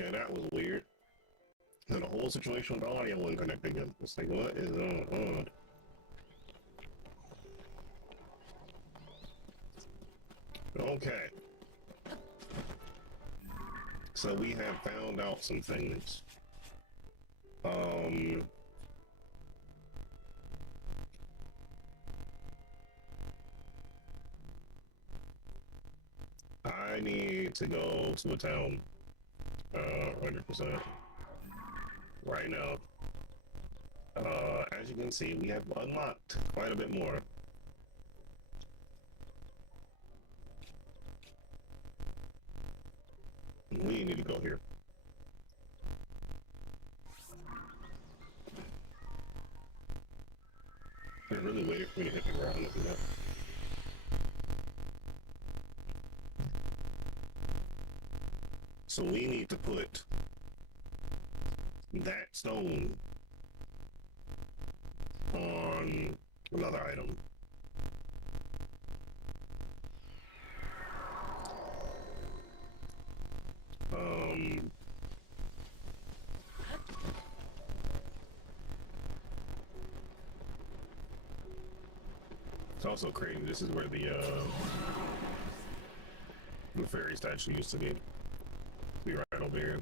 Okay, that was weird. So the whole situation with the audio wasn't connecting. It's like, what is on? Okay. So we have found out some things. I need to go to a town. 100%. Right now. As you can see, we have unlocked quite a bit more. We need to go here. I really waited for me to hit the ground to do that. So we need to put that stone on another item. It's also crazy. This is where the fairy statue used to be. Be right over here.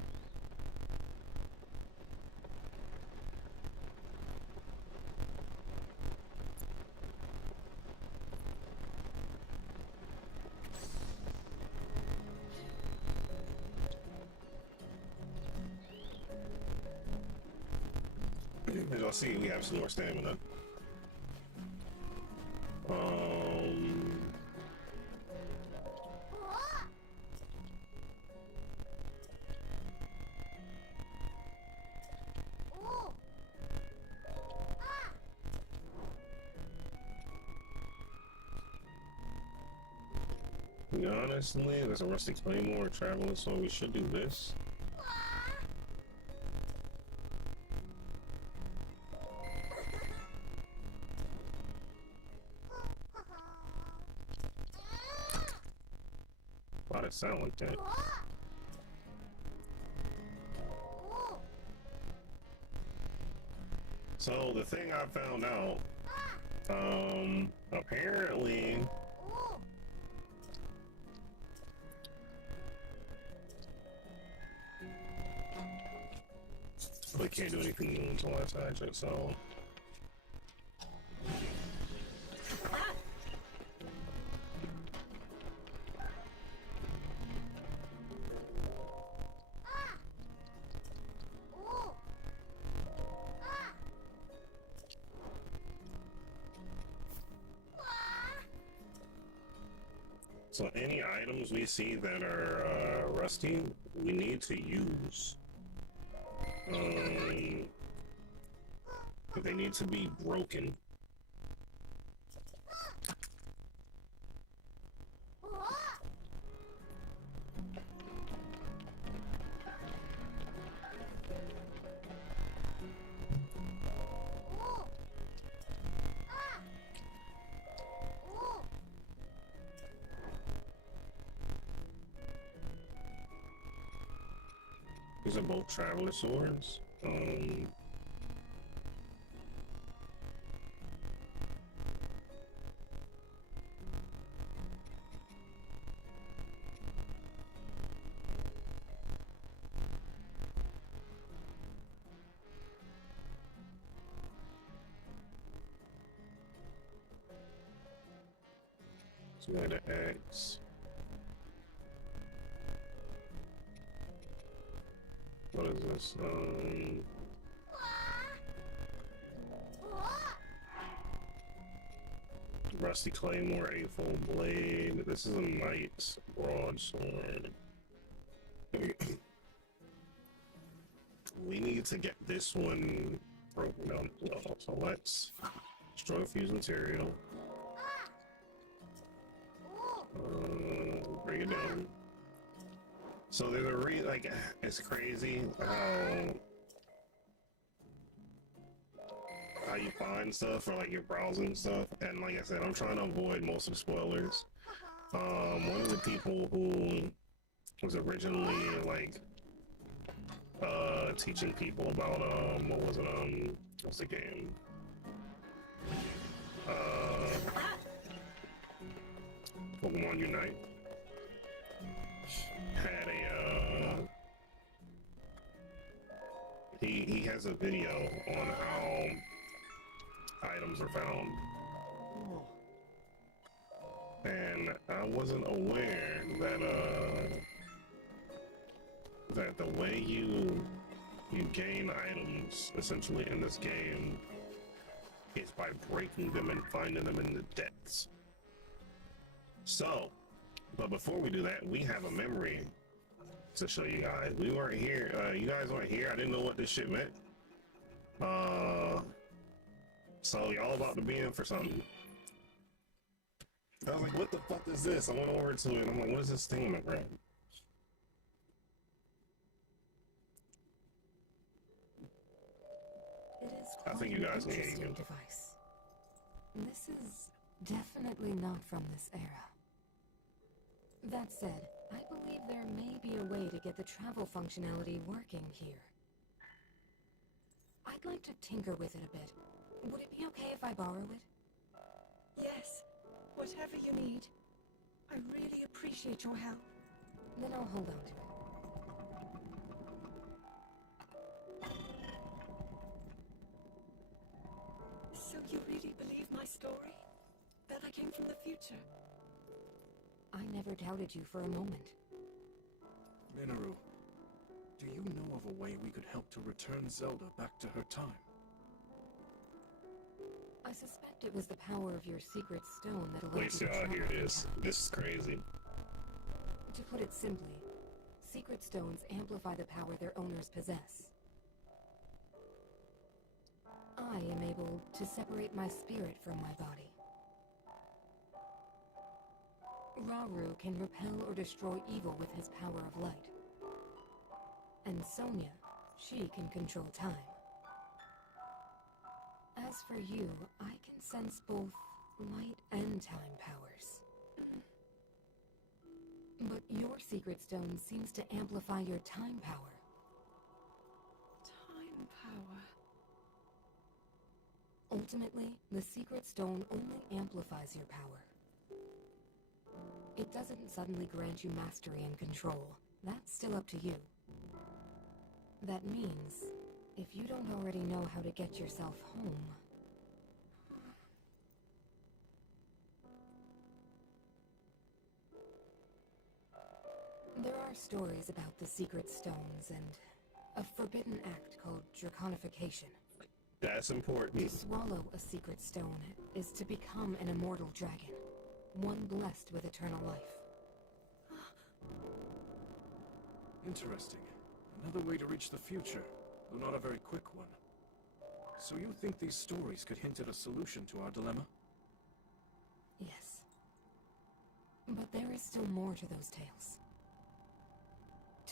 As y'all see, we have some more stamina. Honestly, there's a rusty claymore traveling, so we should do this. Why'd it sound like that? So the thing I found out, apparently we can't do anything new until I attach it, so any items we see that are rusty, we need to use. They need to be broken. These are both traveler swords. So we had an X. What is this? Rusty claymore, eightfold blade. This is a knight's broadsword. We need to get this one broken down as well. So let's destroy fuse material. Bring it down. So there's a like, it's crazy how you find stuff or like your browsing stuff. And like I said, I'm trying to avoid most of the spoilers. One of the people who was originally like teaching people about what was it, what's the game? Pokemon Unite had a he has a video on how items are found, and I wasn't aware that the way you gain items essentially in this game is by breaking them and finding them in the depths. So, but before we do that, we have a memory to show you guys. We weren't here. You guys weren't here. I didn't know what this shit meant. So y'all about to be in for something. I was like, what the fuck is this? I went over to it and I'm like, what is this thing on the ground? It is I think you guys need a device. This is definitely not from this era. That said, I believe there may be a way to get the travel functionality working here. I'd like to tinker with it a bit. Would it be okay if I borrow it? Yes, whatever you need. I really appreciate your help. Then I'll hold on to it. So you really believe my story? That I came from the future? I never doubted you for a moment. Minoru, do you know of a way we could help to return Zelda back to her time? I suspect it was the power of your secret stone that allowed Wait, you see, to travel. here it is. This is crazy. To put it simply, secret stones amplify the power their owners possess. I am able to separate my spirit from my body. Rauru can repel or destroy evil with his power of light. And Sonia, she can control time. As for you, I can sense both light and time powers. But your secret stone seems to amplify your time power. Time power. Ultimately, the secret stone only amplifies your power. It doesn't suddenly grant you mastery and control. That's still up to you. That means, if you don't already know how to get yourself home... There are stories about the secret stones and a forbidden act called draconification. That's important. To swallow a secret stone is to become an immortal dragon, one blessed with eternal life. Interesting. Another way to reach the future, though not a very quick one. So you think these stories could hint at a solution to our dilemma? Yes. But there is still more to those tales.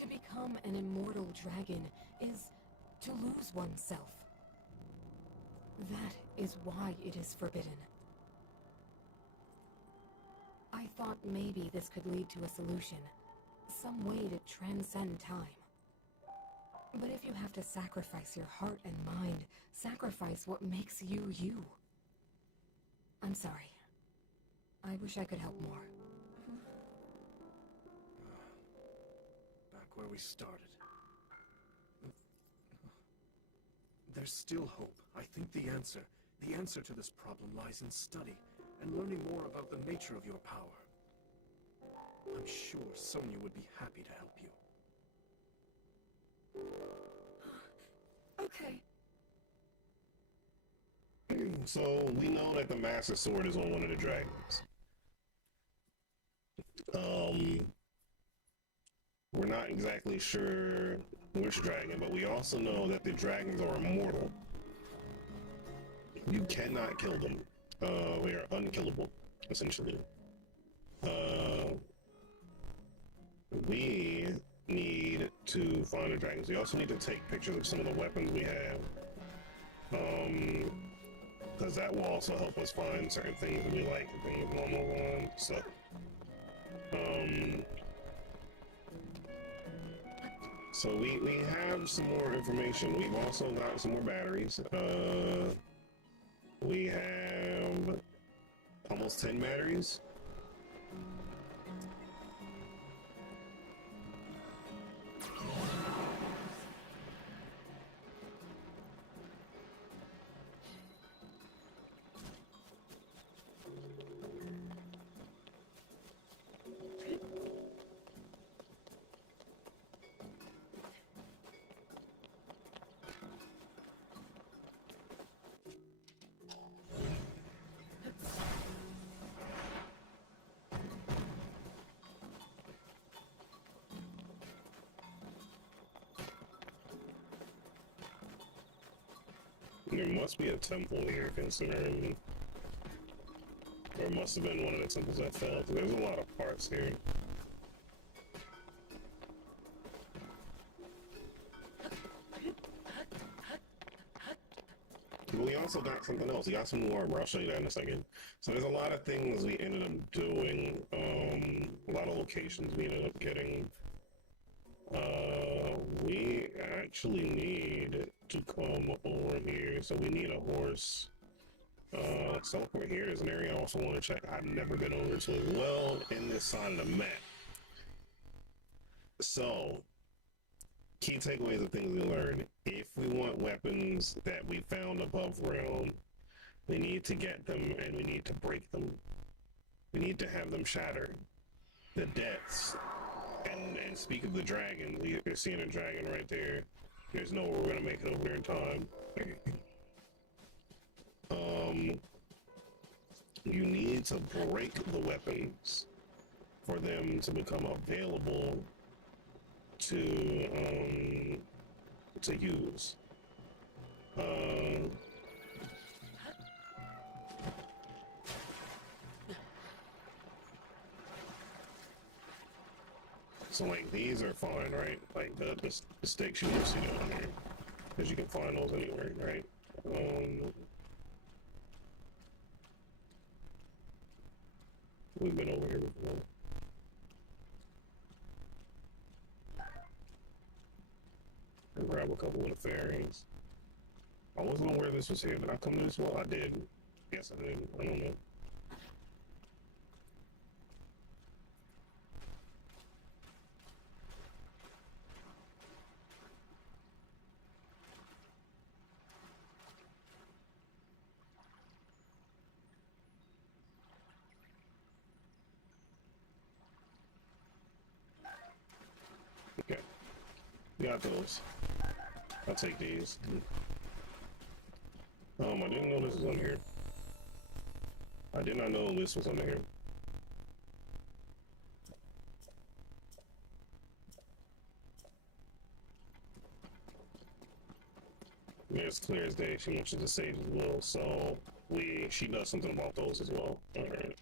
To become an immortal dragon is to lose oneself. That is why it is forbidden. I thought maybe this could lead to a solution. Some way to transcend time. But if you have to sacrifice your heart and mind, sacrifice what makes you you. I'm sorry. I wish I could help more. Back where we started. There's still hope. I think the answer to this problem lies in study and learning more about the nature of your power. I'm sure Sonia would be happy to help you. Okay. So we know that the Master Sword is on one of the dragons. We're not exactly sure which dragon, but we also know that the dragons are immortal. You cannot kill them. They are unkillable, essentially. We need to find the dragons. We also need to take pictures of some of the weapons we have. Because that will also help us find certain things that we like and things along those lines. So So we have some more information. We've also got some more batteries. We have almost 10 batteries. There must be a temple here, considering there must have been one of the temples that fell. There's a lot of parts here. But we also got something else. We got some more, but I'll show you that in a second. So there's a lot of things we ended up doing. A lot of locations we ended up getting. We actually need to come over here. So we need a horse. So over here is an area I also want to check. I've never been over to as well in this side of the map. So, key takeaways of things we learned. If we want weapons that we found above ground, we need to get them and we need to break them. We need to have them shatter. The depths. And speak of the dragon, you're seeing a dragon right there. There's no way we're gonna make it over there in time. You need to break the weapons for them to become available to use. So like these are fine, right? Like the sticks you will see down here, because you can find those anywhere, right? We've been over here before. And grab a couple of the fairies. I wasn't aware this was here. Did I come to this well? I did. Yes, I did. I don't know. Okay. Got those. I'll take these. I didn't know this was on here. I did not know this was on here. Yeah, it's clear as day. She mentioned the sage as well, so she does something about those as well. All right.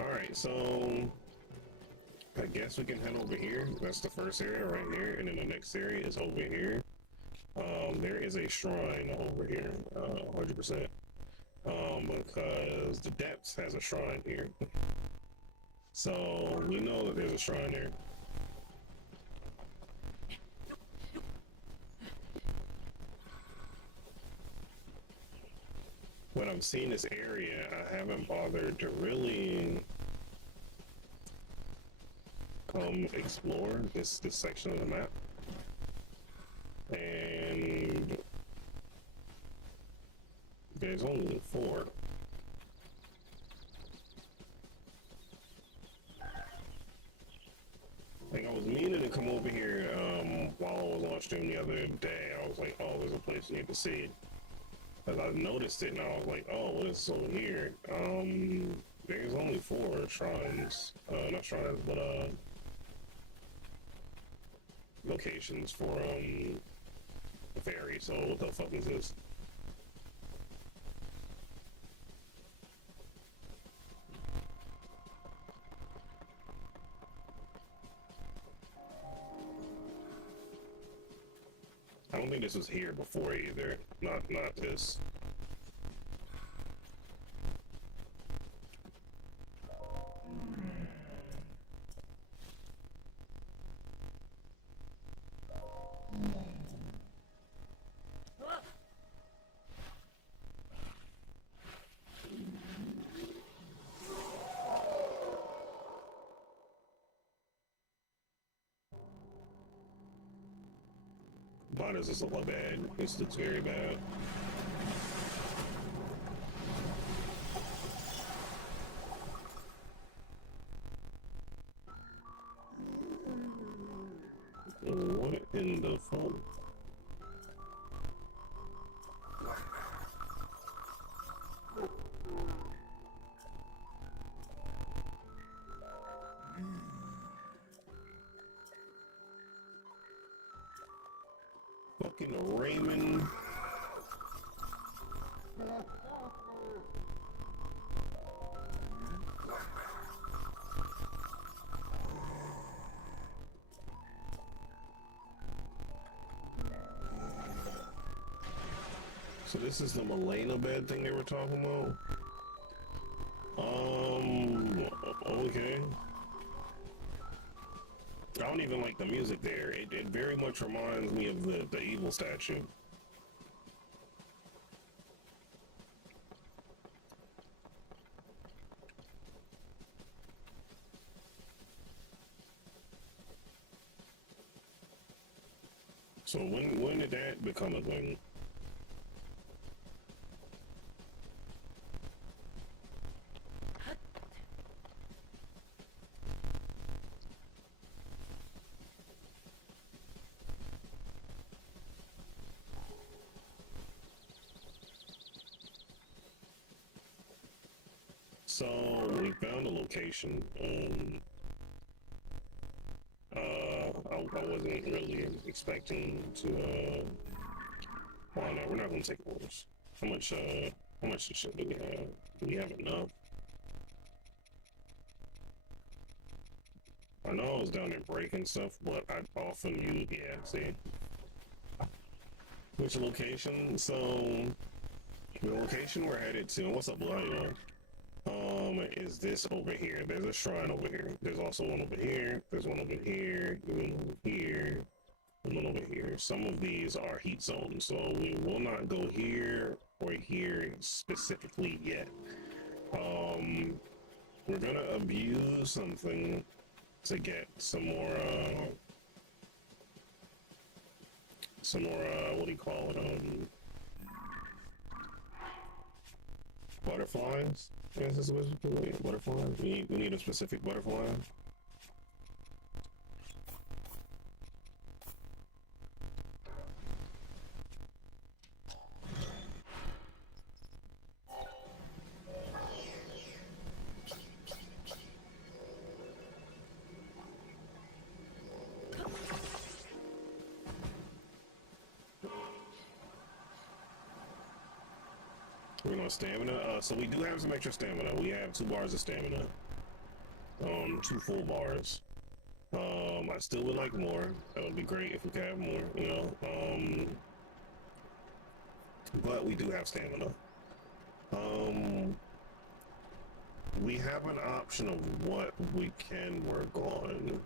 Alright, so I guess we can head over here. That's the first area right here, and then the next area is over here. There is a shrine over here, 100%. Because the depths has a shrine here. So we know that there's a shrine there. When I'm seeing this area, I haven't bothered to really explore this section of the map. And there's only 4. Like, I was meaning to come over here while I was on stream the other day. I was like, oh, there's a place you need to see. Because I noticed it and I was like, oh, what is over here? There's only 4 shrines. Not shrines, but locations for the ferry. So what the fuck is this? I don't think this was here before either. Not this. Why does this look bad? This looks very bad. What in the fuck? Fucking Raymond. So this is the Milena bed thing they were talking about? Okay. I don't even like the music there. It very much reminds me of the evil statue. So when did that become a thing? So we found a location. I wasn't really expecting to. Well, no, we're not gonna take orders. How much? How much shit do we have? Do we have enough? I know I was down there breaking stuff, but I often use, yeah. See, which location? So the location we're headed to. What's up, Blood? Is this over here? There's a shrine over here. There's also one over here. There's one over here. There's one over here. And one over here. Some of these are heat zones, so we will not go here or here specifically yet. We're gonna abuse something to get some more, what do you call it? Butterflies? Yes, this is what butterflies. We need a specific butterfly. We're gonna stamina. So we do have some extra stamina. We have 2 bars of stamina. 2 full bars. I still would like more. That would be great if we could have more, you know. But we do have stamina. We have an option of what we can work on.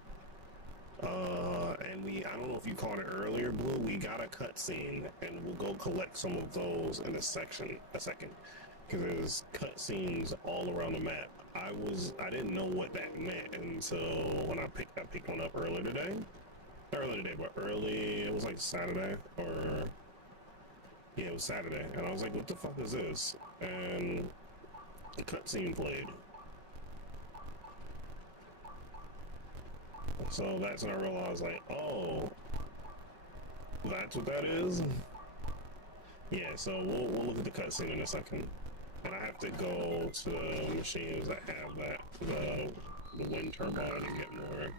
And I don't know if you caught it earlier, Blue, we got a cutscene, and we'll go collect some of those in a second, because there's cutscenes all around the map. I didn't know what that meant until when I picked one up earlier today, but it was like Saturday, or, yeah, it was Saturday, and I was like, what the fuck is this? And the cutscene played. So that's when I realized, like, oh, that's what that is? Yeah, so we'll look at the cutscene in a second. And I have to go to machines that have that, the wind turbine, and get more.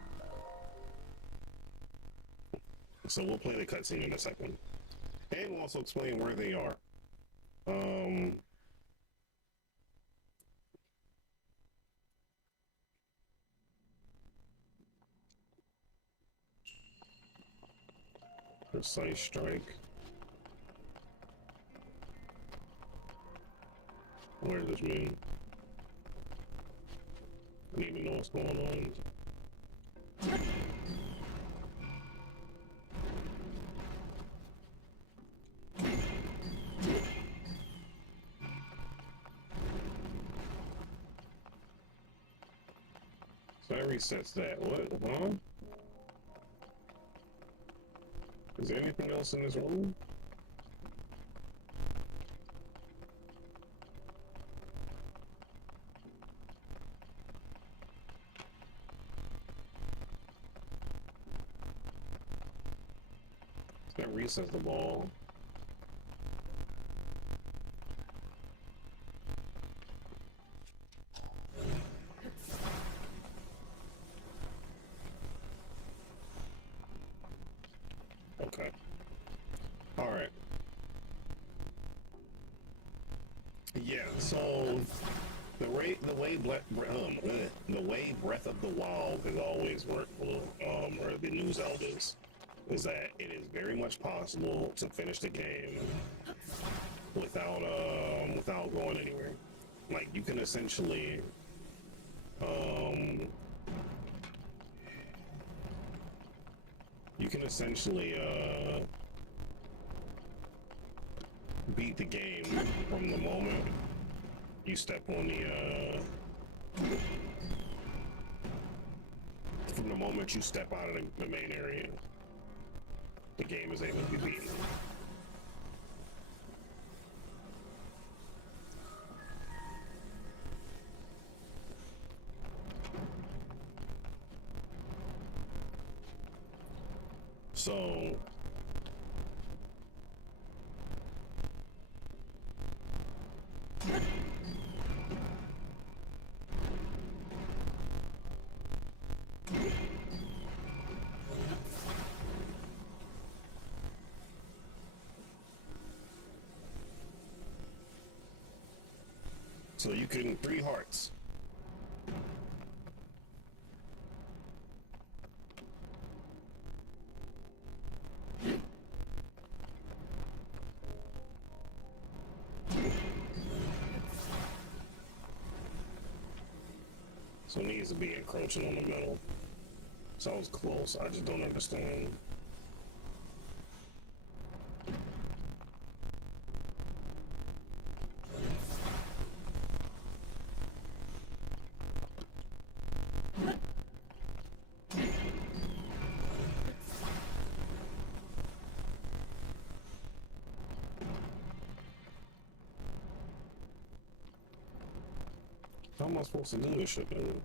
So we'll play the cutscene in a second. And we'll also explain where they are. Precise strike. Where does this mean? I don't even know what's going on. So that resets that. What? Huh? Is there anything else in this room? That resets the ball. Okay. All right. Yeah. So the way Breath of the Wild has always worked, or the new Zeldas, is that it is very much possible to finish the game without going anywhere. Like you can essentially beat the game from the moment you step on from the moment you step out of the main area. The game is able to be beaten. So you can 3 hearts. So it needs to be encroaching on the middle. So I was close. I just don't understand. How am I supposed to do this shit, dude?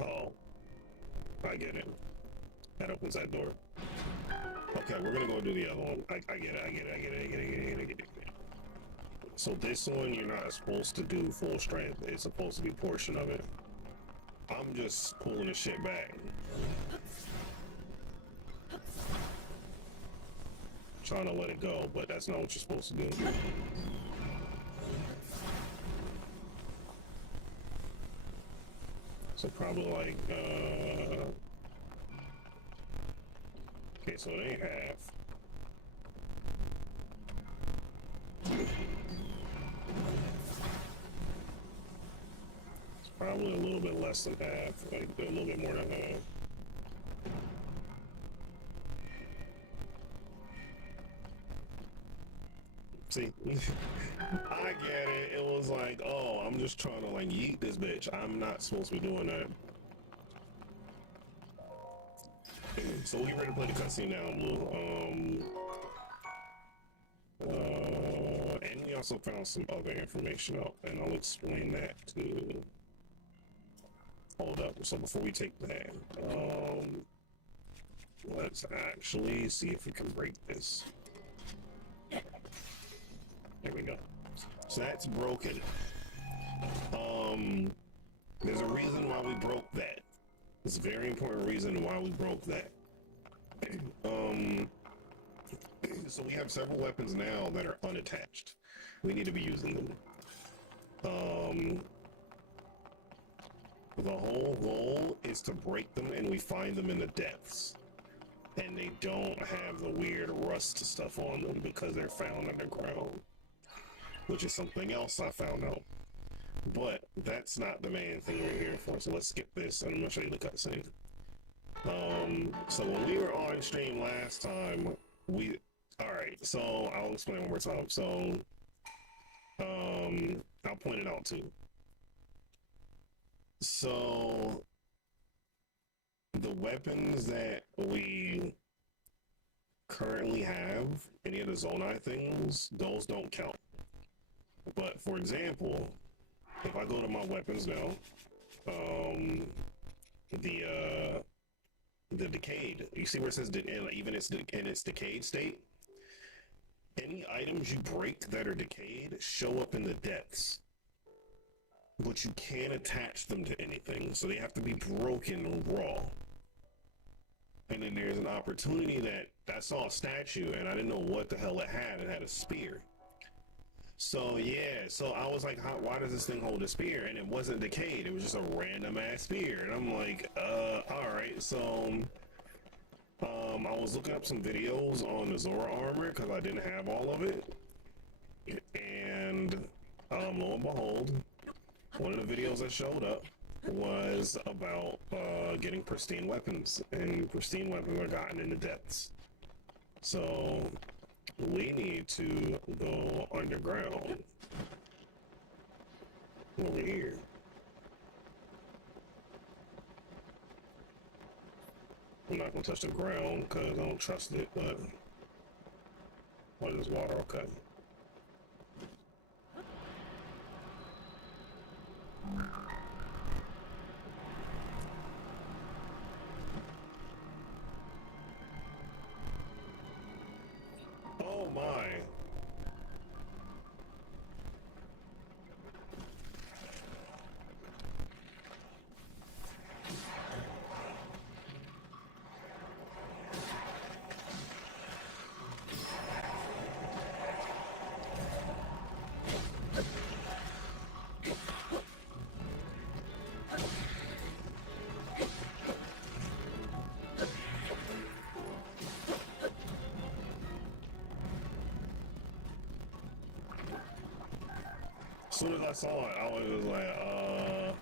Oh, I get it. That opens that door. Okay, we're gonna go do the other one. I get it. So this one, you're not supposed to do full strength. It's supposed to be a portion of it. I'm just pulling the shit back. Trying to let it go, but that's not what you're supposed to do. So probably like, okay, so it ain't half. It's probably a little bit less than half, like a little bit more than half. See, I get it. It was like, oh, I'm just trying to like yeet this bitch. I'm not supposed to be doing that. So we ready to play the cutscene now, Blue. And we also found some other information out, and I'll explain that too. Hold up. So before we take that, let's actually see if we can break this. There we go. So that's broken. There's a reason why we broke that. It's a very important reason why we broke that. So we have several weapons now that are unattached. We need to be using them. The whole goal is to break them, and we find them in the depths. and they don't have the weird rust stuff on them because they're found underground, which is something else I found out. But that's not the main thing we're here for, so let's skip this and I'm gonna show you the cutscene. So when we were on stream last time, alright, so I'll explain one more time. So, I'll point it out too. So, the weapons that we currently have, any of the Zonai things, those don't count. But for example, if I go to my weapons now, the decayed, you see where it says even in its decayed state, any items you break that are decayed show up in the depths, but you can't attach them to anything, so they have to be broken raw. And then there's an opportunity that I saw a statue and I didn't know what the hell it had. It had a spear. So yeah, so I was like, why does this thing hold a spear? And it wasn't decayed, it was just a random ass spear. And I'm like, alright. So I was looking up some videos on the Zora armor because I didn't have all of it. And lo and behold, one of the videos that showed up was about getting pristine weapons, and pristine weapons are gotten in the depths. So we need to go underground over here. I'm not gonna touch the ground because I don't trust it, but what is water? Okay. Oh my. As soon as I saw it, I was like,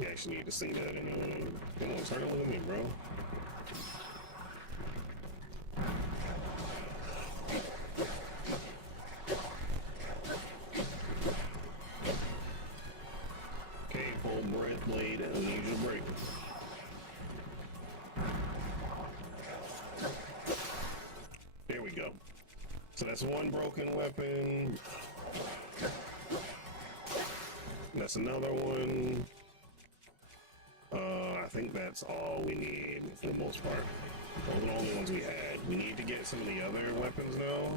you actually need to see that and come on, turn it with me, bro. Okay, full breath blade, I need you to break. There we go. So that's one broken weapon. That's another one. I think that's all we need for the most part. Those are the only ones we had. We need to get some of the other weapons though.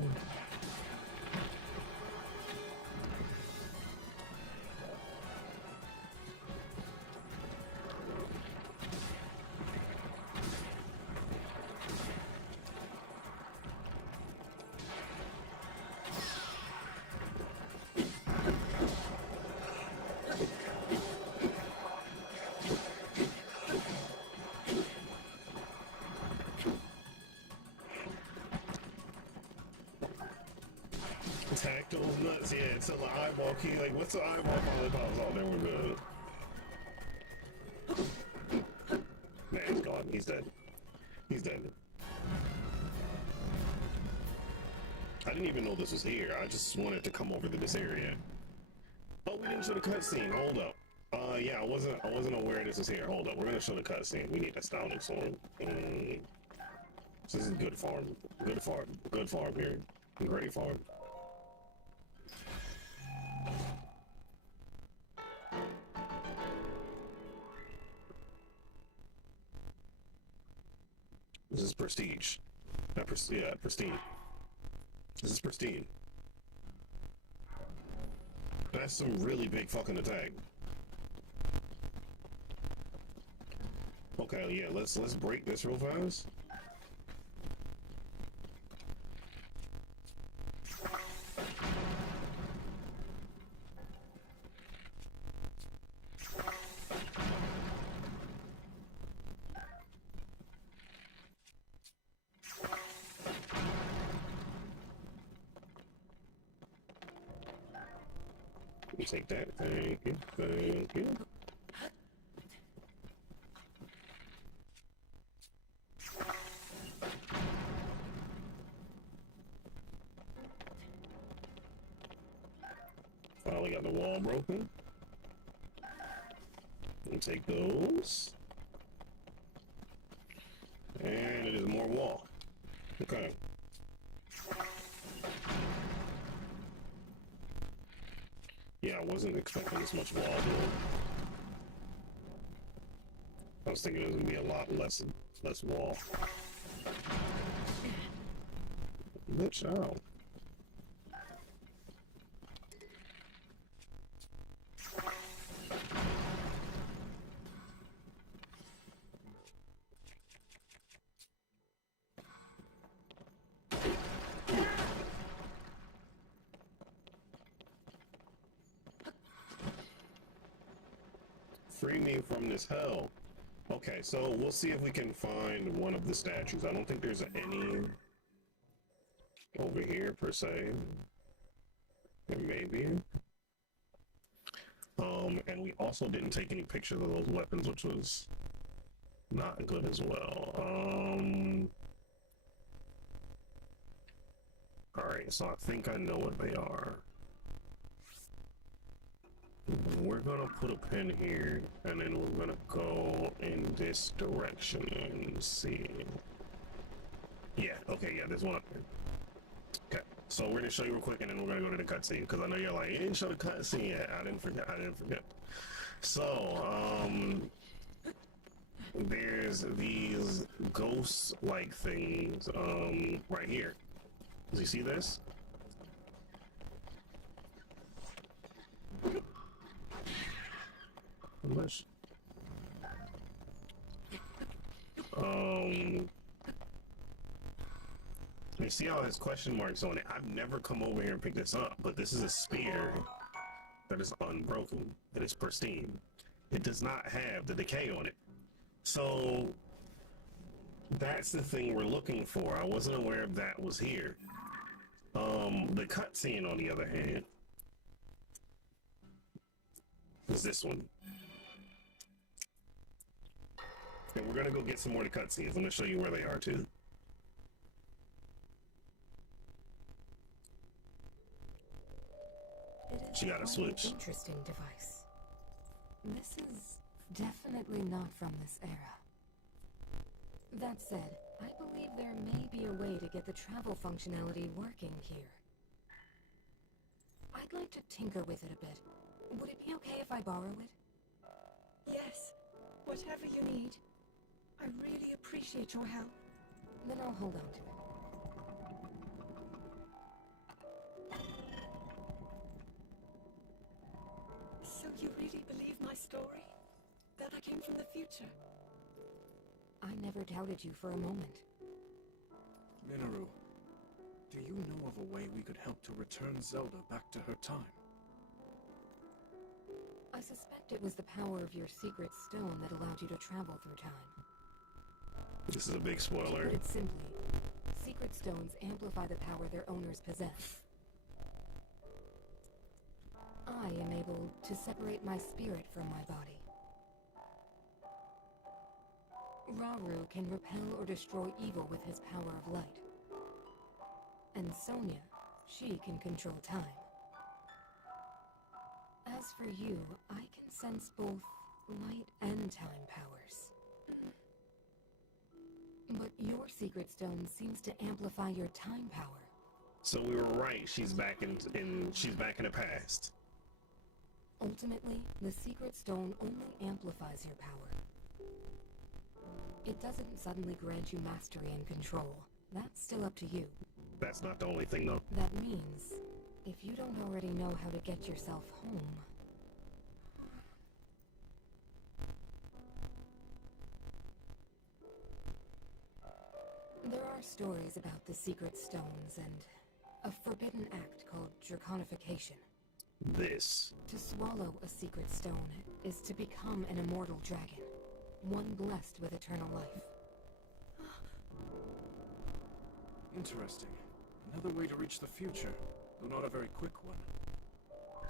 Attack those nuts, yeah, until the eyeball key, like, what's the eyeball finally pops off? Then we're good. Man, he's gone. He's dead. He's dead. I didn't even know this was here. I just wanted to come over to this area. Oh, we didn't show the cutscene. Hold up. Yeah, I wasn't aware this was here. Hold up. We're gonna show the cutscene. We need astounding sword. This is good farm. Good farm. Good farm here. Great farm. This is prestige. Not yeah, pristine. This is pristine. That's some really big fucking attack. Okay, yeah, let's break this real fast. take that. Thank you. Thank you. Finally got the wall broken. We'll take those. And it is more wall. Okay. Yeah, I wasn't expecting this much wall, though. I was thinking it was gonna be a lot less wall. Bitch, ow. Free me from this hell. Okay, so we'll see if we can find one of the statues. I don't think there's any over here per se. There may be. And we also didn't take any pictures of those weapons, which was not good as well. Alright, so I think I know what they are. We're gonna put a pin here, and then we're gonna go in this direction and see. Yeah, okay, yeah, there's one up here. Okay, so we're gonna show you real quick, and then we're gonna go to the cutscene, because I know you're like, you didn't show the cutscene yet. I didn't forget. So, there's these ghost-like things, right here. Do you see this? Unless, you see all his question marks on it. I've never come over here and picked this up, but this is a spear that is unbroken, that is pristine. It does not have the decay on it. So that's the thing we're looking for. I wasn't aware of that was here. The cutscene, on the other hand, is this one. And we're gonna go get some more of the cutscenes. I'm gonna show you where they are too. She got a switch. Interesting device. This is definitely not from this era. That said, I believe there may be a way to get the travel functionality working here. I'd like to tinker with it a bit. Would it be okay if I borrow it? Yes, whatever you need. I really appreciate your help. Then I'll hold on to it. So you really believe my story? That I came from the future? I never doubted you for a moment. Minoru, do you know of a way we could help to return Zelda back to her time? I suspect it was the power of your secret stone that allowed you to travel through time. This is a big To spoiler. put it simply, secret stones amplify the power their owners possess. I am able to separate my spirit from my body. Rauru can repel or destroy evil with his power of light. And Sonia, she can control time. As for you, I can sense both light and time powers. But your secret stone seems to amplify your time power. So we were right. She's back in the past. Ultimately, the secret stone only amplifies your power. It doesn't suddenly grant you mastery and control. That's still up to you. That's not the only thing, though. That means, if you don't already know how to get yourself home... There are stories about the secret stones and a forbidden act called draconification. This. To swallow a secret stone is to become an immortal dragon, one blessed with eternal life. Interesting. Another way to reach the future, though not a very quick one.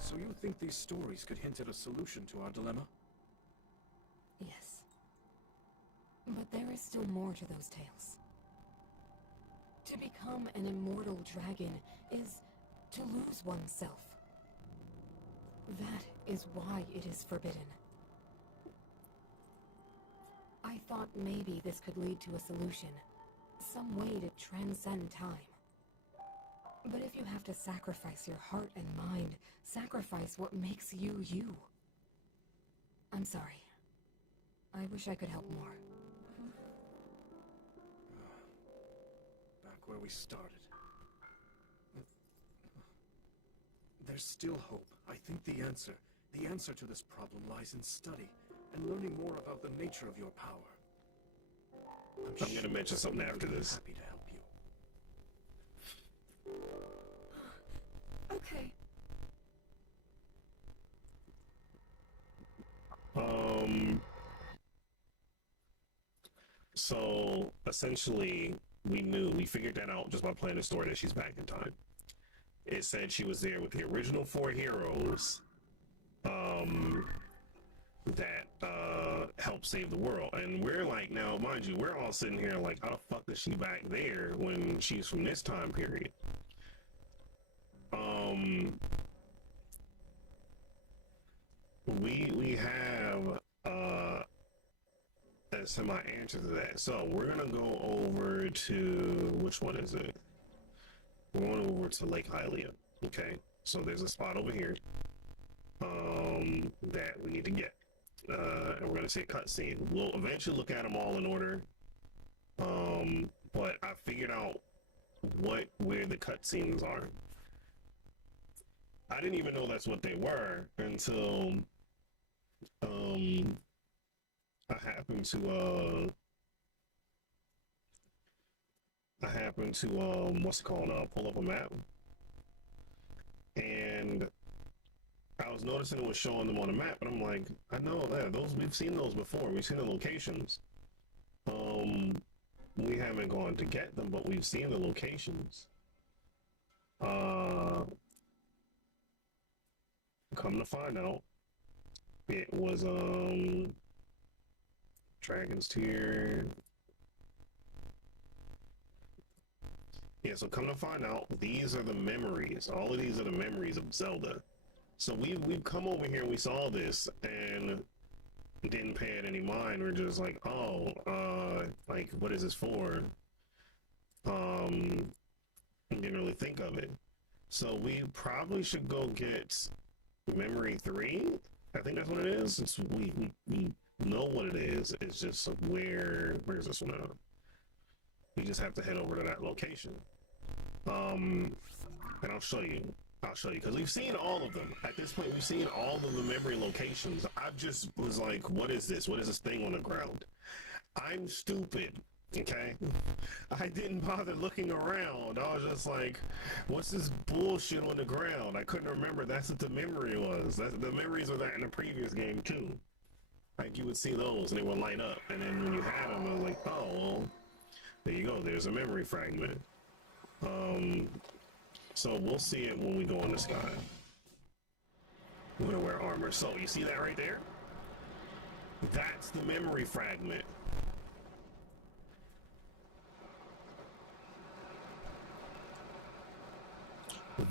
So you think these stories could hint at a solution to our dilemma? Yes. But there is still more to those tales. To become an immortal dragon is to lose oneself. That is why it is forbidden. I thought maybe this could lead to a solution. Some way to transcend time. But if you have to sacrifice your heart and mind, sacrifice what makes you you. I'm sorry. I wish I could help more. Back where we started. There's still hope. I think the answer to this problem lies in study and learning more about the nature of your power. I'm gonna mention something after this. Happy to help you. Okay. So essentially, we figured that out just by playing the story that she's back in time. It said she was there with the original 4 heroes, that helped save the world. And we're like, now mind you, we're all sitting here like, how the fuck is she back there when she's from this time period? We have a semi answer to that. So we're gonna go over to, which one is it? We're going over to Lake Hylia. Okay, so there's a spot over here that we need to get, and we're gonna say cutscene. We'll eventually look at them all in order, but I figured out where the cutscenes are. I didn't even know that's what they were until I happened to what's it called, pull up a map, and I was noticing it was showing them on the map, and I'm like, I know that those, we've seen those before. We've seen the locations. We haven't gone to get them, but we've seen the locations. Come to find out, it was Dragon's Tier. Yeah, so come to find out, these are the memories. All of these are the memories of Zelda. So we've come over here, we saw this, and didn't pay it any mind. We're just like, oh, like, what is this for? Didn't really think of it. So we probably should go get Memory 3? I think that's what it is. Since we know what it is. It's just where's this one at? You just have to head over to that location. And I'll show you, because we've seen all of them. At this point, we've seen all of the memory locations. I just was like, what is this? What is this thing on the ground? I'm stupid, okay? I didn't bother looking around. I was just like, what's this bullshit on the ground? I couldn't remember that's what the memory was. The memories were that in the previous game, too. Like, you would see those, and they would light up. And then when you had them, I was like, oh, well, there you go. There's a memory fragment. So we'll see it when we go in the sky. We're gonna wear armor. So you see that right there? That's the memory fragment.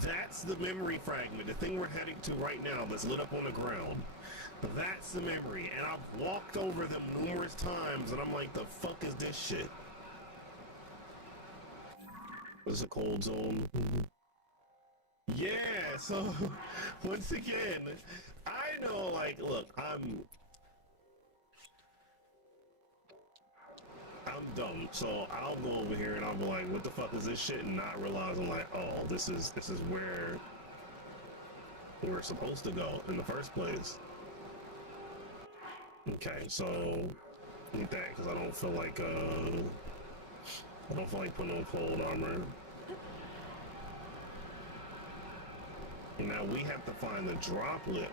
That's the memory fragment. The thing we're heading to right now that's lit up on the ground. That's the memory. And I've walked over them numerous times and I'm like, the fuck is this shit? This is a cold zone. Yeah, so once again, I know, like, look, I'm dumb, so I'll go over here and I'll be like, what the fuck is this shit? And not realizing, like, oh, this is where we're supposed to go in the first place. Okay, so need that because I don't feel like putting on cold armor. Now we have to find the droplet.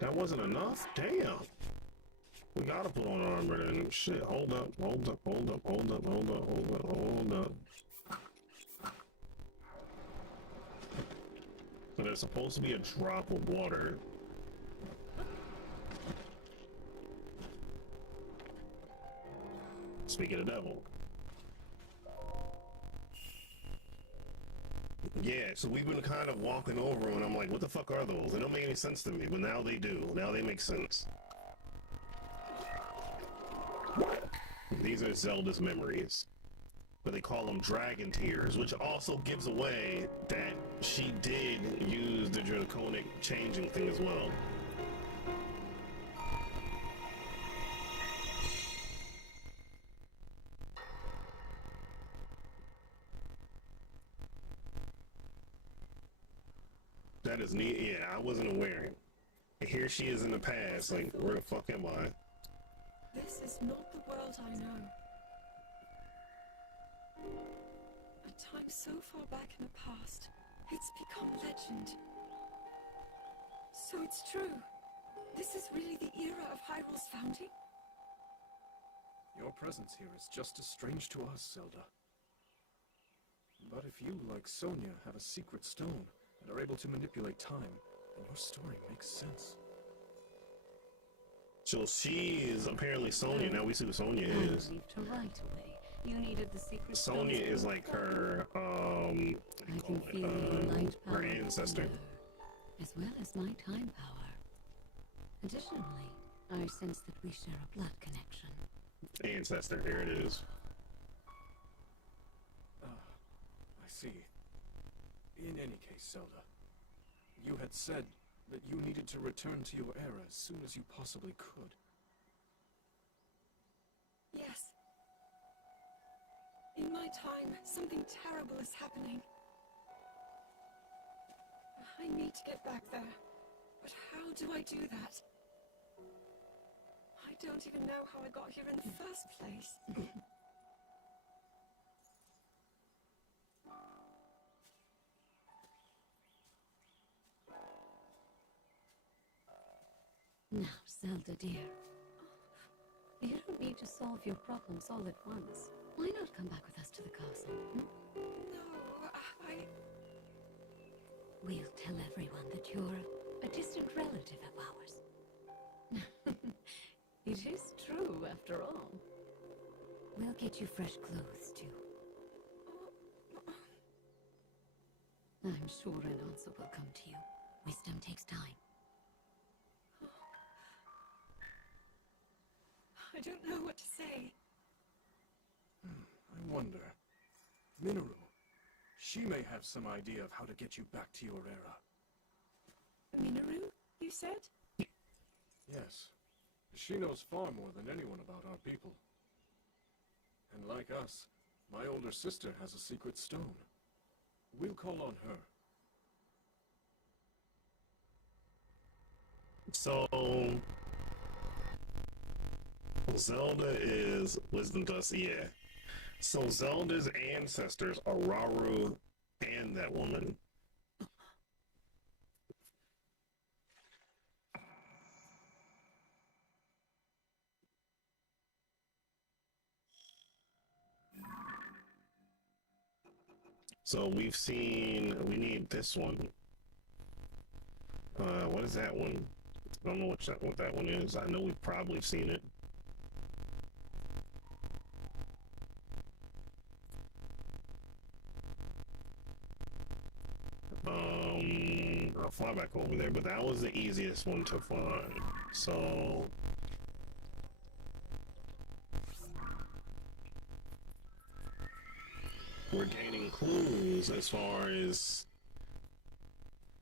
That wasn't enough? Damn. We gotta put on armor and shit. Hold up. But there's supposed to be a drop of water. Speaking of the devil. Yeah, so we've been kind of walking over and I'm like, what the fuck are those? They don't make any sense to me, but now they do. Now they make sense. These are Zelda's memories. But they call them dragon tears, which also gives away that she did use the draconic changing thing as well. That is neat. Yeah, I wasn't aware. Here she is in the past. Like, where the fuck am I? This is not the world I know. A time so far back in the past, it's become legend. So it's true. This is really the era of Hyrule's founding? Your presence here is just as strange to us, Zelda. But if you, like Sonia, have a secret stone and are able to manipulate time, then your story makes sense. So she is apparently Sonia. Now we see who Sonia is. To right away. You needed the secret. Sonia is like her, I can feel your light power her ancestor. below, as well as my time power. Additionally, I sense that we share a blood connection. Ancestor, here it is. I see. In any case, Zelda, you had said that you needed to return to your era as soon as you possibly could. Yes. In my time, something terrible is happening. I need to get back there. But how do I do that? I don't even know how I got here in the first place. Now, Zelda dear, you don't need to solve your problems all at once. Why not come back with us to the castle? No, We'll tell everyone that you're a distant relative of ours. It is true, after all. We'll get you fresh clothes, too. I'm sure an answer will come to you. Wisdom takes time. I don't know what to say. I wonder. Minoru. She may have some idea of how to get you back to your era. Minoru, you said? Yes. She knows far more than anyone about our people. And like us, my older sister has a secret stone. We'll call on her. So Zelda is wisdom dust, yeah. So Zelda's ancestors are Rauru and that woman. So we've seen, we need this one. What is that one? I don't know what that one is. I know we've probably seen it. I'll fly back over there, but that was the easiest one to find. So we're gaining clues as far as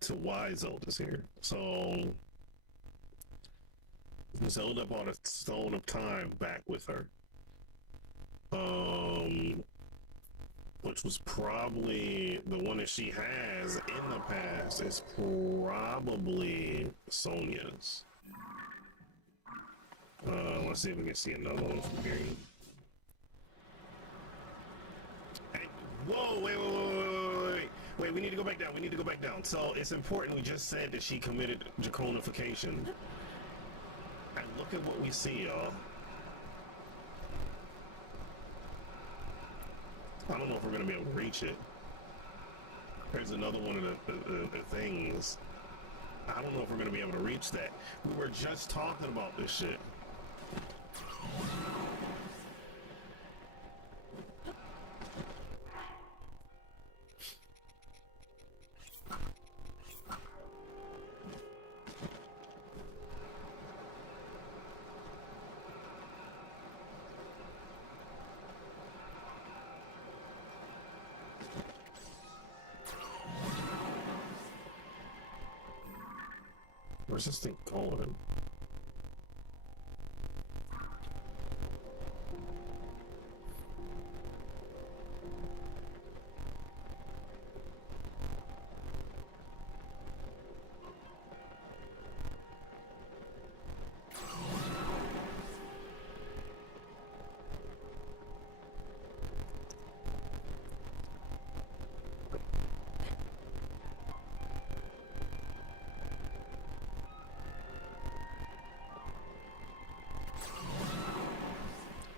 to why Zelda's here. So Zelda brought a stone of time back with her. Which was probably the one that she has in the past is probably Sonia's. Let's see if we can see another one from here. Hey, whoa, wait, we need to go back down. So it's important, we just said that she committed draconification. And look at what we see, y'all. I don't know if we're gonna be able to reach it. There's another one of the things. I don't know if we're gonna be able to reach that. We were just talking about this shit. Where's this thing going?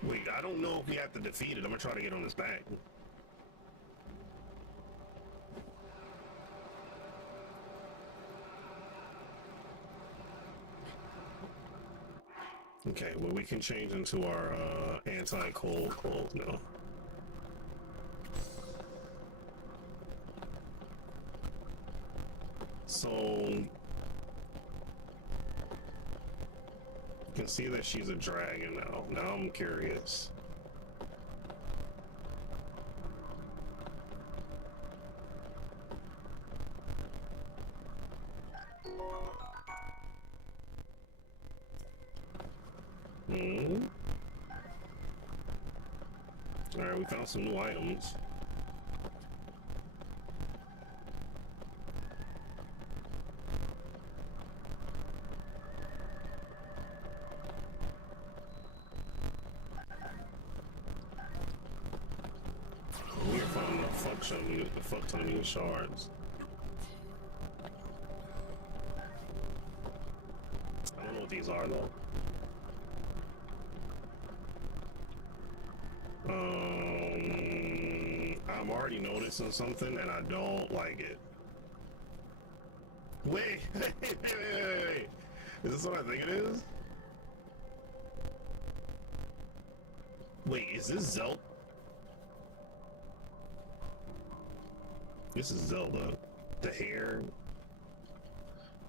Wait, I don't know if we have to defeat it. I'm gonna try to get on his back. Okay, well we can change into our anti-cold clothes now. So you can see that she's a dragon now. Now I'm curious. Alright, we found some new items. We're finding the fuck ton of new shards. I don't know what these are though. I'm already noticing something and I don't like it. Wait, wait. Is this what I think it is? Wait, is this Zelda? This is Zelda. The hair.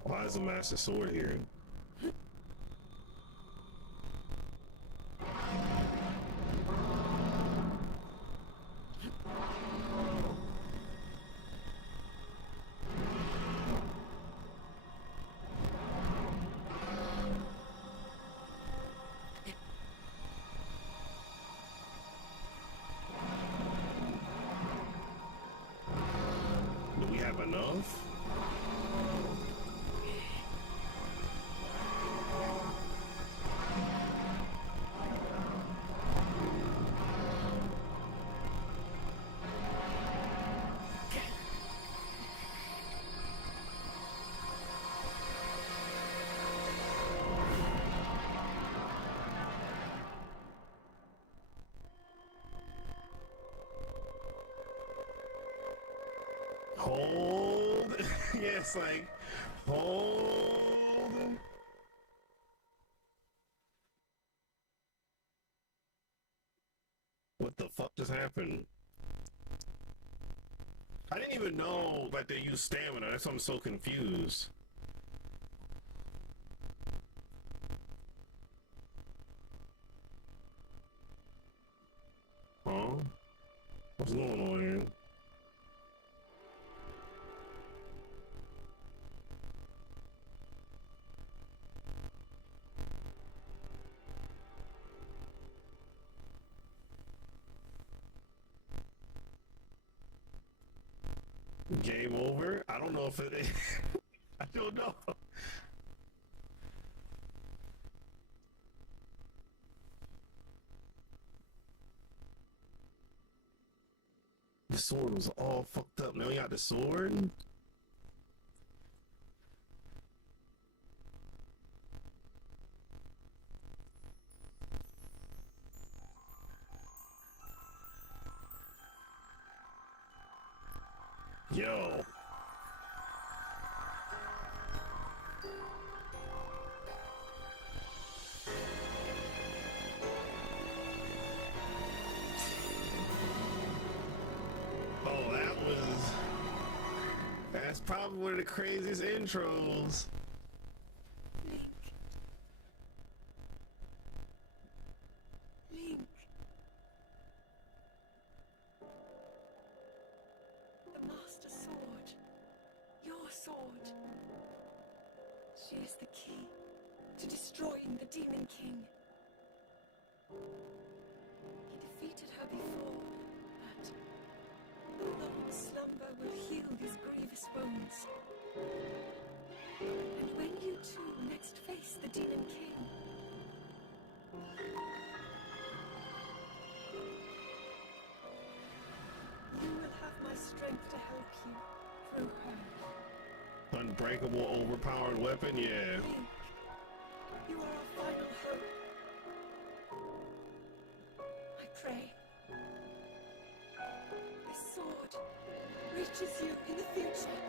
Why is the Master Sword here? Do we have enough? Hold. Yes, like hold. What the fuck just happened? I didn't even know that they use stamina. That's why I'm so confused. Huh? What's going on here? Game over? I don't know if it is. I don't know. The sword was all fucked up. Now we got the sword? Yo. Oh, that's probably one of the craziest intros. Link. Link. The Master Sword. Your sword. She is the key to destroying the Demon King. He defeated her before, but a long slumber will heal these grievous wounds. And when you two next face the Demon King, you will have my strength to help you through her. Unbreakable, overpowered weapon, yeah. Link, you are our final hope. I pray this sword reaches you in the future.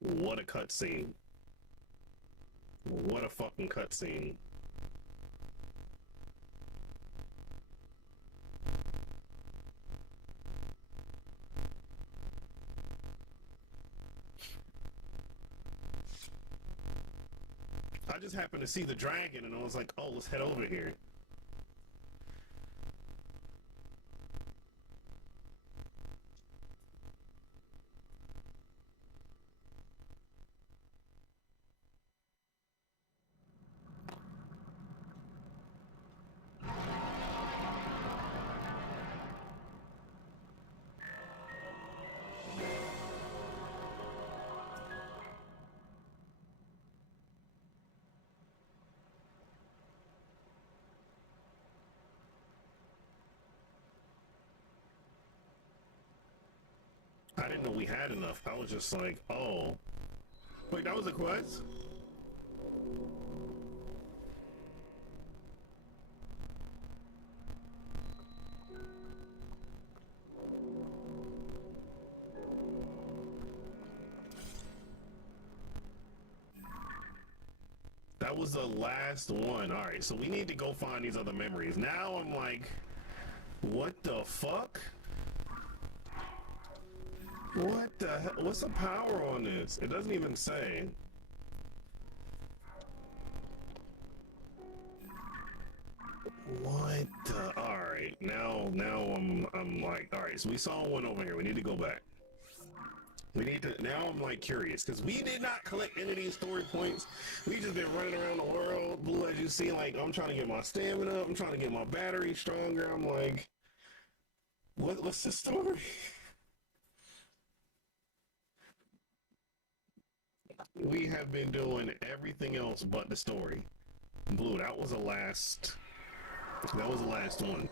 What a cutscene. What a fucking cutscene. I just happened to see the dragon and I was like, oh, let's head over here. I didn't know we had enough. I was just like, oh. Wait, that was a quest? That was the last one. Alright, so we need to go find these other memories. Now I'm like, what the fuck? What the hell? What's the power on this? It doesn't even say. What the? Alright, now I'm like, alright, so we saw one over here. We need to go back. We need to, now I'm like curious, because we did not collect any of these story points. We just been running around the world. Blue, as you see, like, I'm trying to get my stamina up. I'm trying to get my battery stronger. I'm like, what's the story? We have been doing everything else but the story. Blue, that was the last one.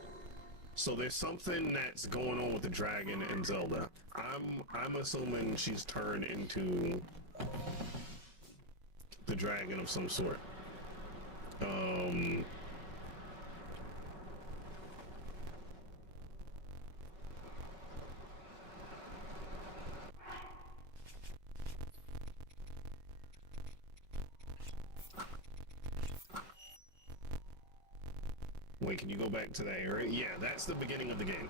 So there's something that's going on with the dragon and Zelda. I'm assuming she's turned into the dragon of some sort. Wait, can you go back to that area? Yeah, that's the beginning of the game.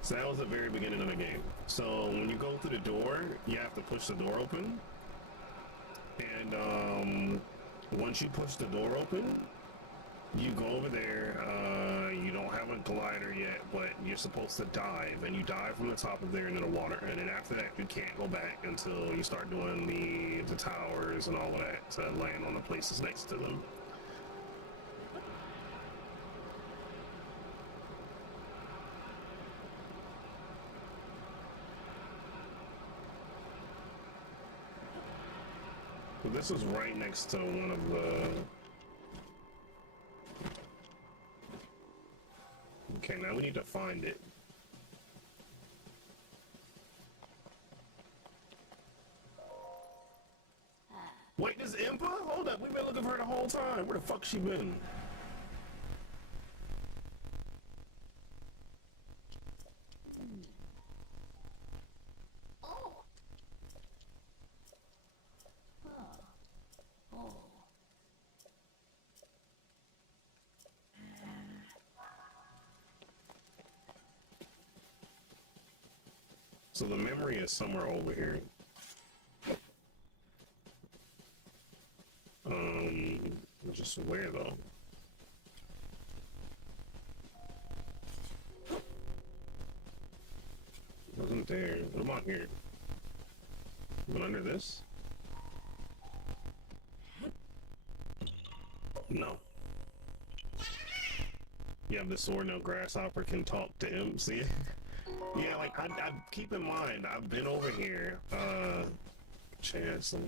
So that was the very beginning of the game. So when you go through the door, you have to push the door open. And once you push the door open, you go over there. You don't have a glider yet, but you're supposed to dive. And you dive from the top of there into the water. And then after that, you can't go back until you start doing the towers and all of that to land on the places next to them. So this is right next to one of the... Okay, now we need to find it. Wait, this Impa? Hold up, we've been looking for her the whole time. Where the fuck she been? So the memory is somewhere over here. Just where though? Wasn't there? What about here? But under this? No. Yeah, the sword no grasshopper can talk to him. See? Yeah, like I keep in mind, I've been over here. Chancellor.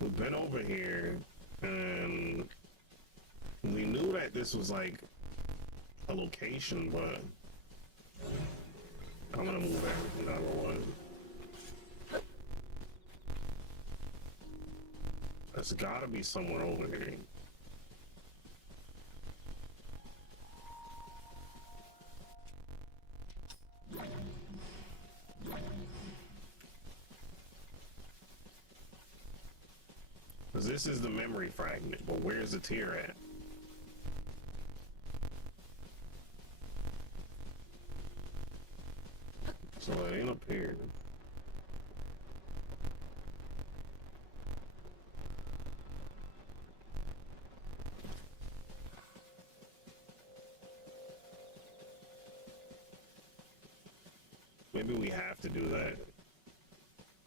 We've been over here, and we knew that this was like a location, but I'm gonna move everything out of the way. There's gotta be somewhere over here. Because this is the memory fragment, but where's the tear at? So it ain't up here. Maybe we have to do that.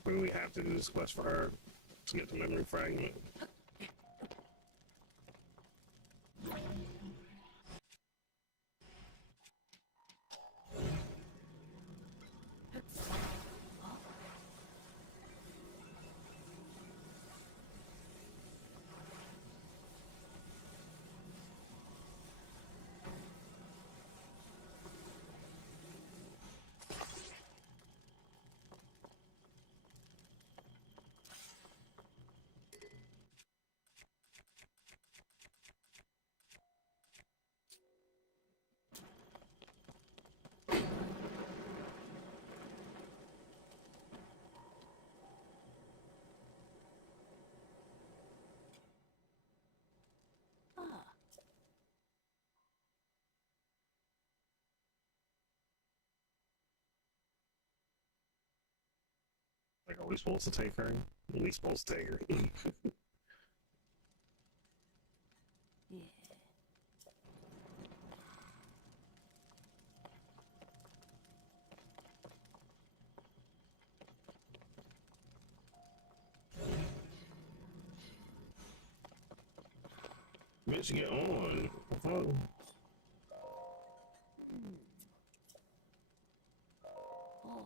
Maybe we have to do this quest for her to get the memory fragment. Like, are we supposed to take her? Are we supposed to take her? Yeah. Bitch, get on. Oh. Oh. Oh.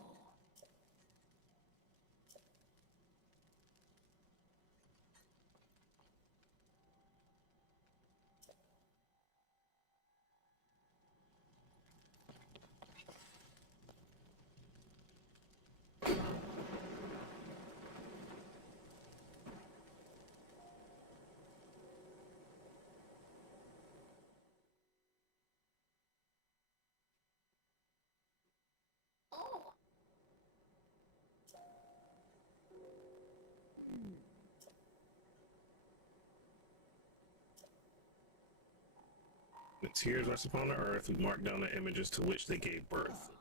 The tears rest upon the earth who mark down the images to which they gave birth.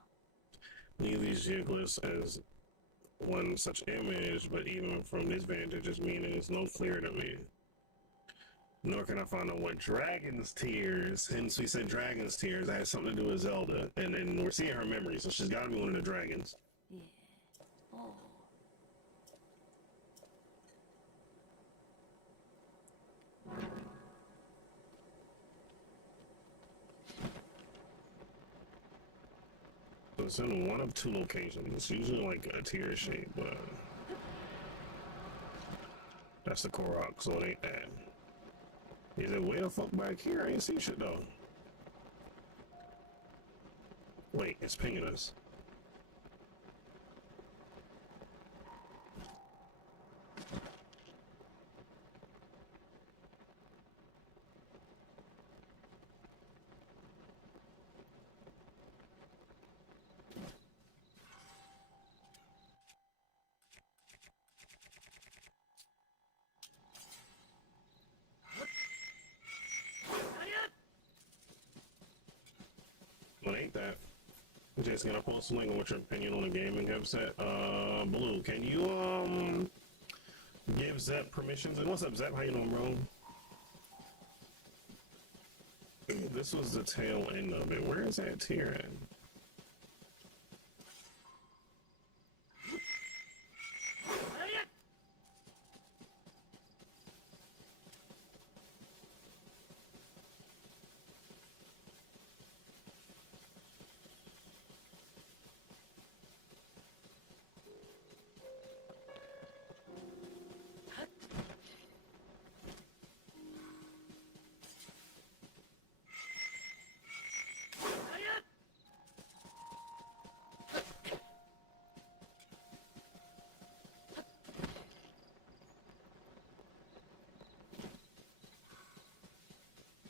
Leave these jiggles as one such image, but even from this vantage, its meaning is no clearer to me. Nor can I find out what dragon's tears, hence we said dragon's tears, that has something to do with Zelda, and then we're seeing her memory, so she's gotta be one of the dragons. Yeah. Oh. So it's in one of two locations. It's usually like a tear shape, but that's the Korok, so it ain't that. Is it way the fuck back here? I ain't see shit though. Wait, it's pinging us. Well, ain't that? Just gonna post a link on what's your opinion on the game and give Zep. Blue, can you give Zep permissions? And what's up, Zep? How you doing, bro? This was the tail end of it. Where is that tier at?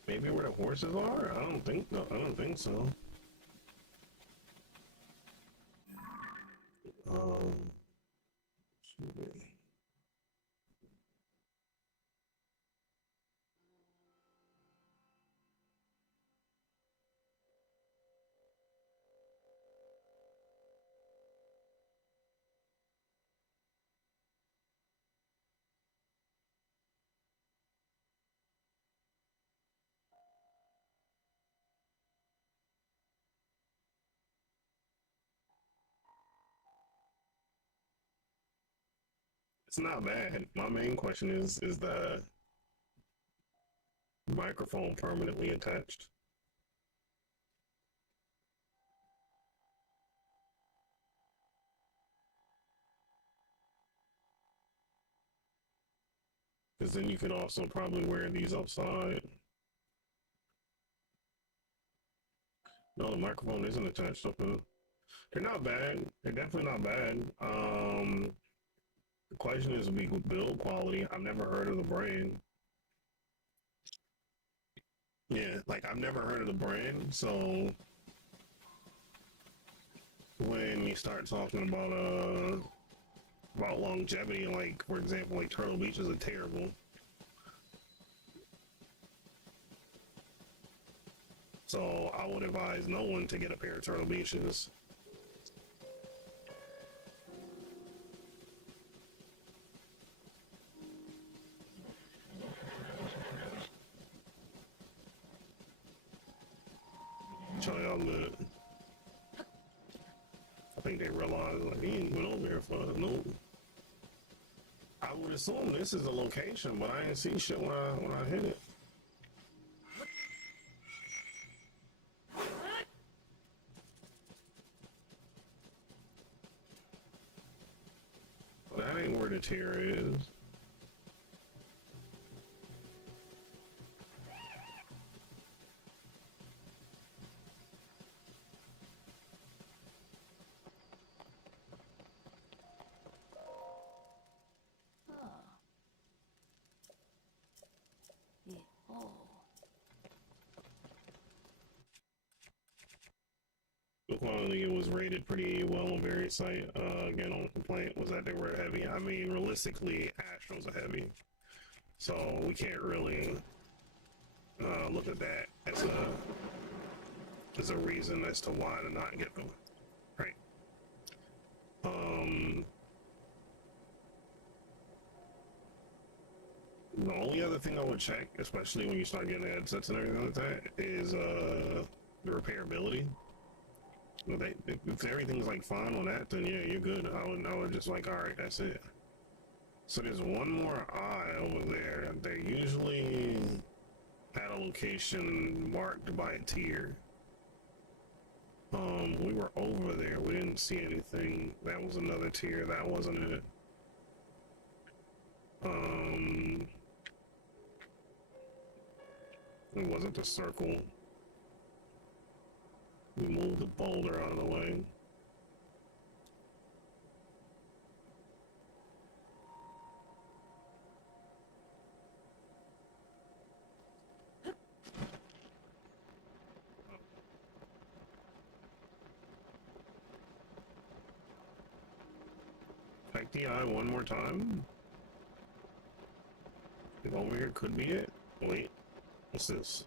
Maybe where the horses are? I don't think no. I don't think so. Should be. It's not bad. My main question is the microphone permanently attached? Because then you could also probably wear these outside. No, the microphone isn't attached up there. They're not bad. They're definitely not bad. The question is with build quality. I've never heard of the brand. Yeah, like I've never heard of the brand. So when you start talking about longevity, like for example, like Turtle Beaches are terrible. So I would advise no one to get a pair of Turtle Beaches. Tell y'all good. I think they realized like he ain't been over here for no. I would assume this is the location, but I didn't see shit when I hit it. That ain't where the tier is. The quality, it was rated pretty well on various sites. Again, only complaint was that they were heavy. I mean, realistically, Astros are heavy, so we can't really look at that as a reason as to why to not get them. Right. The only other thing I would check, especially when you start getting headsets and everything like that, is the repairability. If everything's like fine on that, then yeah, you're good. I would just like, all right, that's it. So there's one more eye over there. They're usually at a location marked by a tier. We were over there. We didn't see anything. That was another tier. That wasn't it. It wasn't the circle. We moved the boulder out of the way. Check the eye one more time. If over here could be it. Wait, what's this?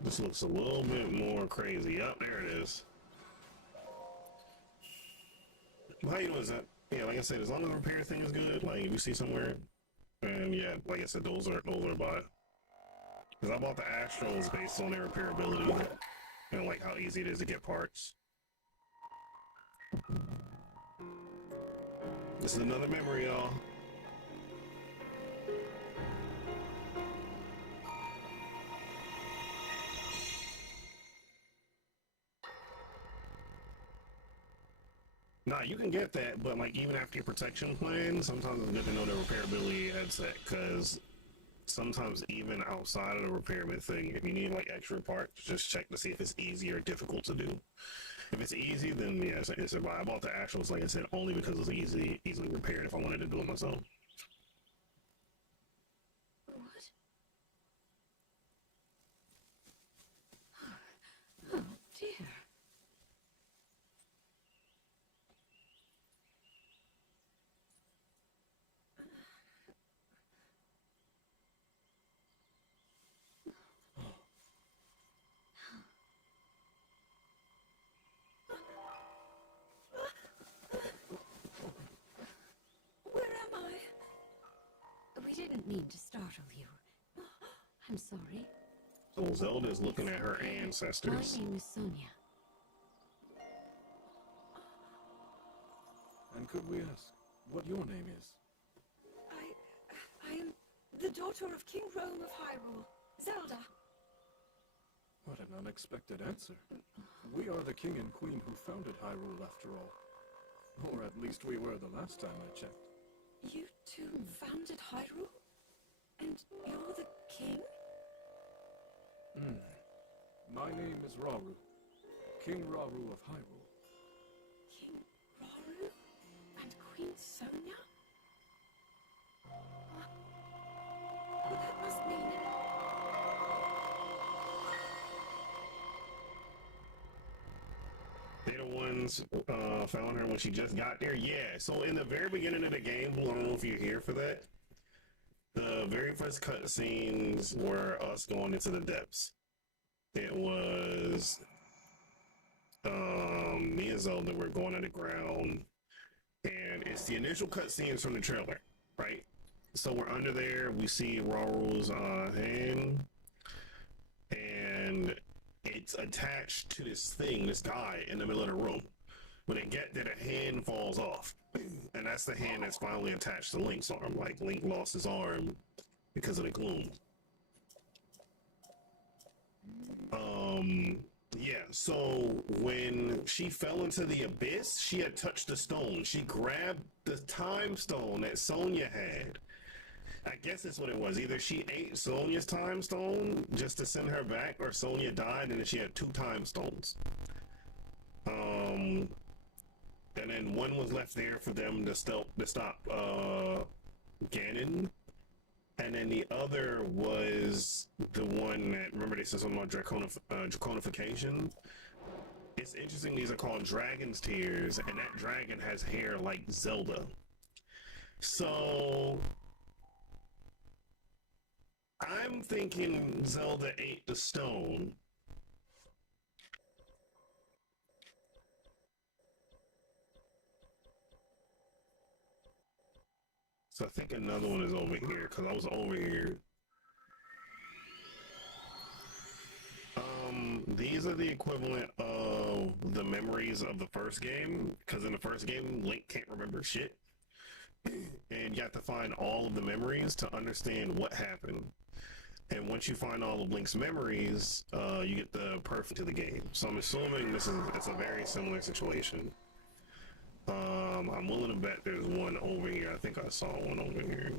This looks a little bit more crazy. Yep, there it is. How you doing, Zach? Yeah, like I said, as long as the repair thing is good, like if you see somewhere, and yeah, like I said, those are by. Because I bought the Astros based on their repairability and like how easy it is to get parts. This is another memory, y'all. Nah, you can get that, but like even after your protection plan, sometimes it's good to know the repairability headset, because sometimes even outside of the repairment thing, if you need like extra parts, just check to see if it's easy or difficult to do. If it's easy, then yeah, it's a buy. I bought the actuals, like I said, only because it's easily repaired if I wanted to do it myself. What? Oh, dear. Where am I? We didn't mean to startle you. I'm sorry. So Zelda's looking at her My ancestors. name is Sonia. And could we ask what your name is? I am the daughter of King Rome of Hyrule, Zelda. What an unexpected answer. We are the king and queen who founded Hyrule, after all. Or at least we were the last time I checked. You two founded Hyrule? And you're the king? My name is Rauru, King Rauru of Hyrule. King Rauru? And Queen Sonia? Well, that must mean... They're the ones found her when she just got there. Yeah. So in the very beginning of the game, I don't know if you're here for that. The very first cutscenes were us going into the depths. It was me and Zelda were going underground, and it's the initial cutscenes from the trailer, right? So we're under there. We see Rauru's hand, and it's attached to this thing, this guy in the middle of the room. When they get there, the hand falls off, and that's the hand that's finally attached to Link's arm. Like Link lost his arm because of the gloom. Yeah, so when she fell into the abyss, she had touched the stone. She grabbed the time stone that Sonya had. I guess that's what it was. Either she ate Sonya's time stone just to send her back, or Sonya died and then she had two time stones. And then one was left there for them to stop Ganon. And then the other was the one that, remember they said something about draconification? It's interesting, these are called Dragon's Tears, and that dragon has hair like Zelda. So, I'm thinking Zelda ate the stone. So I think another one is over here, because I was over here. These are the equivalent of the memories of the first game, because in the first game, Link can't remember shit. And you have to find all of the memories to understand what happened. And once you find all of Link's memories, you get the perfect to the game. So I'm assuming it's a very similar situation. I'm willing to bet there's one over here. I think I saw one over here.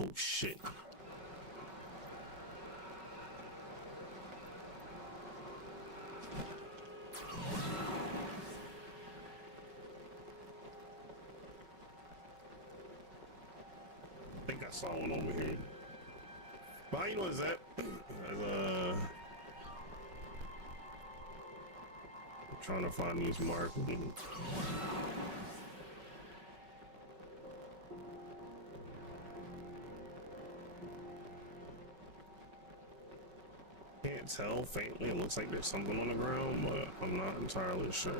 Oh shit. I think I saw one over here. But you know what's that? I'm trying to find these marks. Can't tell faintly. It looks like there's something on the ground, but I'm not entirely sure.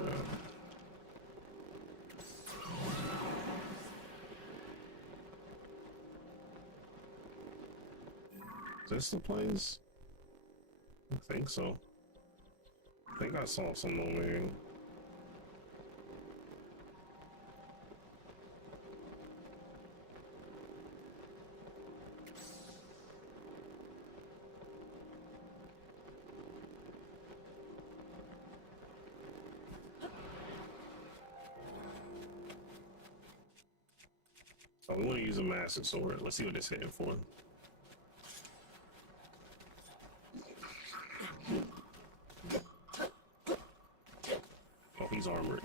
Is this the place? I think so. I think I saw something over here. So we want to use a massive sword. Let's see what it's hitting for. Oh, he's armored.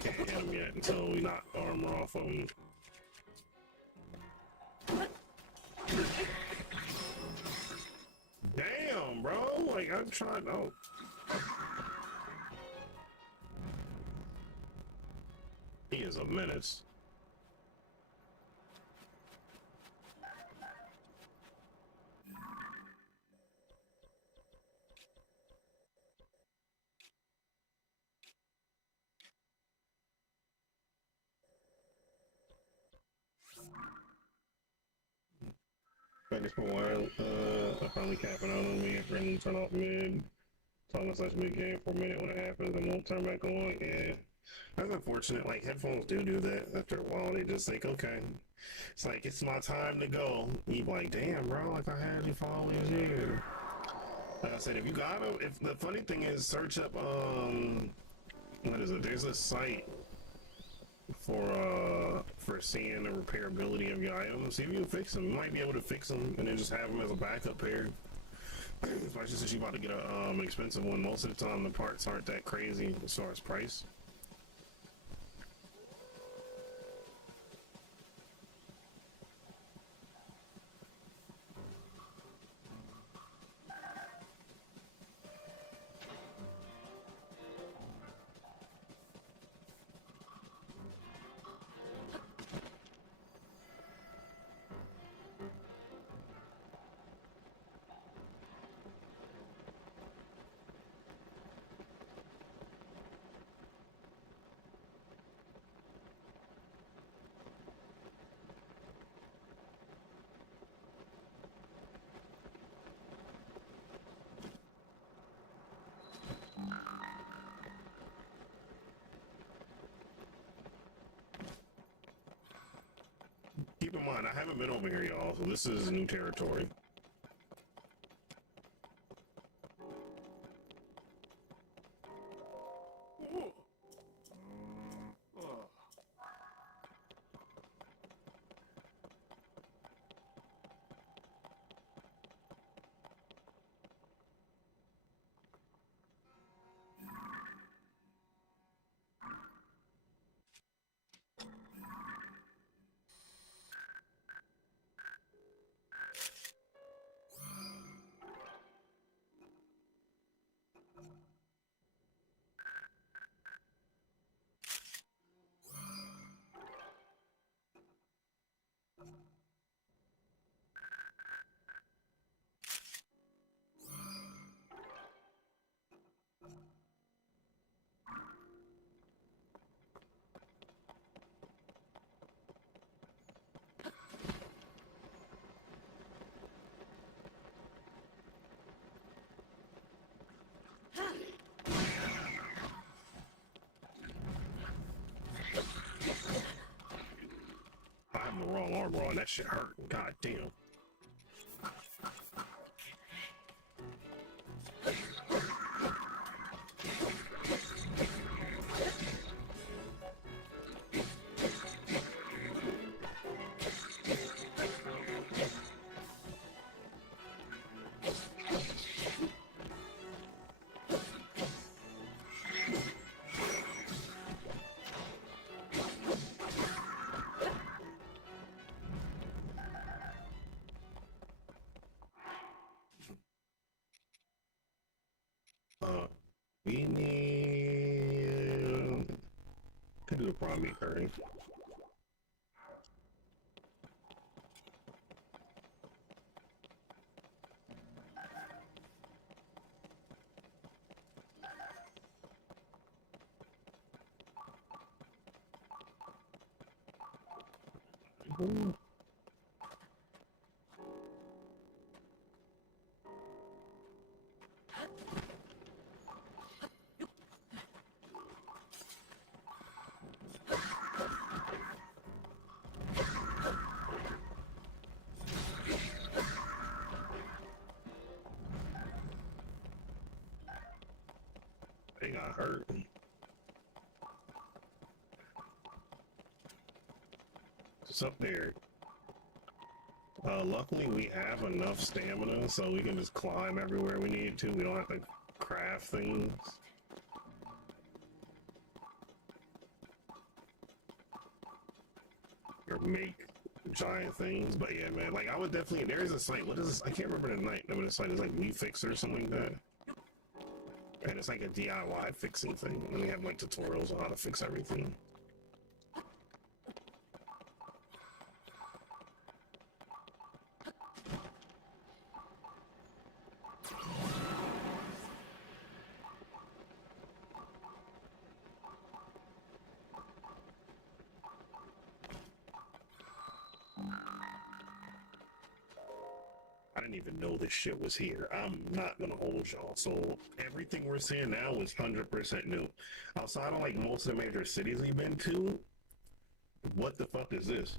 Can't hit him yet until we knock the armor off of him. Damn, bro! Like, I'm trying. Oh. He is a menace. Focus for a while. I finally capping out on me. Friendly turn off mid. Talk on such mid game for a minute when it happens and won't turn back on. Yeah. That's unfortunate. Like, headphones do that. After a while, they just think, okay. It's like, it's my time to go. You like, damn, bro, like I had you for all these years. Like I said, if you got them, if the funny thing is, search up, what is it? There's a site for seeing the repairability of your items. See if you can fix them. You might be able to fix them and then just have them as a backup pair. Especially since you're about to get a expensive one. Most of the time, the parts aren't that crazy as far as price. Keep in mind, I haven't been over here, y'all, so this is new territory. I have the wrong armor on. That shit hurt. God damn. do the prawn meat curry. Ooh. They got hurt. It's up there. Luckily, we have enough stamina, so we can just climb everywhere we need to. We don't have to craft things. Or make giant things. But yeah, man, like, I would definitely, there's a site, what is this? I can't remember the name of the site. It's like We Fix or something like that. And it's like a DIY fixing thing. And they have like tutorials on how to fix everything. I didn't even know this shit was here. I'm not gonna hold y'all. So everything we're seeing now is 100% new. Outside of like most of the major cities we've been to, what the fuck is this?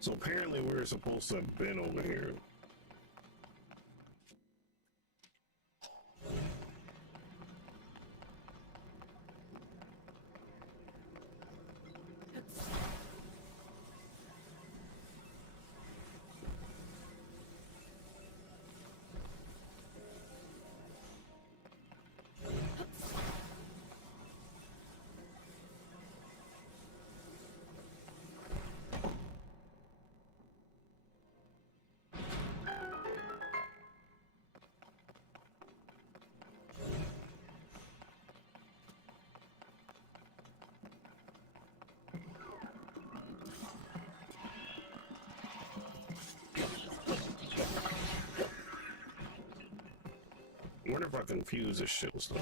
So apparently we were supposed to have been over here. I wonder if I confuse this shit with stuff.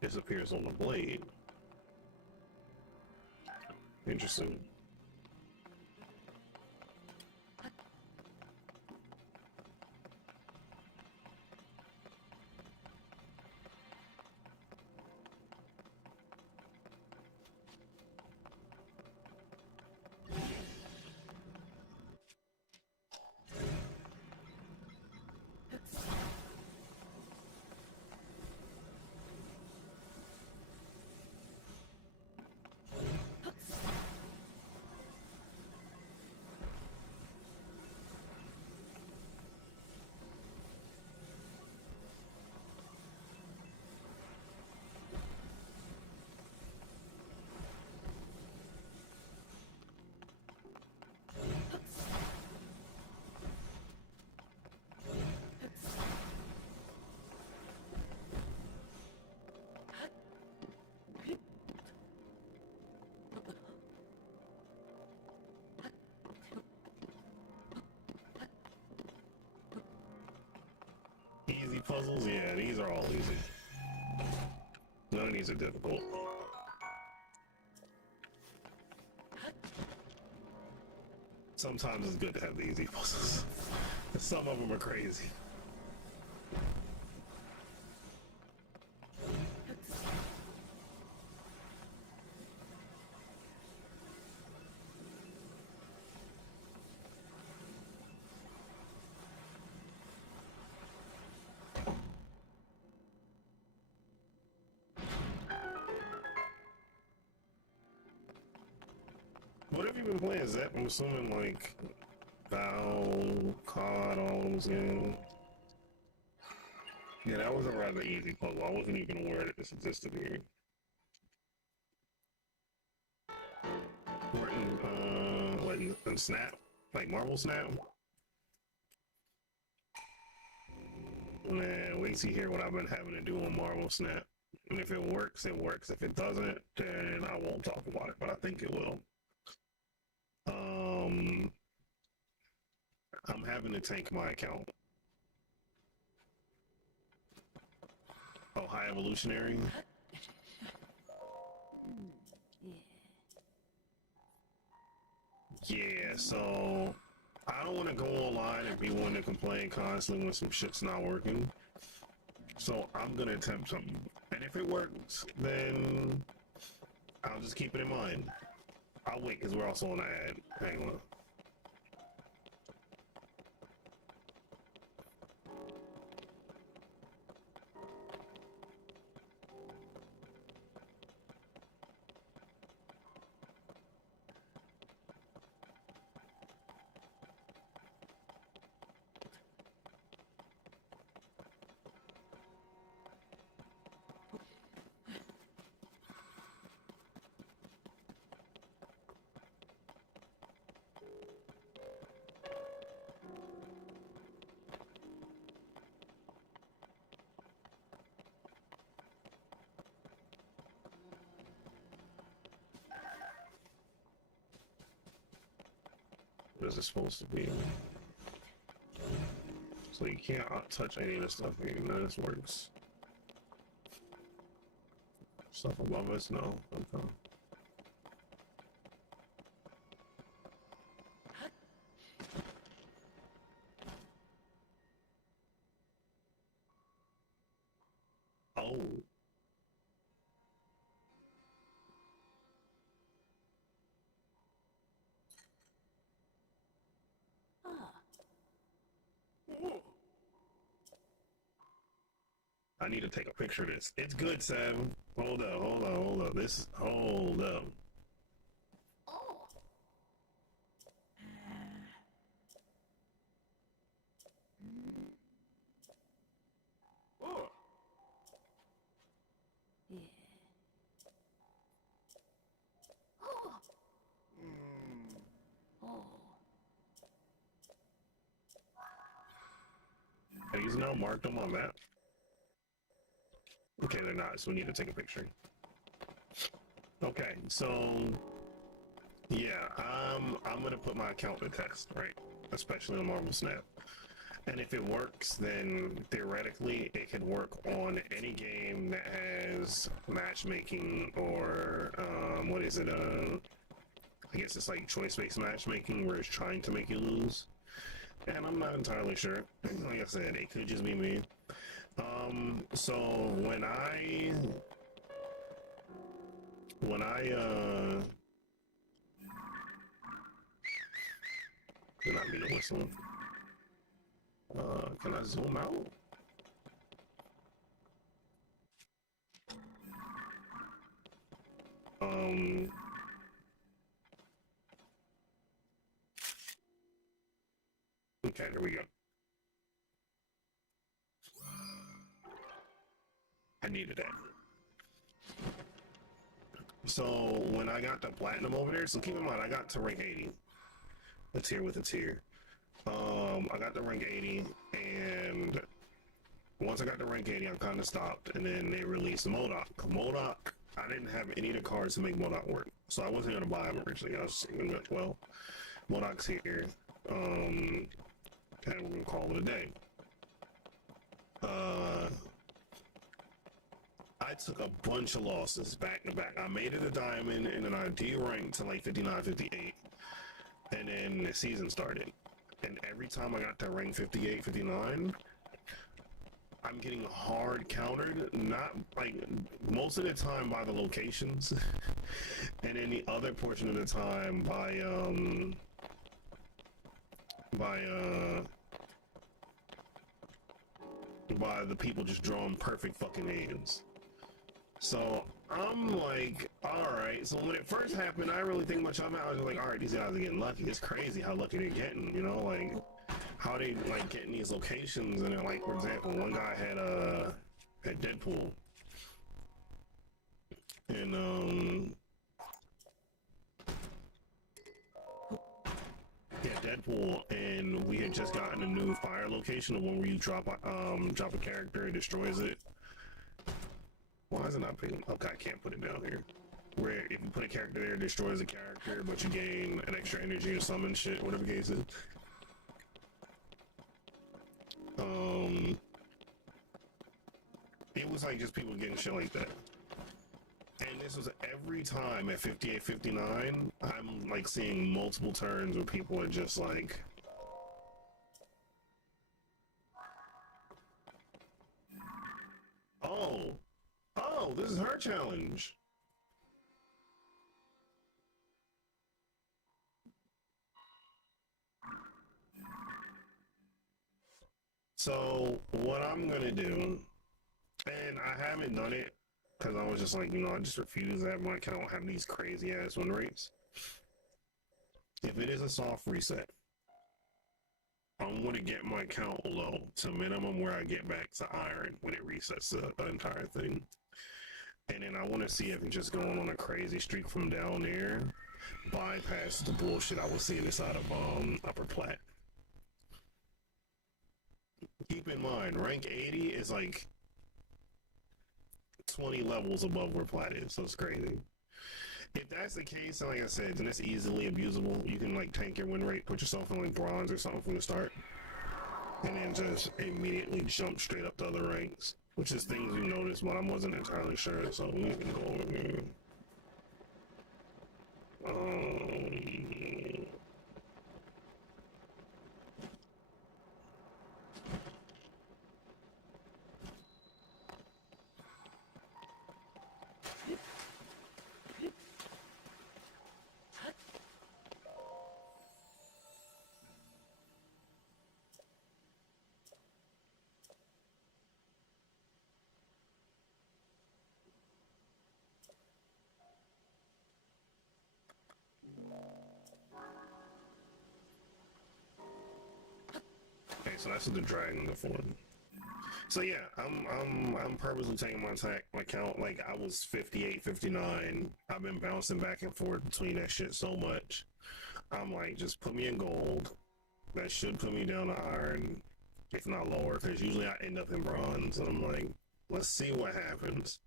Disappears on the blade. Interesting. Easy puzzles? Yeah, these are all easy. None of these are difficult. Sometimes it's good to have the easy puzzles. Some of them are crazy. What have you been playing, Zep? I'm assuming, like, Oh, caught all those in. Yeah, that was a rather easy puzzle. I wasn't even aware that this existed here. What in Snap? Like Marvel Snap? Man, wait till you hear what I've been having to do on Marvel Snap. And if it works, it works. If it doesn't, then I won't talk about it, but I think it will. I'm having to tank my account. Oh, High Evolutionary? Yeah, so I don't want to go online and be one to complain constantly when some shit's not working. So I'm gonna attempt something. And if it works, then I'll just keep it in mind. I'll wait because we're also on an ad. Hang on. What is it supposed to be? So you can't touch any of this stuff here. None of this works. Stuff above us? No. Okay. Oh. I need to take a picture of this. It's good, Sam. Hold up, hold up, hold up. Hold up. These now marked on my map. Okay, they're not, so we need to take a picture. Okay, so yeah, I'm gonna put my account to test, right? Especially on Marvel Snap. And if it works, then theoretically it could work on any game that has matchmaking or what is it? I guess it's like choice-based matchmaking where it's trying to make you lose. And I'm not entirely sure. Like I said, it could just be me. So when I did not mean to whistle. Can I zoom out? Okay, there we go. I needed that. So when I got the platinum over there, so keep in mind I got to rank 80. A tier with a tier. I got to rank 80, and once I got to rank 80, I kind of stopped, and then they released MODOK. MODOK, I didn't have any of the cards to make MODOK work, so I wasn't gonna buy them originally. I was thinking, well, MODOK's here, and we're gonna call it a day. I took a bunch of losses back to back. I made it a diamond, and then I D-ranked to like 59, 58, and then the season started. And every time I got to rank 58, 59, I'm getting hard countered, not like most of the time by the locations, and then the other portion of the time by the people just drawing perfect fucking hands. So I'm like, alright, so when it first happened, I really think much of it. I was like, alright, these guys are getting lucky. It's crazy how lucky they're getting, you know, like how they like getting these locations. And then, like, for example, one guy had Deadpool. And yeah, Deadpool, and we had just gotten a new fire location, the one where you drop a character, it destroys it. Why is it not picking? Okay, I can't put it down here. Where if you put a character there, it destroys the character, but you gain an extra energy or summon shit, whatever the case is. It was like just people getting shit like that. And this was every time at 58, 59, I'm like seeing multiple turns where people are just like, oh, this is her challenge. So what I'm gonna do, and I haven't done it because I was just like, I just refuse that my account have these crazy ass win rates. If it is a soft reset, I'm gonna get my count low to minimum where I get back to iron when it resets the entire thing. And then I want to see if it's just going on a crazy streak from down there bypass the bullshit I was seeing inside of Upper Plat. Keep in mind, rank 80 is like 20 levels above where Plat is, so it's crazy. If that's the case, like I said, then it's easily abusable. You can like tank your win rate, put yourself in like bronze or something from the start, and then just immediately jump straight up to other ranks, which is things we noticed, but I wasn't entirely sure, so we can go over here. Okay, so that's what the dragon the form. So yeah, I'm purposely taking my count. Like I was 58, 59. I've been bouncing back and forth between that shit so much. I'm like, just put me in gold. That should put me down to iron, if not lower, because usually I end up in bronze. And I'm like, let's see what happens.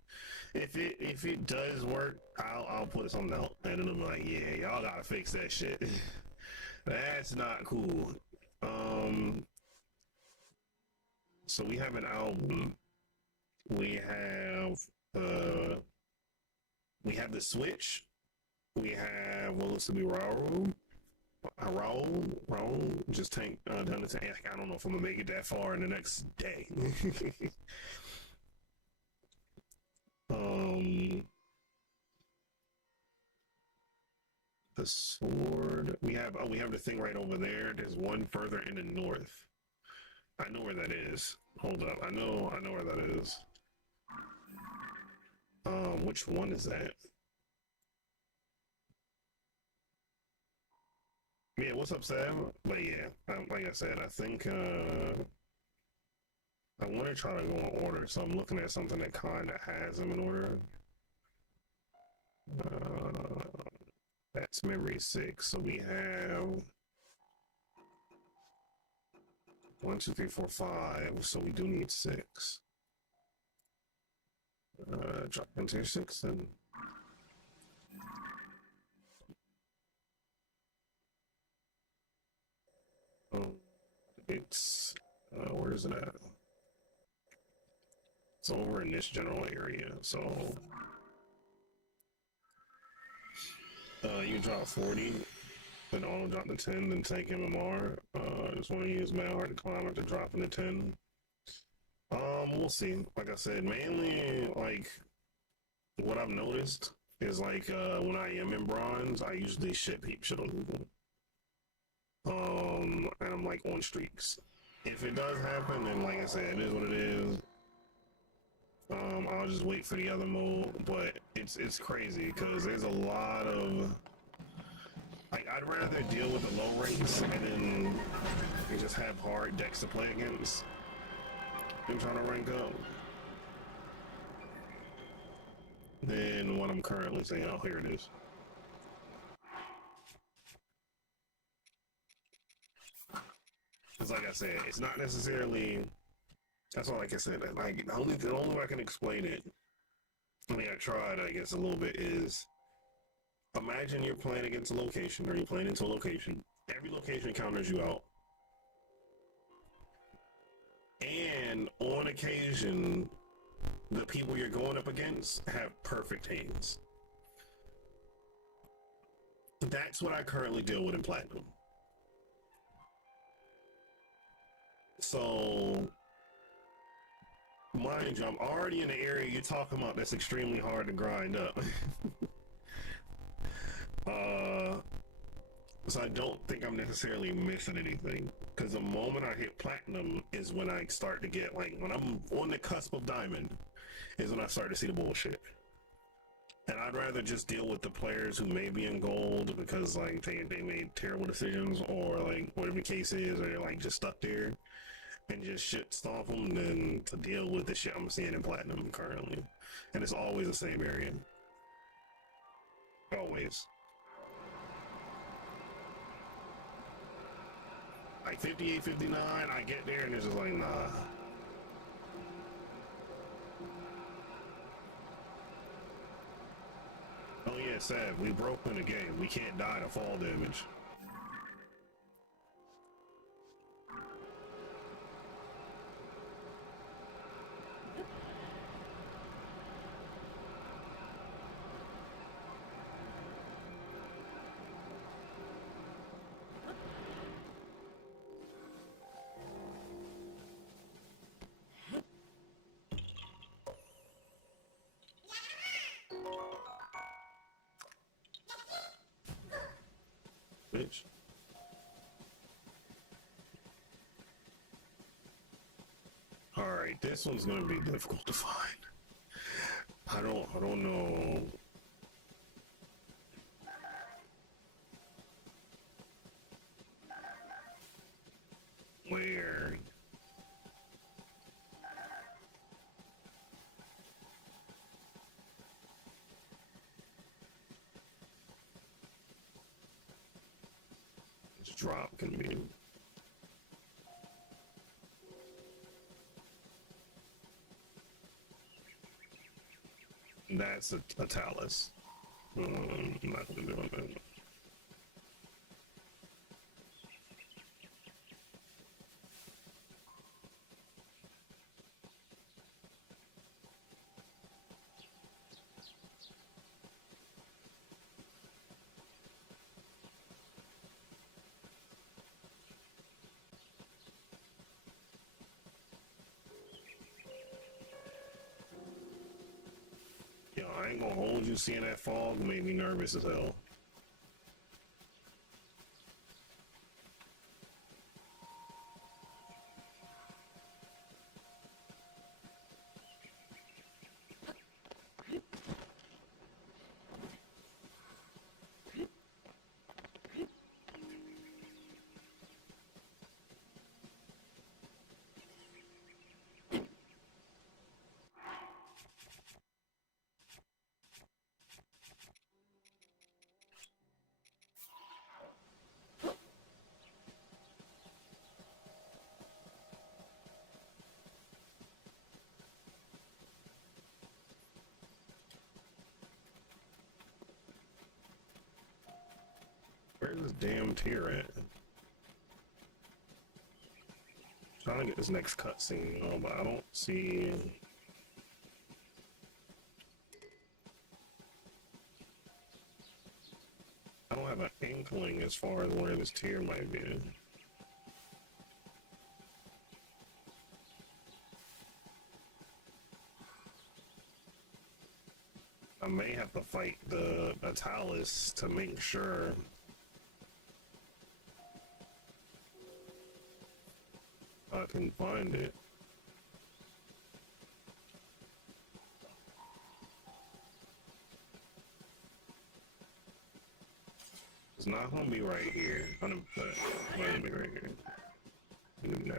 If it does work, I'll put something out, and then I'm like, yeah, y'all gotta fix that shit. That's not cool. So we have an album. We have the Switch. We have what looks to be Raul. Just tank done the tank. I don't know if I'm gonna make it that far in the next day. The sword. We have the thing right over there. There's one further in the north. I know where that is. Hold up. I know where that is. Which one is that? Yeah, what's up, Sam? But yeah, like I said, I think I want to try to go in order. So I'm looking at something that kind of has them in order. That's memory 6. So we have 1, 2, 3, 4, 5. So we do need 6. Drop into 6 and it's where is it at? It's over in this general area. So you drop 40, then auto drop the 10, then take MMR. Just want to use my hard to climb up to drop in the 10. We'll see. Like I said, mainly like what I've noticed is like when I am in bronze, I usually shit on people. And I'm like on streaks. If it does happen, then like I said, it is what it is. I'll just wait for the other mode, but it's crazy because there's a lot of like I'd rather deal with the low ranks and then just have hard decks to play against than trying to rank up. Than what I'm currently saying. Oh, here it is. It's like I said, it's not necessarily. That's all like I said. Like the only way I can explain it. I mean, I tried, I guess, a little bit is imagine you're playing against a location or you're playing into a location. Every location counters you out. And on occasion, the people you're going up against have perfect hands. That's what I currently deal with in Platinum. So, mind you, I'm already in the area you're talking about that's extremely hard to grind up. So I don't think I'm necessarily missing anything. Because the moment I hit Platinum is when I start to get, like, when I'm on the cusp of Diamond, is when I start to see the bullshit. And I'd rather just deal with the players who may be in gold because, like, they made terrible decisions or, like, whatever the case is, or they're, like, just stuck there and just shit stomp them than to deal with the shit I'm seeing in Platinum currently. And it's always the same area. Always. Like 58, 59, I get there and it's just like, nah. Oh yeah, Sav, we broke in the game. We can't die to fall damage. Bitch. Alright, this one's gonna be difficult to find. I don't know. Where? This drop can be. That's a talus. I'm not gonna do it. Yo, I ain't gonna hold you. Seeing that fog made me nervous as hell. Where's this damn tier at? Trying to get this next cutscene, but I don't see. I don't have an inkling as far as where this tier might be. I may have to fight the talus to make sure. I can find it. not gonna be right here. It's gonna be right here. No.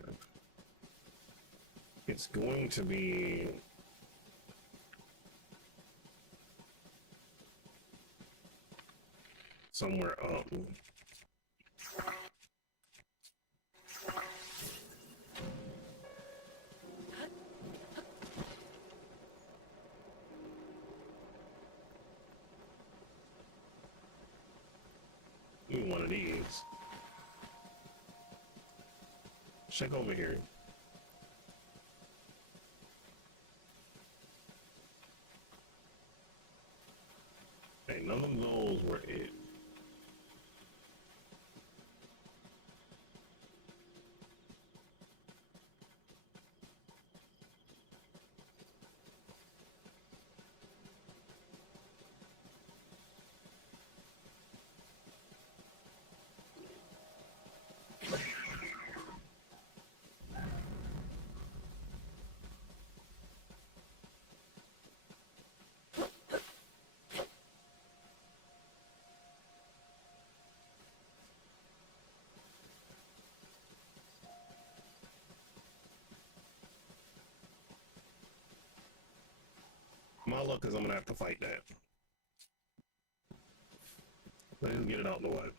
It's going to be somewhere up. Give me one of these. Check over here. Hey, none of those were it. My luck is I'm gonna have to fight that. Let's get it out the way.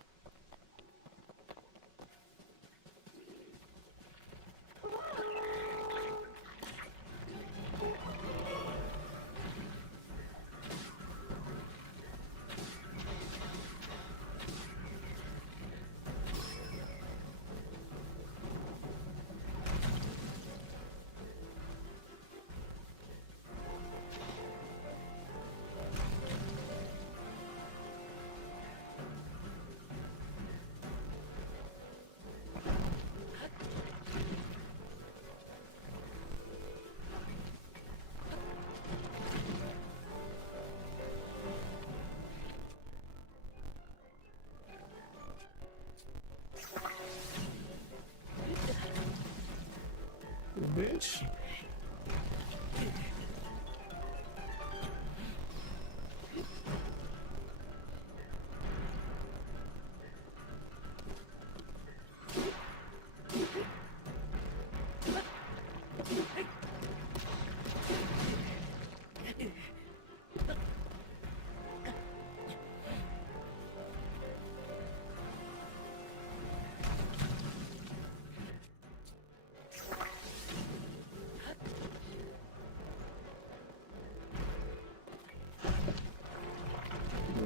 Bitch.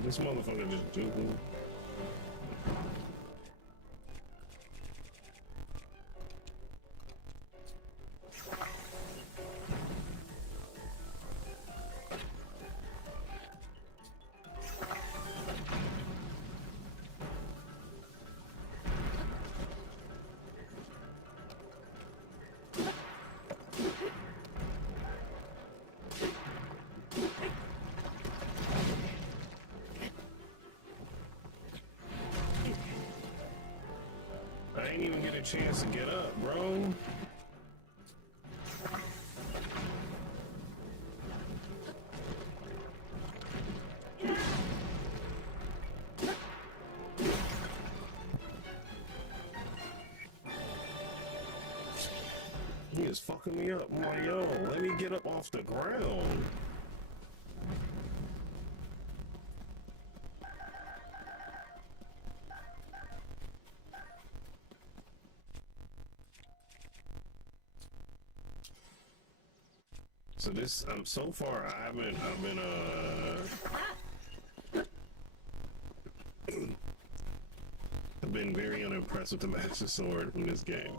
This motherfucker just juking. I ain't even get a chance to get up, bro. He is fucking me up. I'm like, yo, let me get up off the ground. So this, so far I've been I've been very unimpressed with the Master Sword in this game.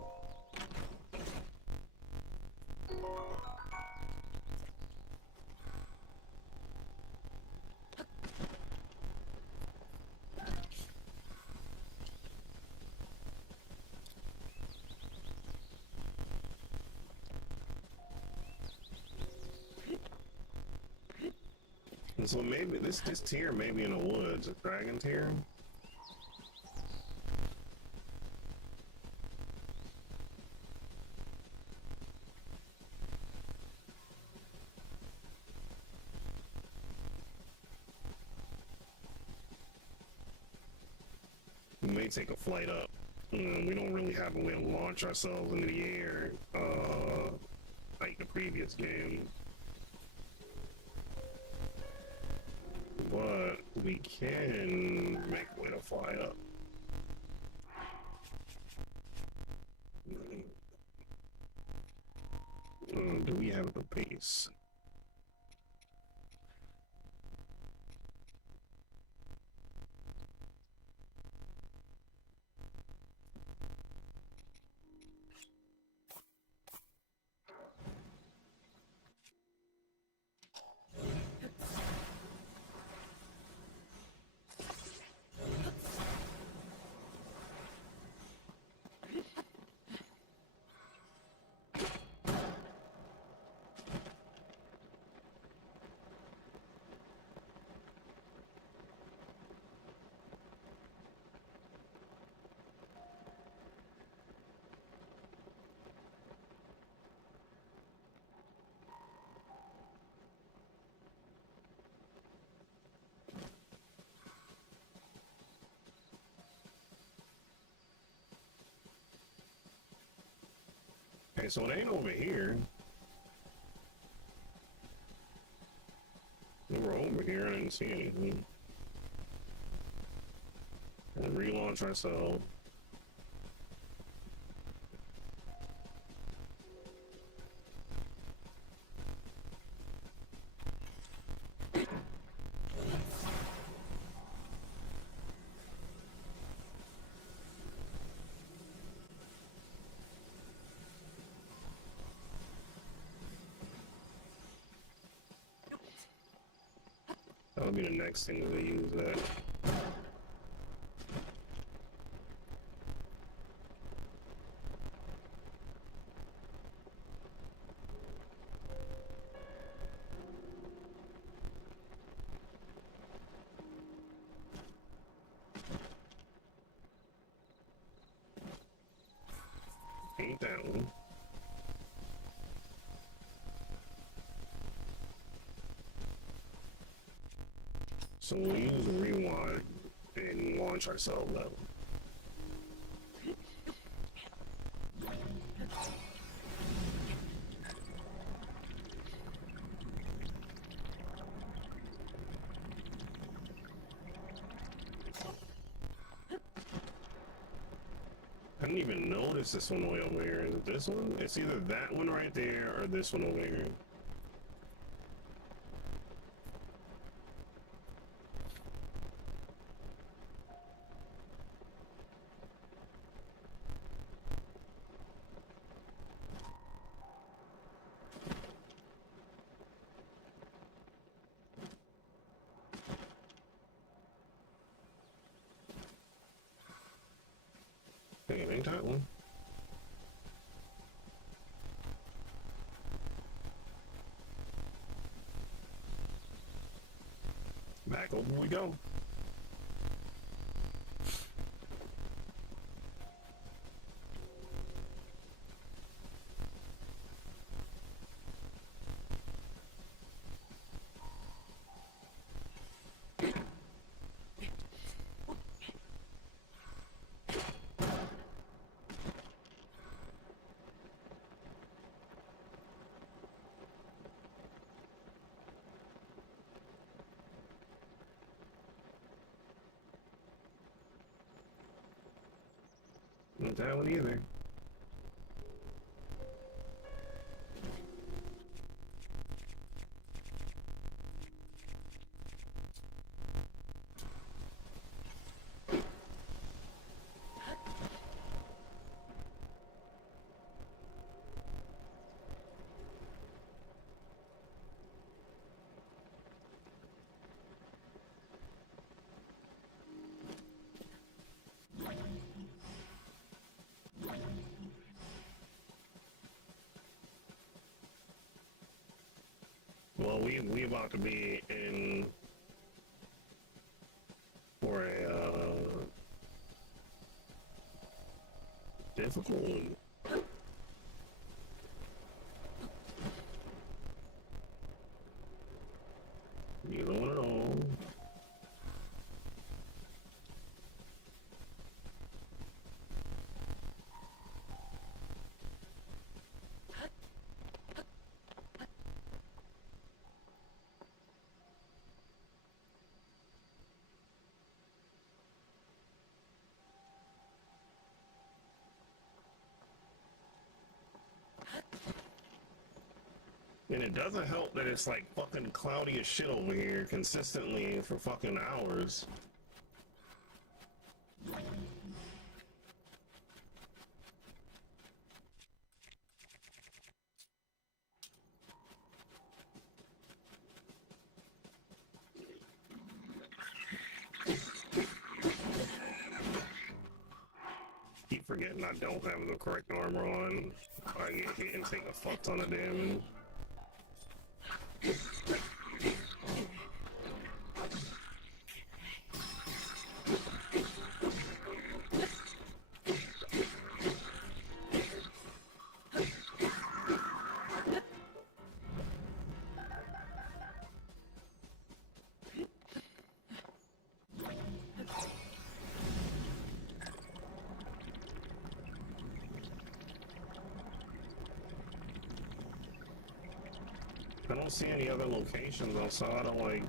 And so maybe this tier may be in the woods, a dragon tier. may take a flight up. We don't really have a way to launch ourselves into the air, like the previous game. But we can make a way to fly up. Do we have the base? Okay, so it ain't over here. We were over here, I didn't see anything. We'll relaunch ourselves. That'll be the next thing we use that. Ain't that one. So we'll use rewind and launch ourselves out. I didn't even notice this one way over here. Is it this one? It's either that one right there or this one over here. Hey, it ain't that one. Back over we go. Not that one either. Well, we about to be in for a difficult one. You don't know. And it doesn't help that it's like fucking cloudy as shit over here consistently for fucking hours. Keep forgetting I don't have the correct armor on. I get hit and take a fuck ton of damage. I don't see any other locations outside of like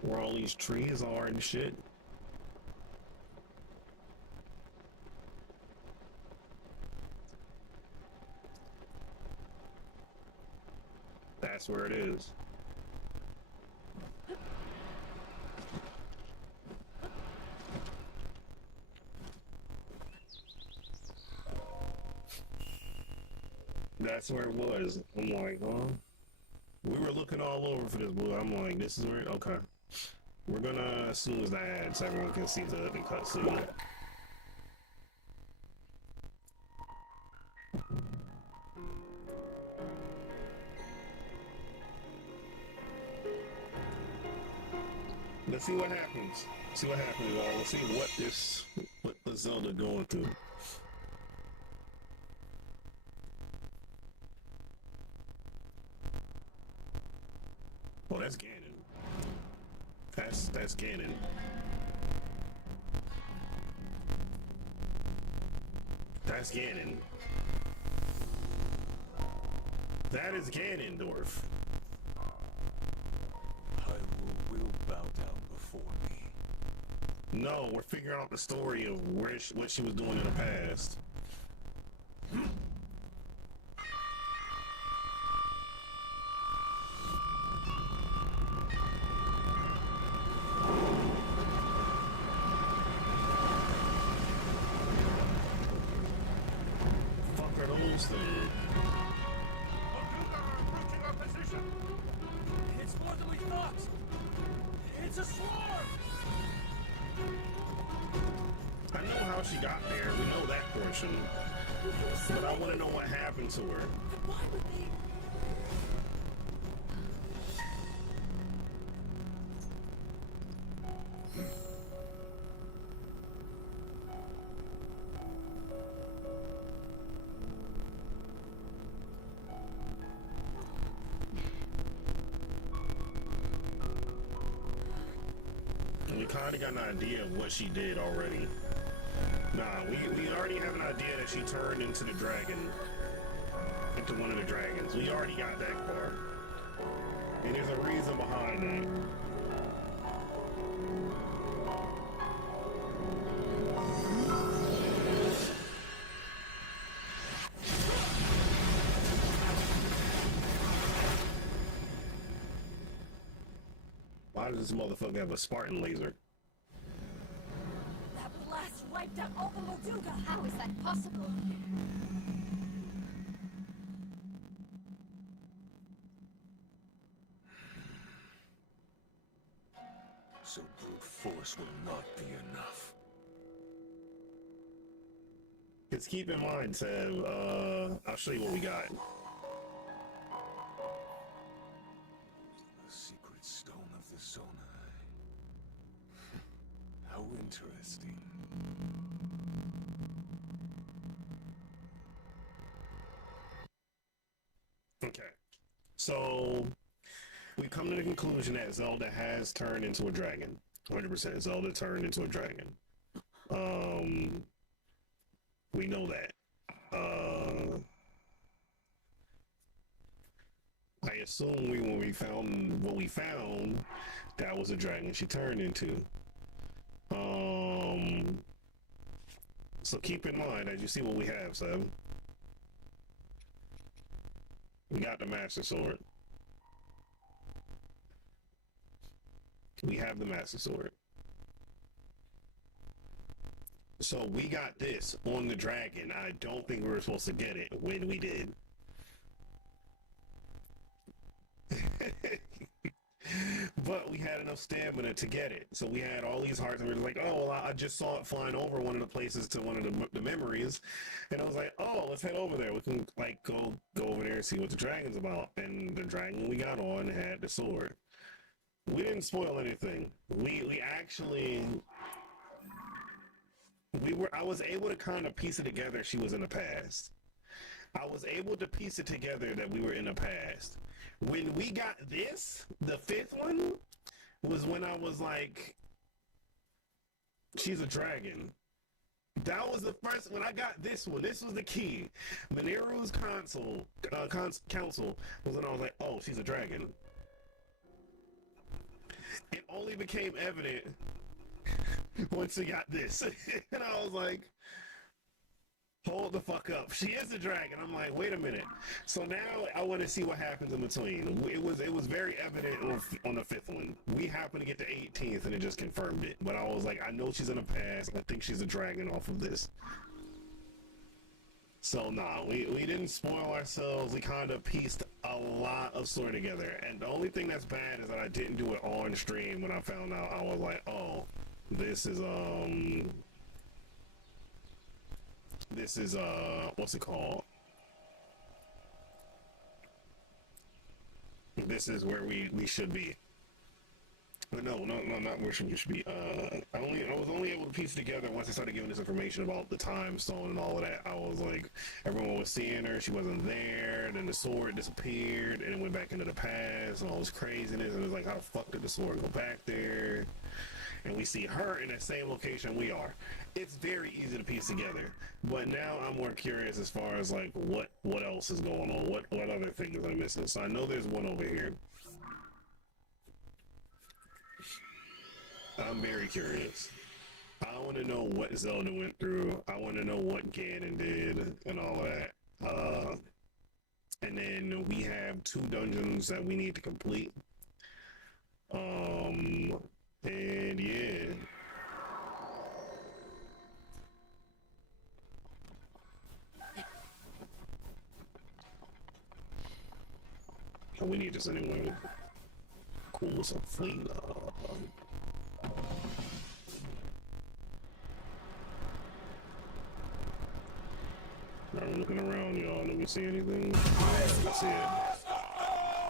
where all these trees are and shit. That's where it is. That's where it was. I'm like, huh? We were looking all over for this blue. I'm like, this is where, okay. We're gonna, as soon as that adds, everyone can see the cutscene. Let's see what happens. See what happens. Let's see what the Zelda going through. Oh, that's Ganon. That's Ganon. That's Ganon. That is Ganondorf. Hyrule will bow down before me. No, we're figuring out the story of what she was doing in the past. Fuck are those things? Approaching our position. It's more than we thought. It's a swarm. I know how she got there. We know that portion. But I want to know what happened to her. Why would they? We kind of got an idea of what she did already. Nah, we already have an idea that she turned into the dragon. Into one of the dragons. We already got that part. And there's a reason behind that. Why does this motherfucker have a Spartan laser? That blast wiped out all the Moduga. How is that possible? So brute force will not be enough. Just keep in mind, Seb, I'll show you what we got. The secret stone of the Zonai. How interesting. Okay. So, we come to the conclusion that Zelda has turned into a dragon. 100% Zelda turned into a dragon. We know that. I assume when we found what we found, that was a dragon she turned into. So keep in mind as you see what we have, Sam. We got the Master Sword. We have the Master Sword. So we got this on the dragon. I don't think we were supposed to get it when we did. But we had enough stamina to get it. So we had all these hearts and we were like, oh, well, I just saw it flying over one of the places to one of the memories. And I was like, oh, let's head over there. We can like go over there and see what the dragon's about. And the dragon we got on had the sword. We didn't spoil anything. We actually I was able to kind of piece it together. She was in the past. I was able to piece it together that we were in the past. When we got this, the fifth one, was when I was like, she's a dragon. That was the first, when I got this one, this was the key. Mineru's council was when I was like, oh, she's a dragon. It only became evident once we got this. And I was like, hold the fuck up. She is a dragon. I'm like, wait a minute. So now I want to see what happens in between. It was very evident on the fifth one. We happened to get to 18th and it just confirmed it. But I was like, I know she's in the past. I think she's a dragon off of this. So nah, we didn't spoil ourselves. We kind of pieced a lot of story together. And the only thing that's bad is that I didn't do it on stream. When I found out, I was like, oh, this is what's it called? This is where we should be. But no, not where we should be. I was only able to piece it together once I started giving this information about the time stone and all of that. I was like, everyone was seeing her, she wasn't there, and then the sword disappeared, and it went back into the past, and all this craziness, and it was like, how the fuck did the sword go back there? And we see her in the same location we are. It's very easy to piece together, but now I'm more curious as far as like what else is going on, what other things I'm missing. So I know there's one over here. I'm very curious. I want to know what Zelda went through. I want to know what Ganon did and all of that. And then we have 2 dungeons that we need to complete. And yeah. Oh, we need this anyway. Cool, some fleet. I'm looking around, y'all. Let me see anything. Let's see it.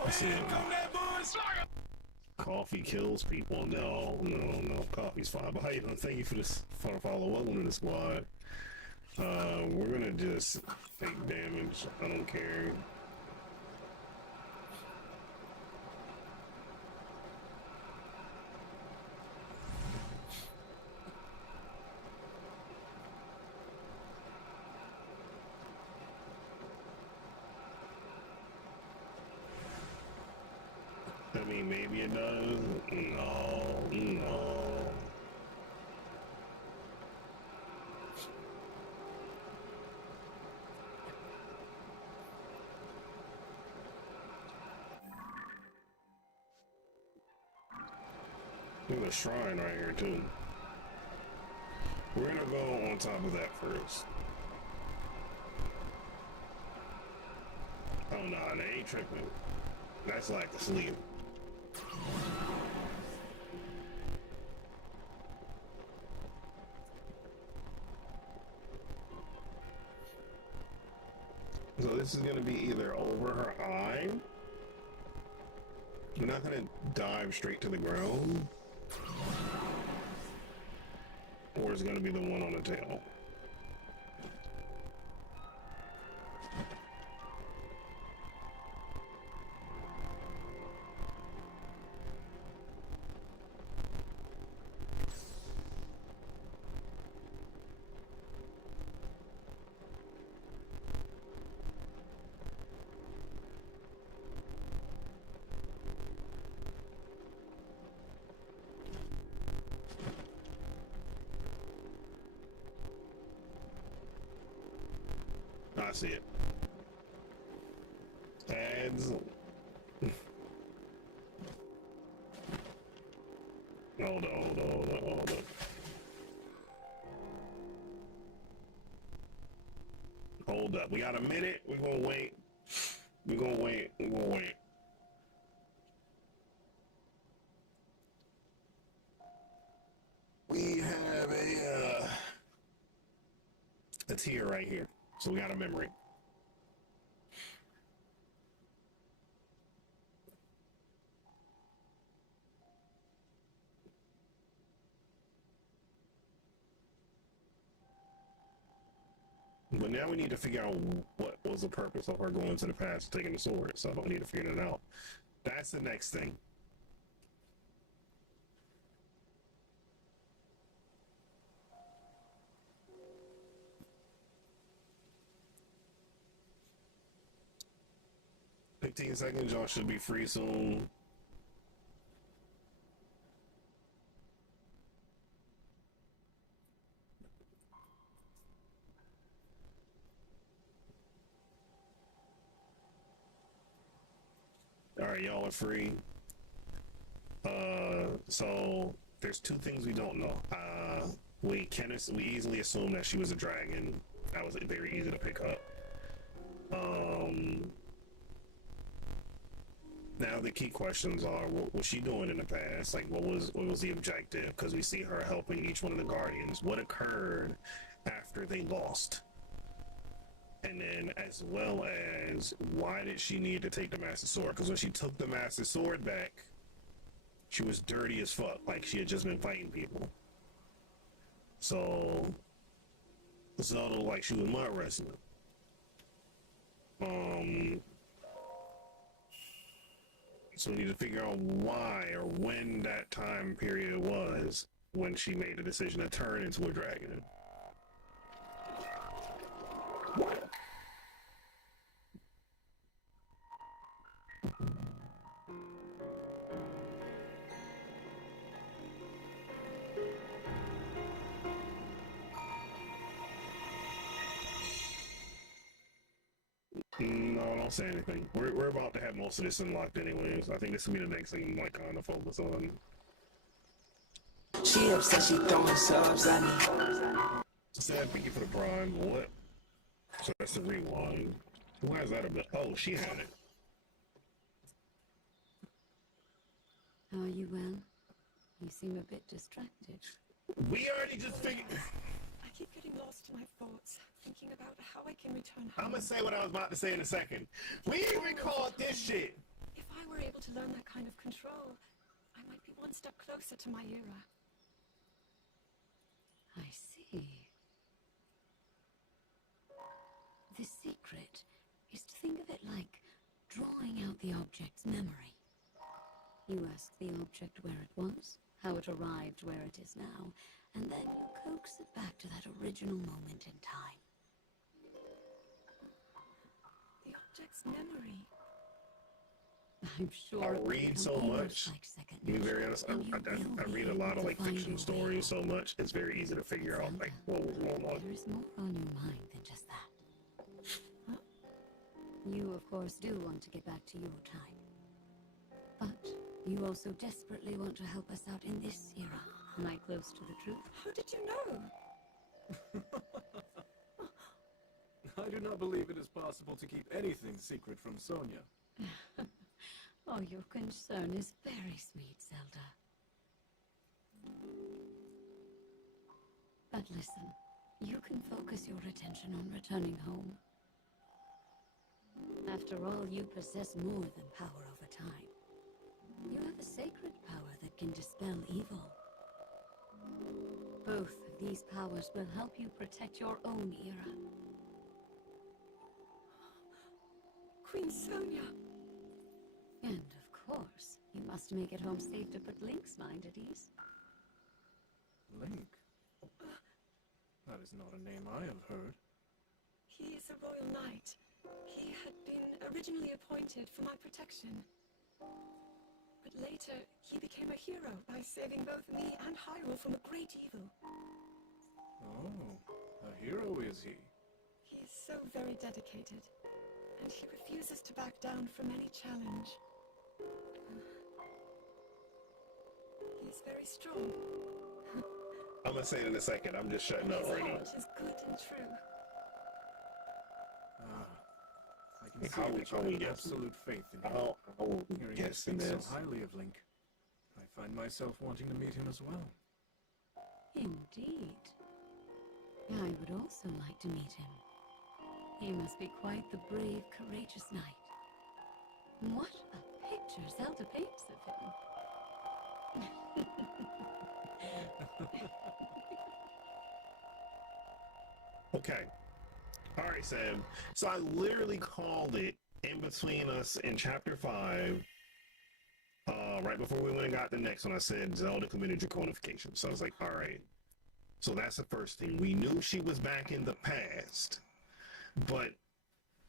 Let's see it. Coffee kills people. No. Coffee's fine. But how you doing? Thank you for this. For the follow. Welcome to the squad. We're gonna just take damage. I don't care. I mean, maybe it does. No. There's a shrine right here, too. We're gonna go on top of that first. Oh, no, they ain't tripping. That's like the sleep. So this is going to be either over her eye. We're not going to dive straight to the ground. Or it's going to be the one on the tail. see it. Ads. Hold on. Hold up. We got a minute. We're gonna wait. We have a tier right here. So we got a memory. But now we need to figure out what was the purpose of her going to the past, taking the sword. So I don't need to figure that out. That's the next thing. $15 y'all should be free soon. Alright, y'all are free. So there's two things we don't know. We easily assume that she was a dragon. That was very easy to pick up. Now the key questions are: what was she doing in the past? Like, what was the objective? Because we see her helping each one of the guardians. What occurred after they lost? And then, as well as, why did she need to take the Master Sword? Because when she took the Master Sword back, she was dirty as fuck. Like, she had just been fighting people. So, Zelda, like, she was mud wrestling. So we need to figure out why or when that time period was when she made the decision to turn into a dragon. No, don't say anything. We're about to have most of this unlocked anyways. I think this will be the next thing we might kind of focus on. She upset, she throwing subs at me. Sad, thank you for the prime. What? So that's the rewind. Why is that a bit? Oh, she had it. Are you well? You seem a bit distracted. We already just figured. I keep getting lost in my thoughts, thinking about how I can return home. I'm gonna say what I was about to say in a second. We even called this shit. If I were able to learn that kind of control, I might be one step closer to my era. I see. The secret is to think of it like drawing out the object's memory. You ask the object where it was, how it arrived where it is now, and then you coax it back to that original moment in time. The object's memory. I'm sure I read so much. To be very honest, I read a lot of like fiction stories so much. It's very easy to figure out like what was going on. There is more on your mind than just that. You, of course, do want to get back to your time. But you also desperately want to help us out in this era. Am I close to the truth? How did you know? I do not believe it is possible to keep anything secret from Sonia. Oh, your concern is very sweet, Zelda. But listen, you can focus your attention on returning home. After all, you possess more than power over time. You have a sacred power that can dispel evil. Both of these powers will help you protect your own era. Queen Sonia. And of course, you must make it home safe to put Link's mind at ease. Link? That is not a name I have heard. He is a royal knight. He had been originally appointed for my protection. But later, he became a hero by saving both me and Hyrule from a great evil. Oh, a hero is he? He is so very dedicated, and he refuses to back down from any challenge. He's very strong. I'm gonna say it in a second. I'm just shutting up His right now. heart is good and true. I can see How that you we have guessing? absolute faith in him. How we Hearing you guessing speak this? so highly of Link, I find myself wanting to meet him as well. Indeed. I would also like to meet him. He must be quite the brave, courageous knight. What a picture Zelda paints of him. Okay. All right, Sam. So I literally called it in between us in chapter 5. Right before we went and got the next one, I said Zelda committed draconification. So I was like, all right. So that's the first thing. We knew she was back in the past, but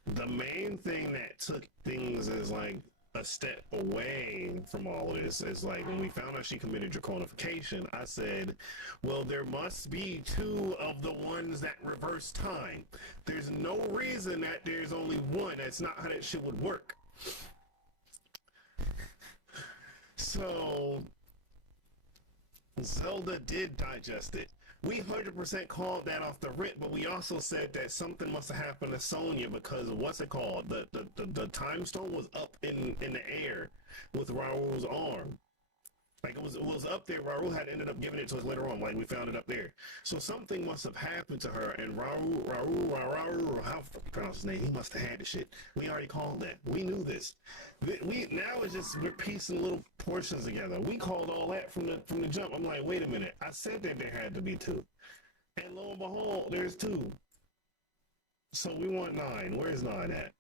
the main thing that took things as like a step away from all of this is like when we found out she committed draconification, I said, well, there must be 2 of the ones that reverse time. There's no reason that there's only one. That's not how that shit would work. So Zelda did digest it. We 100% called that off the rip, but we also said that something must have happened to Sonya because what's it called? The time stone was up in the air with Raul's arm. Like it was up there. Raul had ended up giving it to us later on. Like we found it up there. So something must have happened to her. And Raul, how to pronounce his name? He must have had the shit. We already called that. We knew this. We now it's just we're piecing little portions together. We called all that from the jump. I'm like, wait a minute. I said that there had to be 2, and lo and behold, there's 2. So we want 9. Where's 9 at?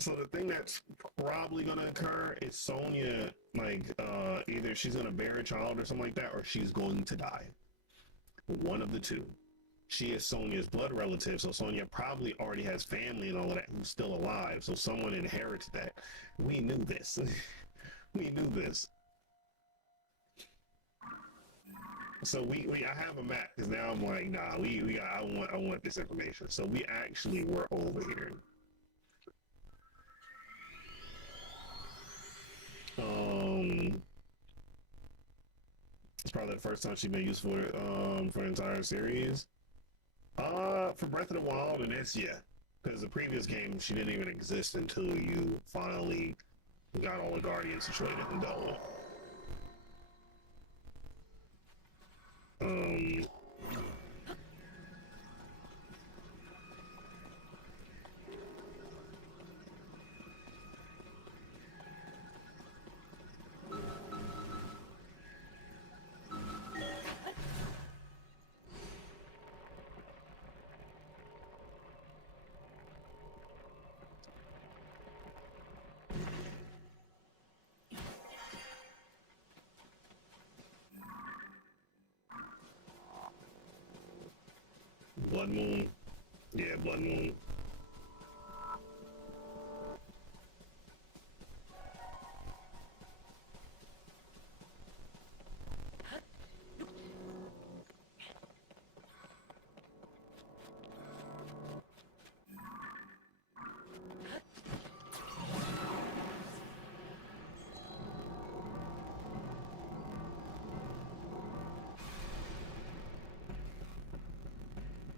So the thing that's probably gonna occur is Sonya, like, either she's gonna bear a child or something like that, or she's going to die. One of the 2. She is Sonya's blood relative, so Sonya probably already has family and all of that who's still alive, so someone inherits that. We knew this. We knew this. So I have a map, because now I'm like, nah, I want this information. So we actually were over here. It's probably the first time she's been used for the entire series. For Breath of the Wild, and it's because the previous game she didn't even exist until you finally got all the Guardians situated and dealt with. Blood Moon. Yeah, Blood Moon.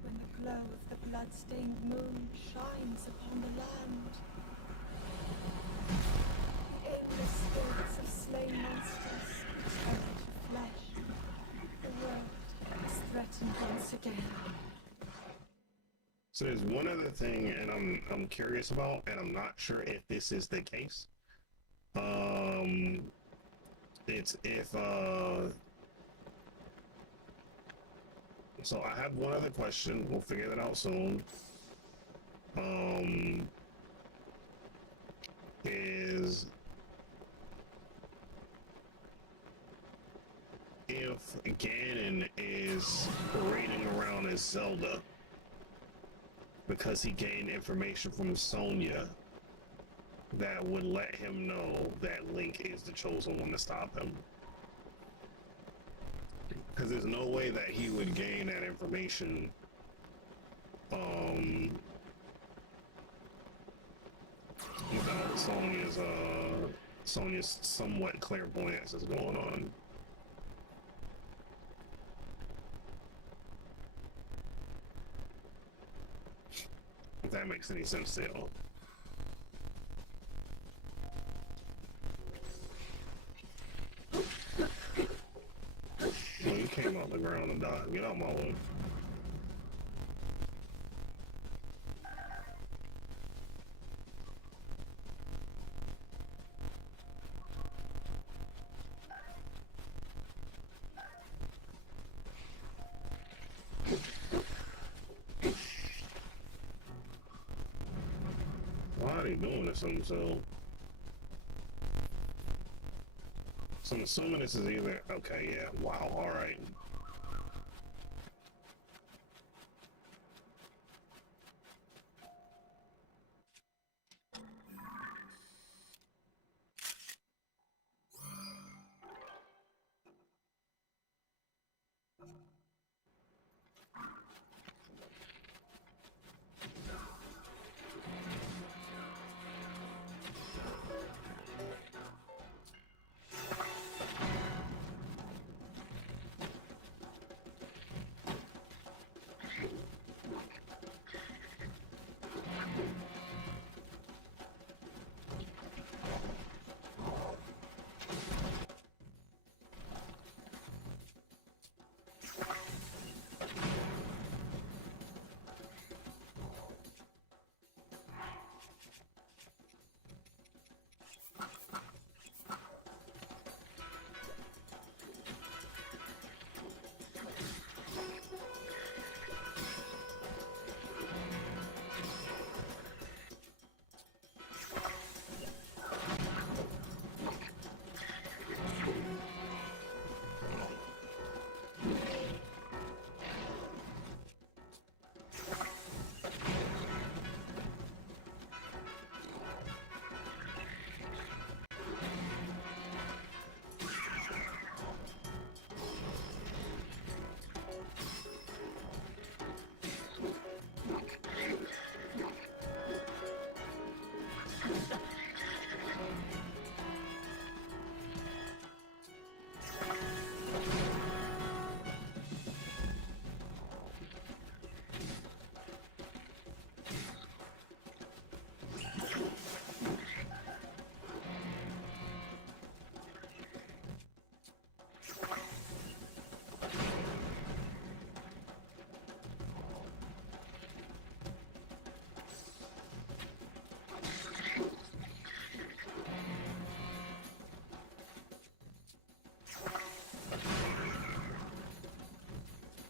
When the glow of the blood-stained moon shines upon the land, the aimless spirits of slain monsters return to flesh. The world is threatened once again. So there's one other thing, and I'm curious about, and I'm not sure if this is the case. It's if So I have one other question. We'll figure that out soon. Is if Ganon is parading around as Zelda because he gained information from Sonya, that would let him know that Link is the chosen one to stop him. Because there's no way that he would gain that information without Sonya's somewhat clairvoyance is going on. If that makes any sense to y'all. Well, you came off the ground and died. Get out my way. Why are they doing this to themselves? So I'm assuming this is either... Okay, yeah. Wow, alright.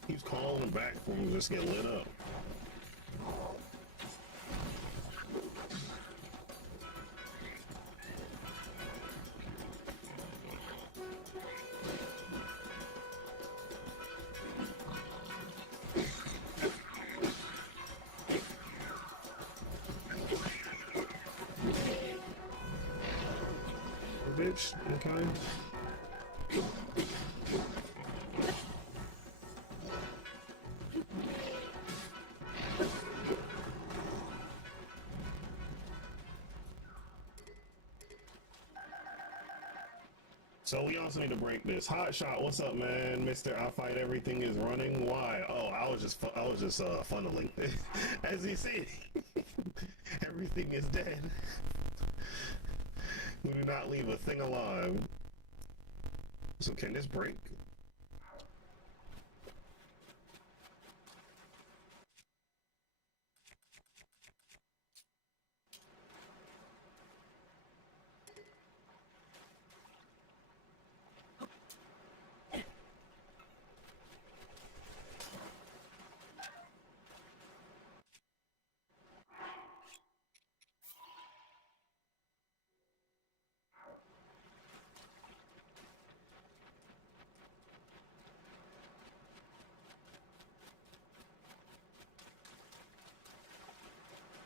He's calling back for him to just get lit up. Bitch, okay. So we also need to break this. Hot shot, what's up, man? Mr. I fight everything is running. Why? Oh, I was just funneling. As you see, everything is dead. We do not leave a thing alive. So can this break?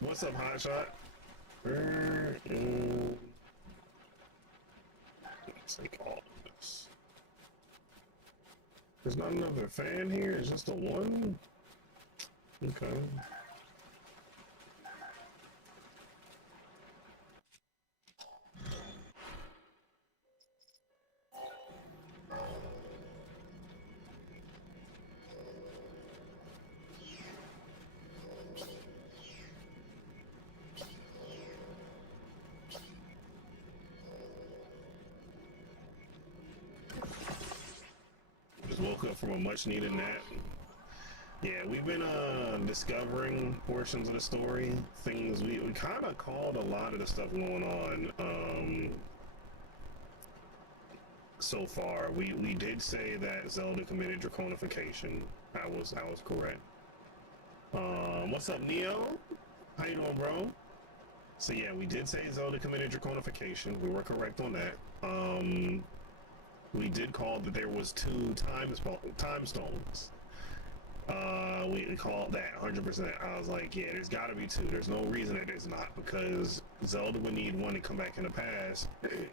What's up, Hotshot? Where let's take all of this. There's not another fan here, it's just the one? Okay. Just woke up from a much needed nap. Yeah, we've been discovering portions of the story, things we kind of called a lot of the stuff going on so far. We did say that Zelda committed draconification. I was correct. What's up, Neo? How you doing, bro? So yeah, we did say Zelda committed draconification. We were correct on that. We did call that there was two time stones. We called that 100%. I was like, yeah, there's got to be two. There's no reason that there's not, because Zelda would need one to come back in the past,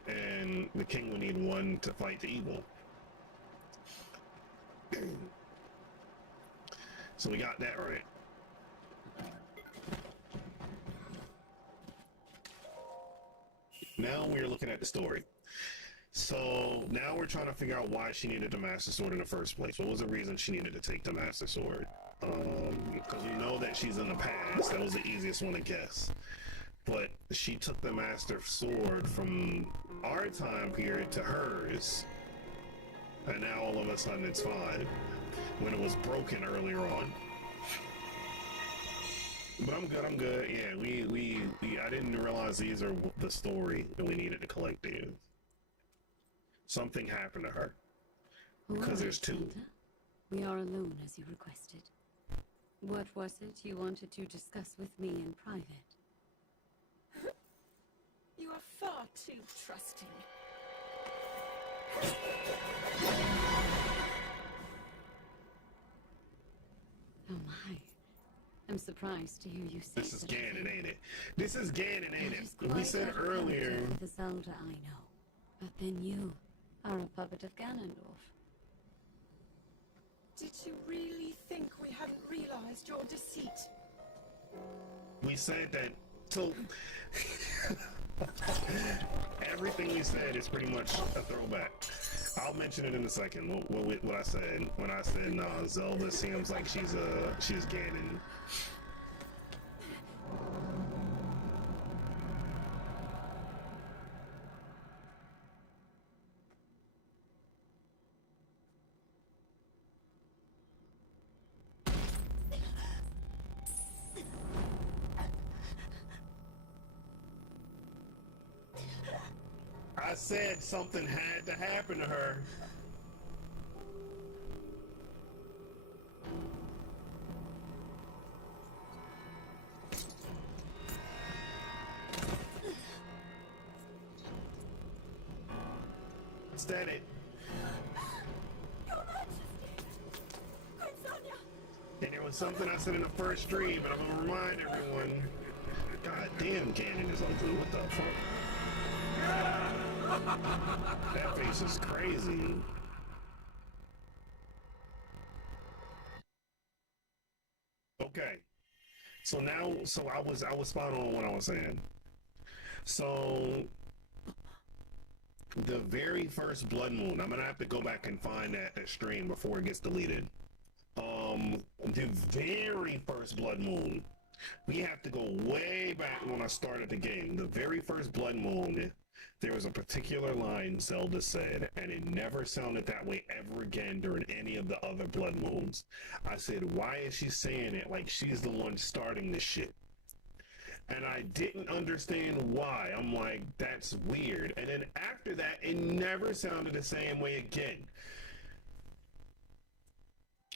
and the king would need one to fight the evil. So we got that right. Now we're looking at the story. So now we're trying to figure out why she needed the Master Sword in the first place. What was the reason she needed to take the Master Sword? Because we know that she's in the past. That was the easiest one to guess. But she took the Master Sword from our time period to hers. And now all of a sudden it's fine. When it was broken earlier on. But I'm good. Yeah, I didn't realize these are the story that we needed to collect these. Something happened to her. Because there's two. Zelda. We are alone as you requested. What was it you wanted to discuss with me in private? You are far too trusting. Oh my. I'm surprised to hear you say This is such a Ganon, thing. ain't it? This is Ganon, ain't That is it? We quite said out of earlier. character for the Zelda I know. But then you are a puppet of Ganondorf. Did you really think we hadn't realized your deceit? We said that. So everything we said is pretty much a throwback. I'll mention it in a second. What I said when I said Zelda seems like she's Ganon. I said something had to happen to her. Said it. Your Majesty! Queen Sonia! And there was something I said in the first stream, and I'm gonna remind everyone. God damn, Ganon is ugly. What the fuck? That face is crazy. Okay. So I was spot on what I was saying. So the very first blood moon, I'm gonna have to go back and find that stream before it gets deleted. The very first blood moon, we have to go way back when I started the game. The very first blood moon, there was a particular line Zelda said, and it never sounded that way ever again during any of the other blood moons. I said, why is she saying it like she's the one starting this shit? And I didn't understand why. I'm like, that's weird. And then after that, it never sounded the same way again.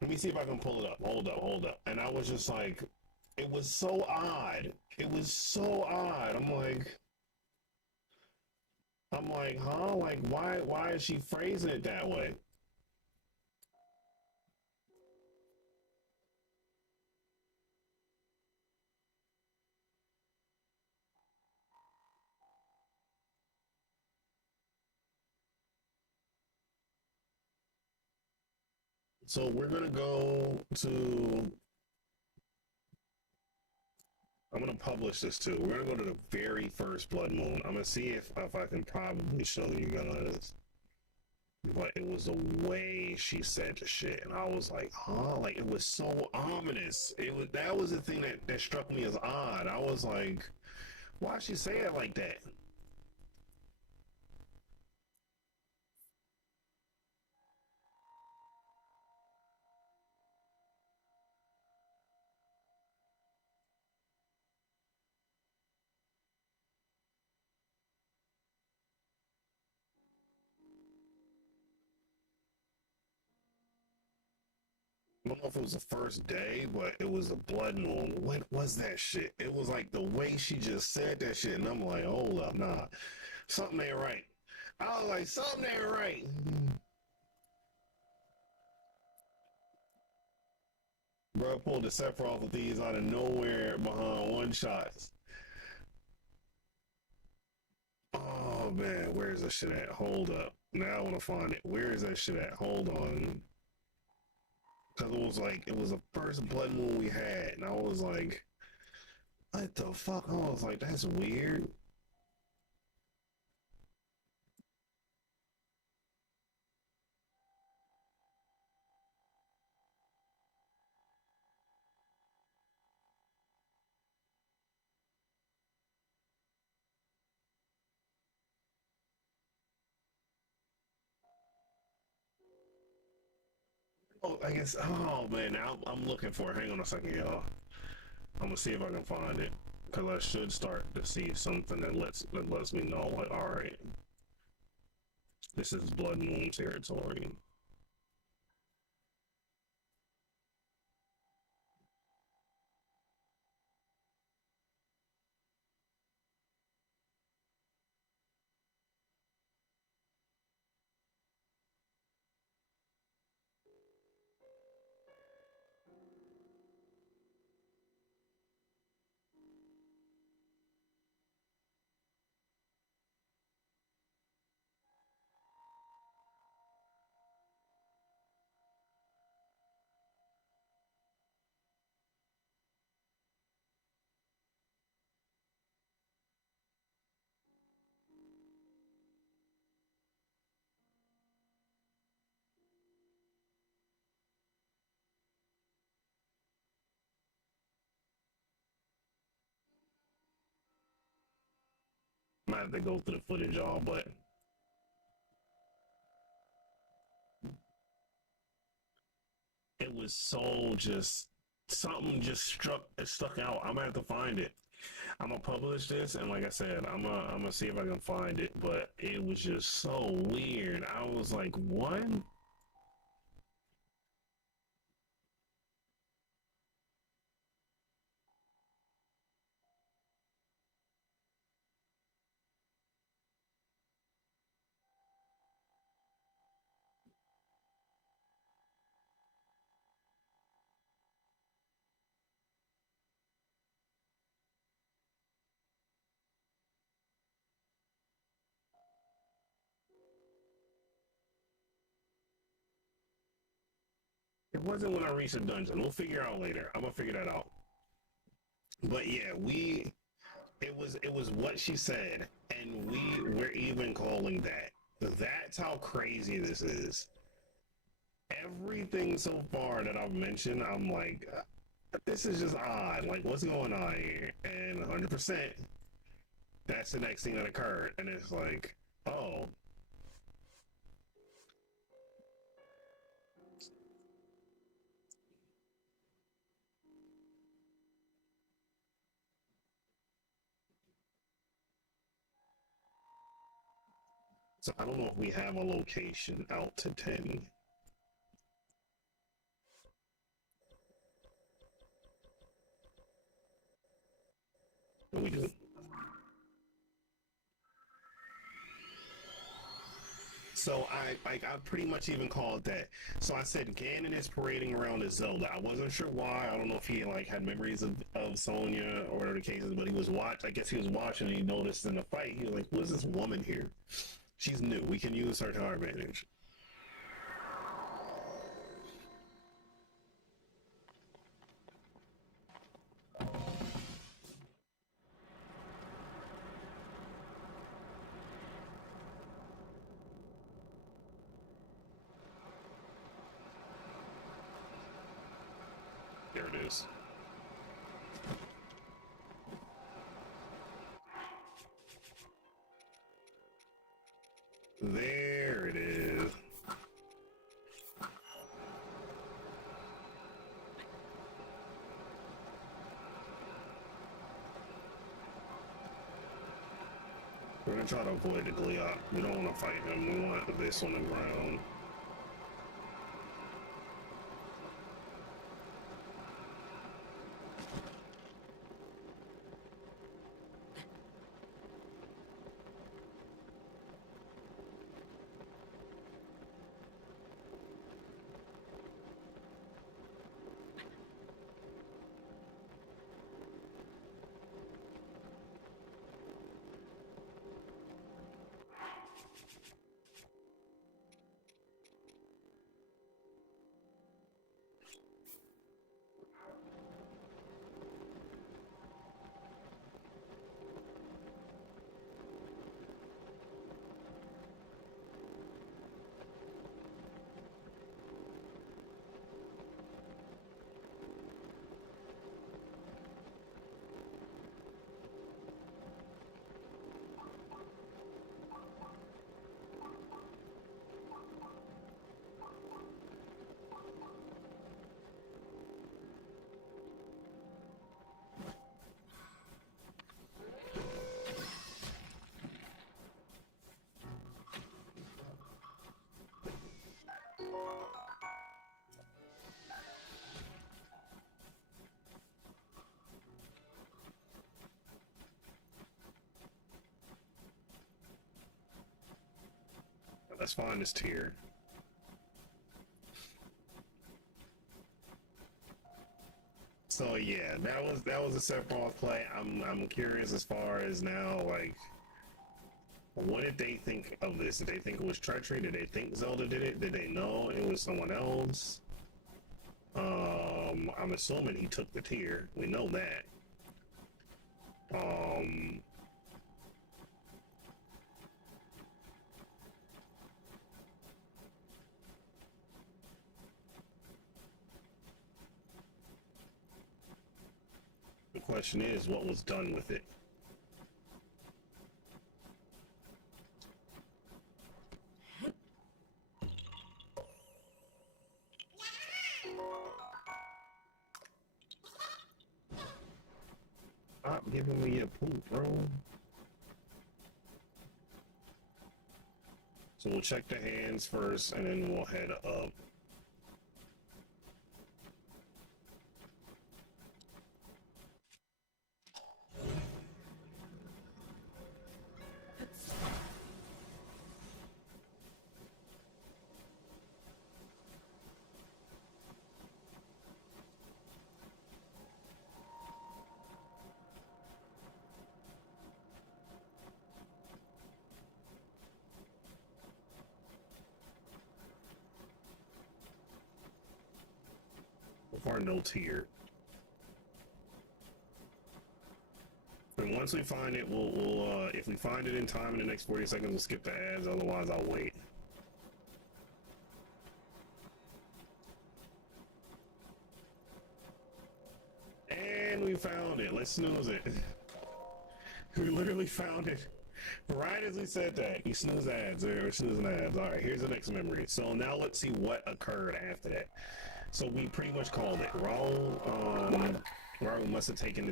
Let me see if I can pull it up. Hold up. And I was just like, it was so odd. It was so odd. I'm like, huh? Like, why is she phrasing it that way? So we're gonna go to. I'm gonna publish this too. We're gonna go to the very first blood moon. I'm gonna see if I can probably show you guys. But it was the way she said the shit, and I was like, huh? Like it was so ominous. That was the thing that struck me as odd. I was like, why she say it like that? I don't know if it was the first day, but it was a blood moon. What was that shit? It was like the way she just said that shit, and I'm like, hold up, nah, something ain't right. I was like, something ain't right. Bro pulled the Sephiroth of these out of nowhere behind one shots. Oh man, where's that shit at? Hold up. Now I want to find it. Where is that shit at? Hold on. Cause it was like it was the first blood moon we had, and I was like, what the fuck? I was like, that's weird. Oh, I guess. Oh man, now I'm looking for it. Hang on a second, y'all. I'm gonna see if I can find it, cause I should start to see something that lets me know. Like, all right, this is blood moon territory. I might have to go through the footage, y'all, but it was so just something just stuck out. I'm gonna have to find it. I'm gonna publish this, and like I said, I'm gonna see if I can find it. But it was just so weird. I was like, what? It wasn't when I reached the dungeon. We'll figure out later. I'm gonna figure that out. But yeah, it was what she said, and we're even calling that. That's how crazy this is. Everything so far that I've mentioned, I'm like, this is just odd. Like, what's going on here? And 100%, that's the next thing that occurred, and it's like, oh. So I don't know if we have a location out to 10. But we do. So I pretty much even called that. So I said Ganon is parading around as Zelda. I wasn't sure why. I don't know if he like had memories of Sonya or whatever the case is, but he was I guess he was watching and he noticed in the fight, he was like, who is this woman here? She's new. We can use her to our advantage. is. There it is. We're gonna try to avoid the Gleeok. We don't want to fight him. We want this on the ground. Let's find this tier. So yeah, that was a Sephiroth play. I'm curious as far as now, like, what did they think of this? Did they think it was treachery? Did they think Zelda did it? Did they know it was someone else? I'm assuming he took the tier. We know that. The question is, what was done with it? Stop giving me a poop, bro. So we'll check the hands first, and then we'll head up. Our notes here. And once we find it, we'll if we find it in time in the next 40 seconds, we'll skip the ads. Otherwise, I'll wait. And we found it. Let's snooze it. We literally found it. Right as we said that, you snooze ads. We're snoozing ads. All right, here's the next memory. So now let's see what occurred after that. So we pretty much called it. Raul must have taken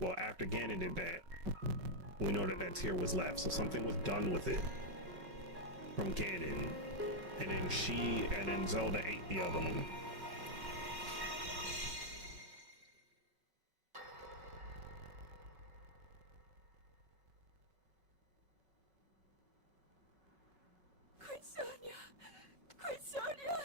well, after Ganon did that, we know that tier was left, so something was done with it from Ganon. And then Zelda ate the other one. Queen Sonia! Queen Sonia!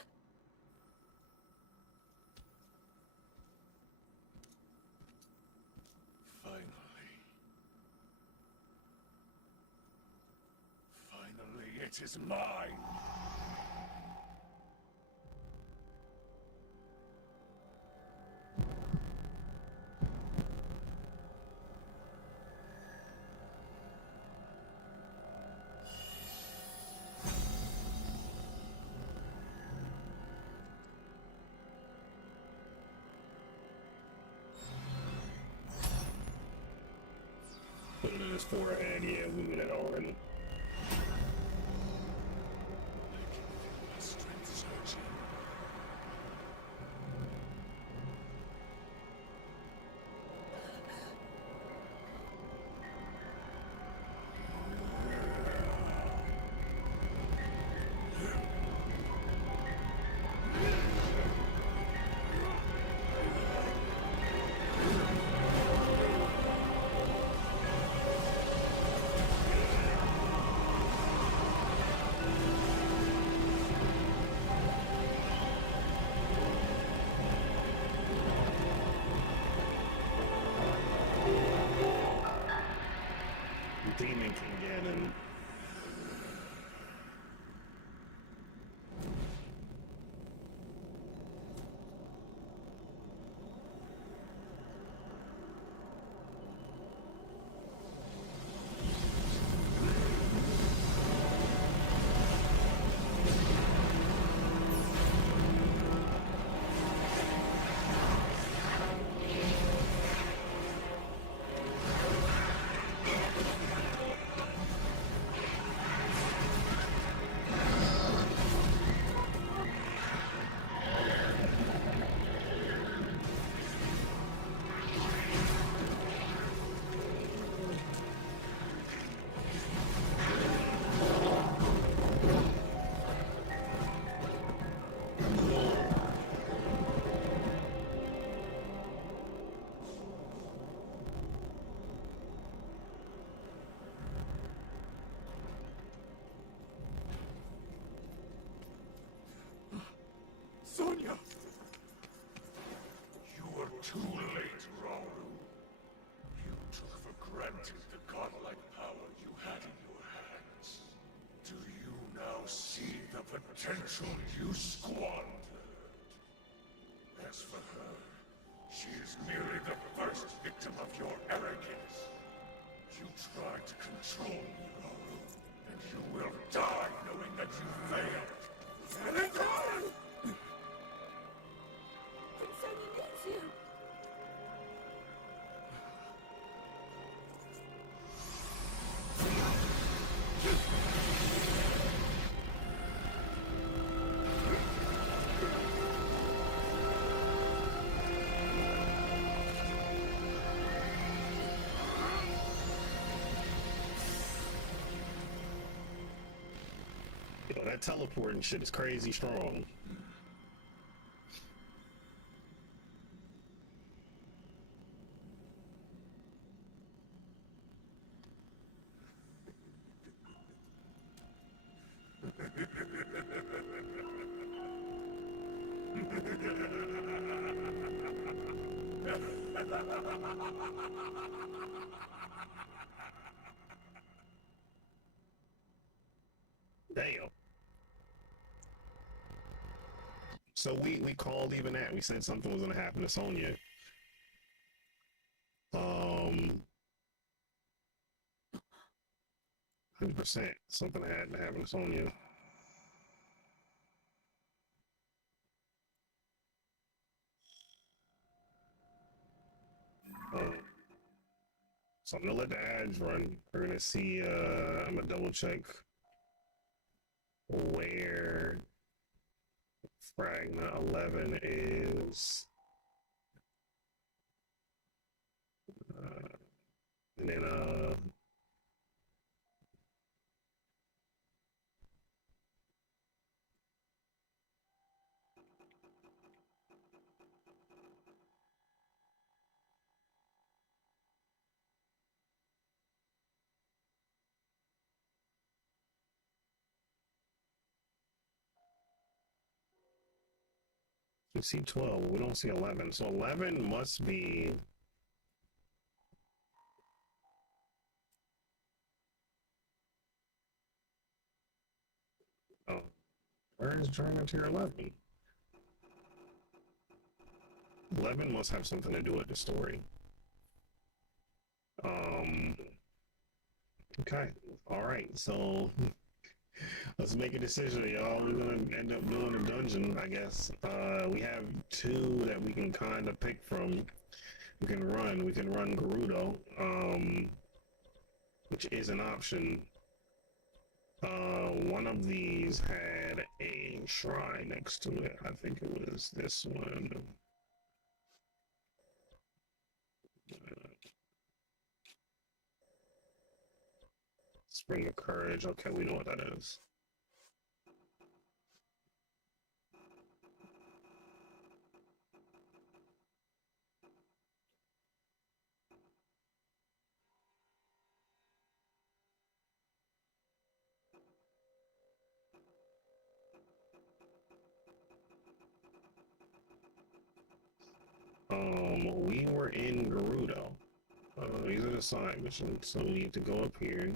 Finally, it is mine! in his forehead. Yeah, we knew that already. My strength surging. Demon King Ganon. Sonya! You were too late, Raoul. You took for granted the godlike power you had in your hands. Do you now see the potential you squandered? As for her, she is merely the first victim of your arrogance. You tried to control me, Raoul, and you will die knowing that you failed. Prince Sonia needs you. Yo, that teleporting shit is crazy strong. Damn. So we called even that. We said something was gonna happen to Sonya. 100%. Something had to happen to Sonya. So I'm gonna let the ads run. We're gonna see, I'm gonna double check where Fragment 11 is. And then, we see 12, we don't see 11. So 11 must be... Oh, where is Journey Tier 11? 11 must have something to do with the story. Okay, alright, so let's make a decision, y'all. We're gonna end up doing a dungeon, I guess. We have two that we can kind of pick from. We can run Gerudo. which is an option. One of these had a shrine next to it. I think it was this one. Spring of Courage. Okay, we know what that is. We were in Gerudo. These are the side missions, so we need to go up here.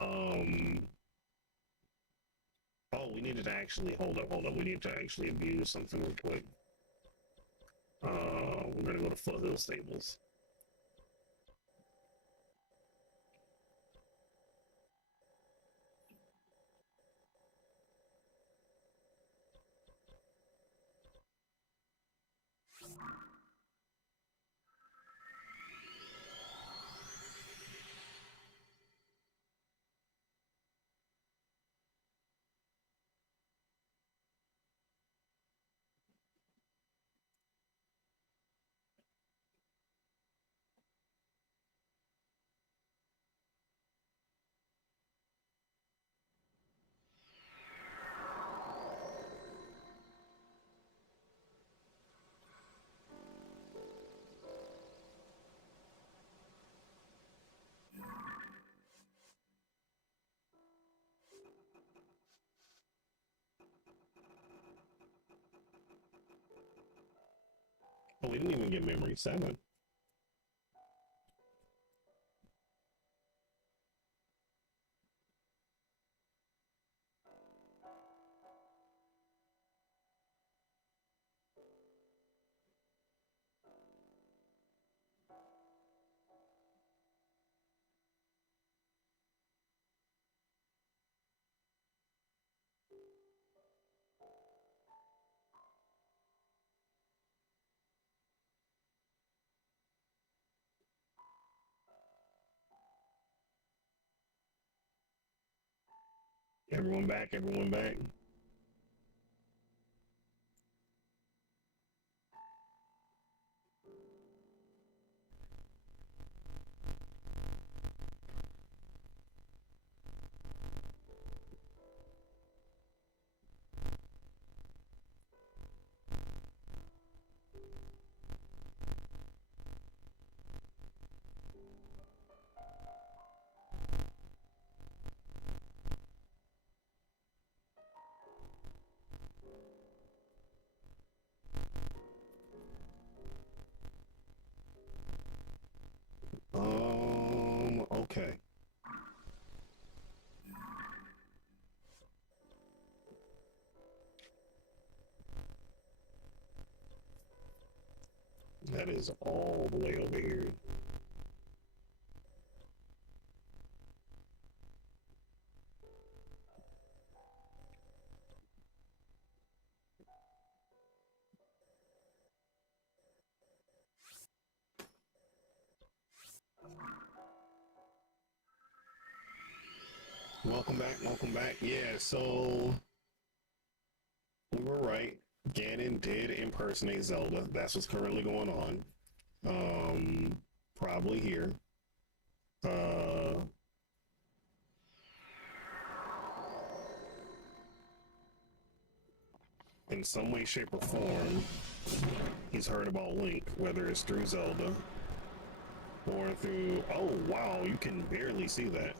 Oh, we needed to actually, hold up. We need to actually abuse something real quick. We're gonna go to Foothill Stables. Oh, we didn't even get Memory 7. Everyone back, everyone back. Okay. That is all the way over here. Welcome back, welcome back. Yeah, so we were right. Ganon did impersonate Zelda. That's what's currently going on. Probably here. In some way, shape, or form, he's heard about Link, whether it's through Zelda or through. Oh, wow, you can barely see that.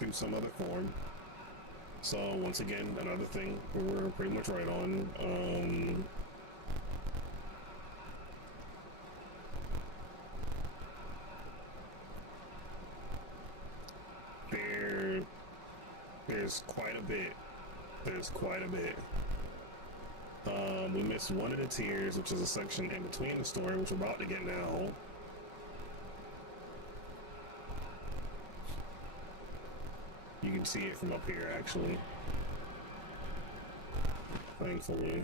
Through some other form. So once again, another thing we're pretty much right on. There's quite a bit. There's quite a bit. We missed one of the tiers, which is a section in between the story, which we're about to get now. You can see it from up here, actually. thankfully.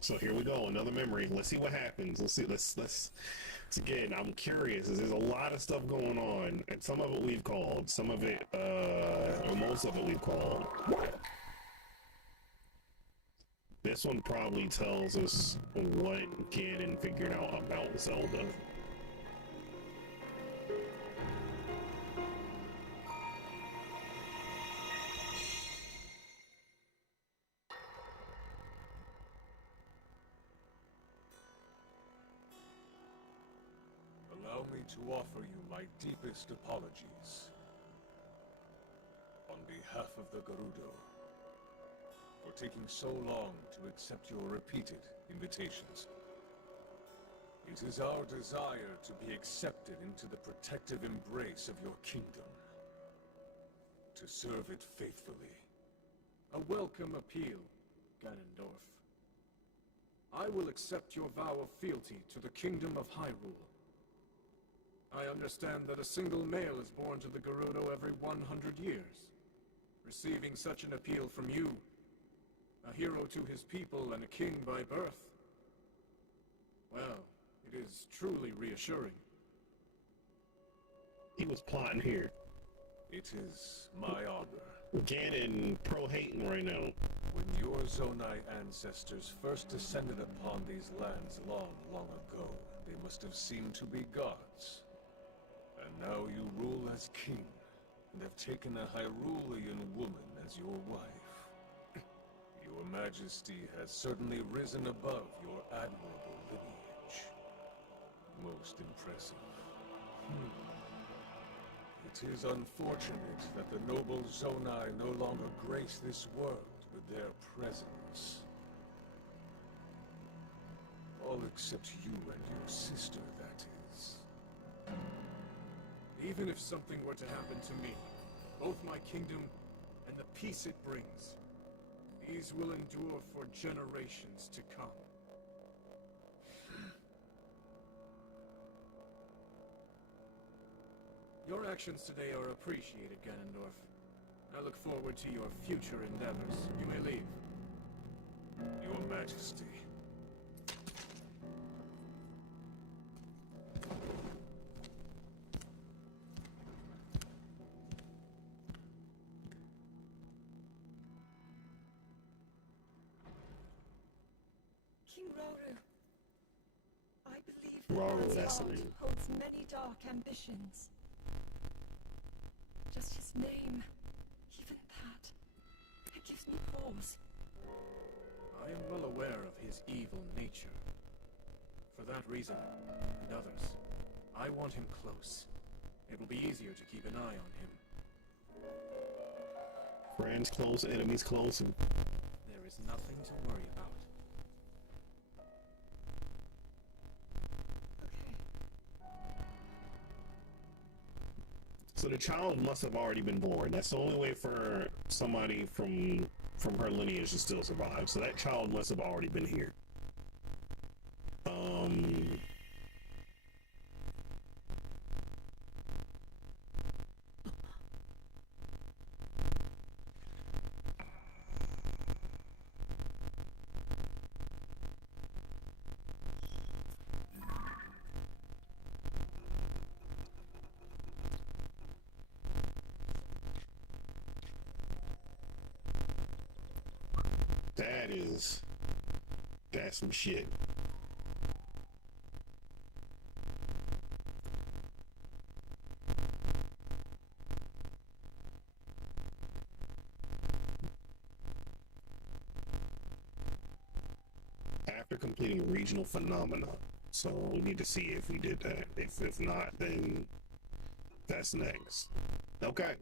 So here we go, another memory. Let's see what happens. Let's again, I'm curious. There's a lot of stuff going on, and some of it we've called, some of it, or most of it we've called. This one probably tells us what Ganon figured out about Zelda. Allow me to offer you my deepest apologies. On behalf of the Gerudo, for taking so long to accept your repeated invitations. It is our desire to be accepted into the protective embrace of your kingdom. To serve it faithfully. A welcome appeal, Ganondorf. I will accept your vow of fealty to the Kingdom of Hyrule. I understand that a single male is born to the Gerudo every 100 years. Receiving such an appeal from you, a hero to his people and a king by birth. Well, it is truly reassuring. He was plotting here. It is my honor. Ganon pro-hating right now. When your Zonai ancestors first descended upon these lands long, long ago, they must have seemed to be gods. And now you rule as king, and have taken a Hyrulean woman as your wife. Your Majesty has certainly risen above your admirable lineage. Most impressive. It is unfortunate that the noble Zonai no longer grace this world with their presence. All except you and your sister, that is. Even if something were to happen to me, both my kingdom and the peace it brings, these will endure for generations to come. Your actions today are appreciated, Ganondorf. I look forward to your future endeavors. You may leave. Your Majesty. King Rauru, I believe Rauru, that that's man's the heart name. holds many dark ambitions. Just his name, even that, it gives me pause. I am well aware of his evil nature. For that reason, and others, I want him close. It will be easier to keep an eye on him. Friends close, enemies closer. There is nothing to worry about. Okay. So the child must have already been born. That's the only way for somebody from her lineage to still survive. So that child must have already been here. That's some shit. After completing regional phenomena. So we need to see if we did that. If not, then that's next. Okay.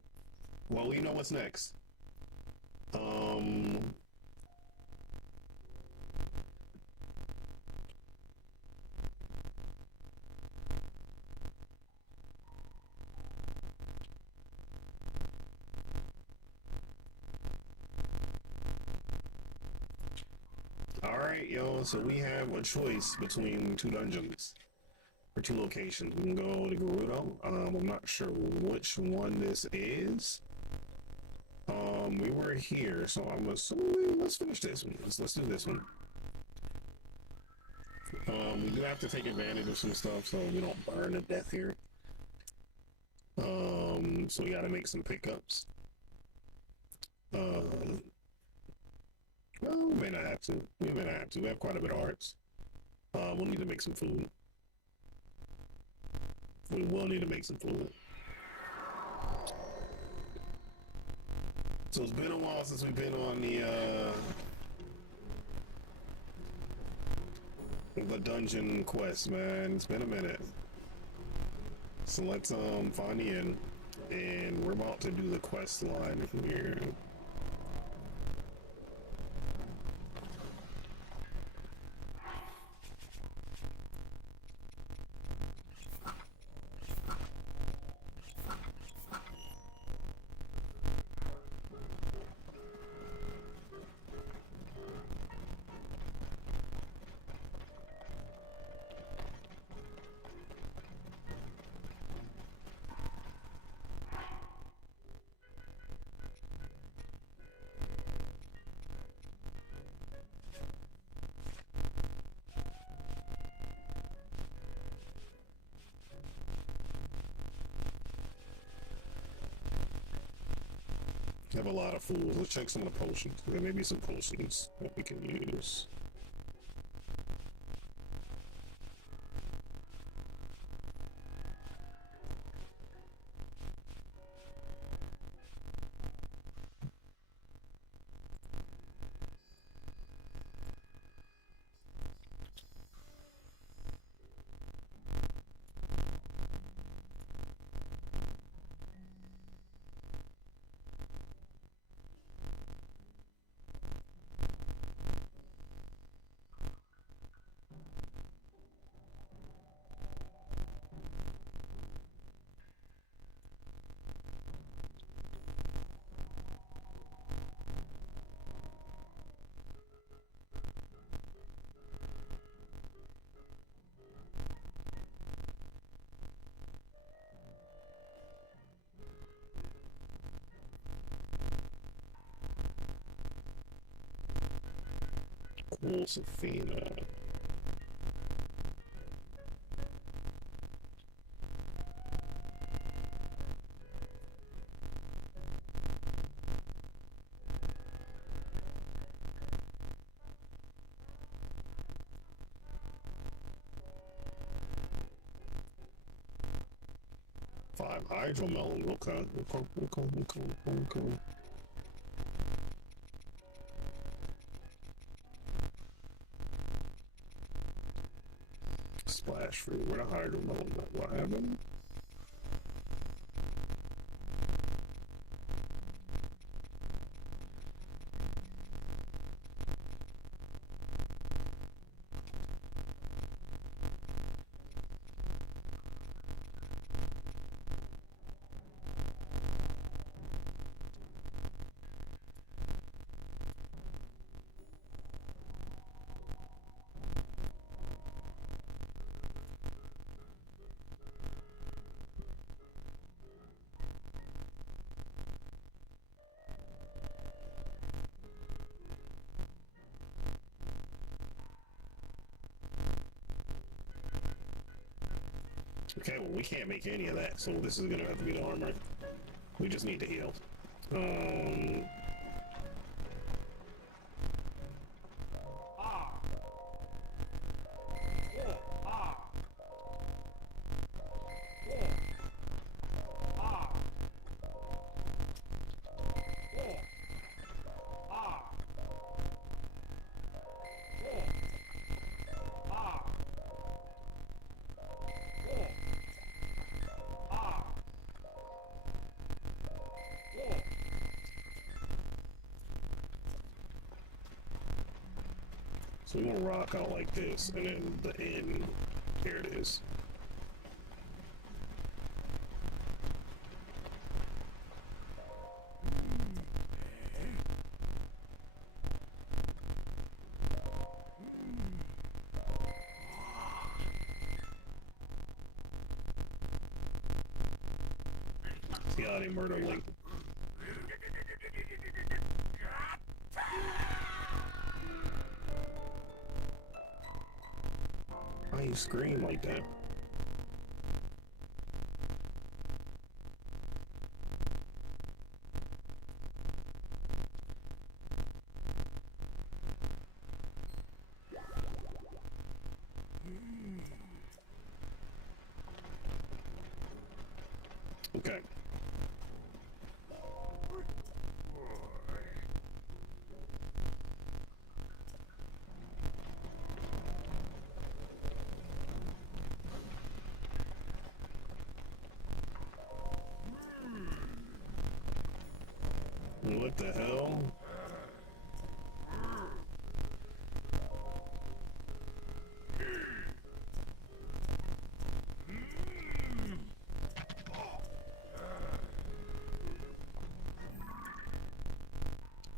Well, we know what's next. Alright, y'all, so we have a choice between two dungeons. Or two locations. We can go to Gerudo. I'm not sure which one this is. We were here, so I'm assuming let's finish this one. Let's do this one. We do have to take advantage of some stuff so we don't burn to death here. So we gotta make some pickups. Well, we may not have to. We may not have to. We have quite a bit of hearts. We'll need to make some food. We will need to make some food. So it's been a while since we've been on the dungeon quest, man. It's been a minute. So let's find the inn, and we're about to do the quest line here. Have a lot of food. Let's check some of the potions. There may be some potions that we can use. Cool, Safina. Five hydromelon. Okay. Splash fruit. Where the hydromelon? What happened? Okay, well, we can't make any of that, so this is gonna have to be the armor. We just need to heal. So we're gonna rock out like this, and then the end, here it is. Yeah, they murder Link. Why you scream like that? Okay. What the hell?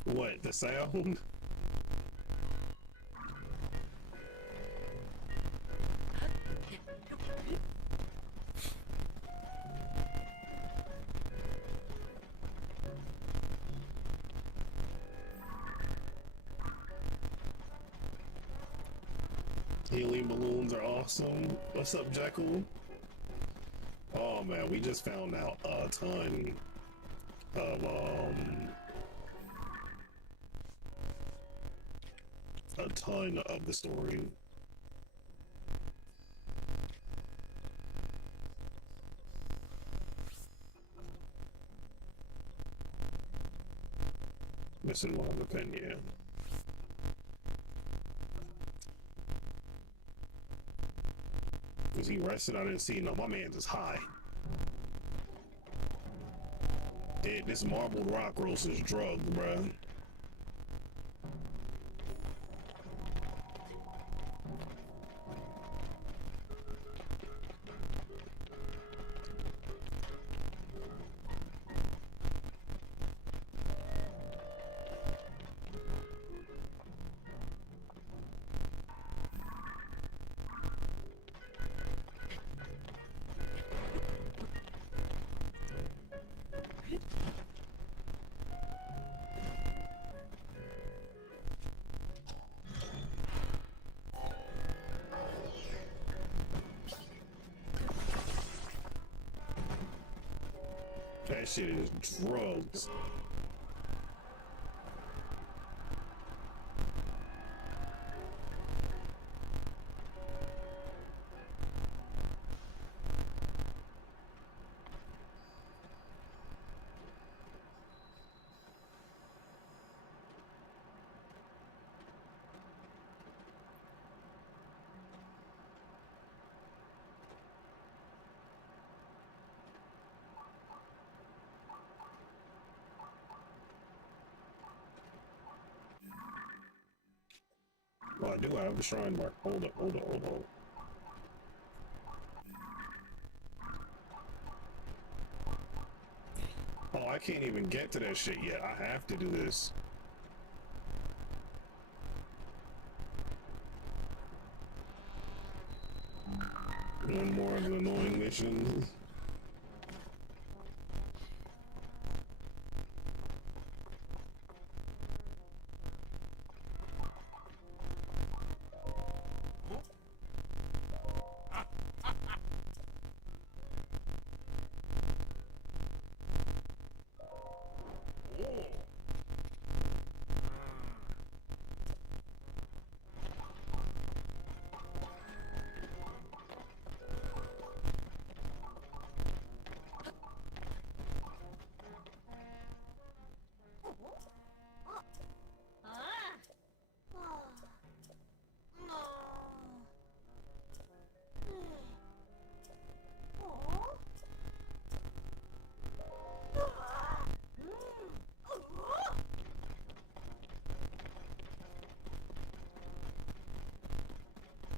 What, the sound? Helium balloons are awesome. What's up, Jekyll? Oh man, we just found out a ton of the story. Missing one of the pen, yeah. Was he rested? I didn't see. No, my man's is high. Dude, this marbled rock roast is drugged, bruh. That shit is drugs. Well, I do have the shrine mark. Hold up, hold up, hold up. Oh, I can't even get to that shit yet. I have to do this. One more of the annoying mission.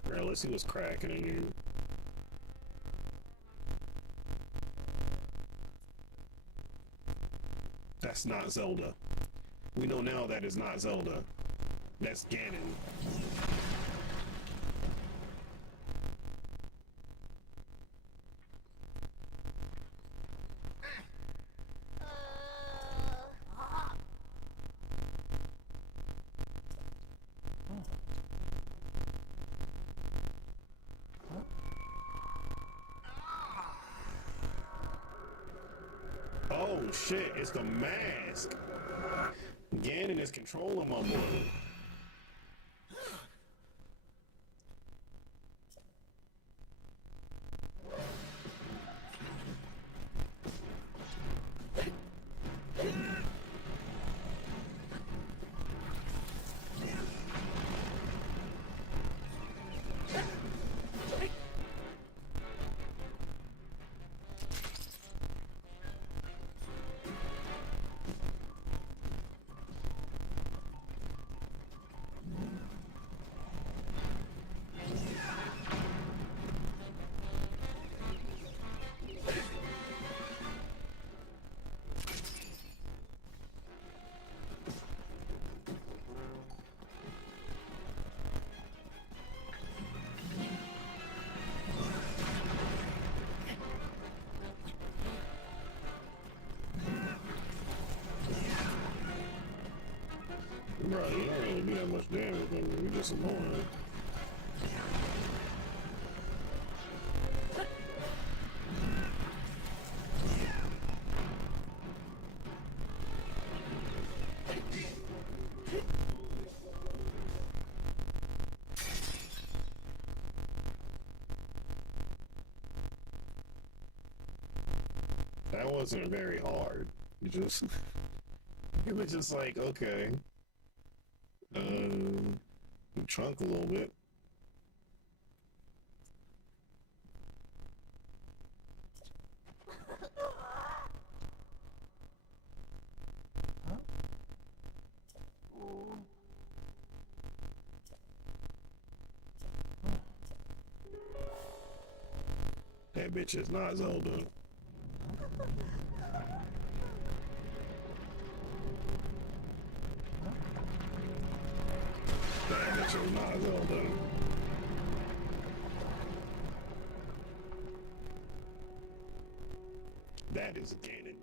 Alright, let's see what's cracking in here. That's not Zelda. We know now that is not Zelda. That's Ganon. shit, it's the mask. Ganon is controlling my boy. Bro, you don't really do that much damage, man. You're just annoying. That wasn't very hard. You just, it was just like, okay, chunk a little bit. That bitch is not Zelda. That bitch is not Zelda. That is a Ganon.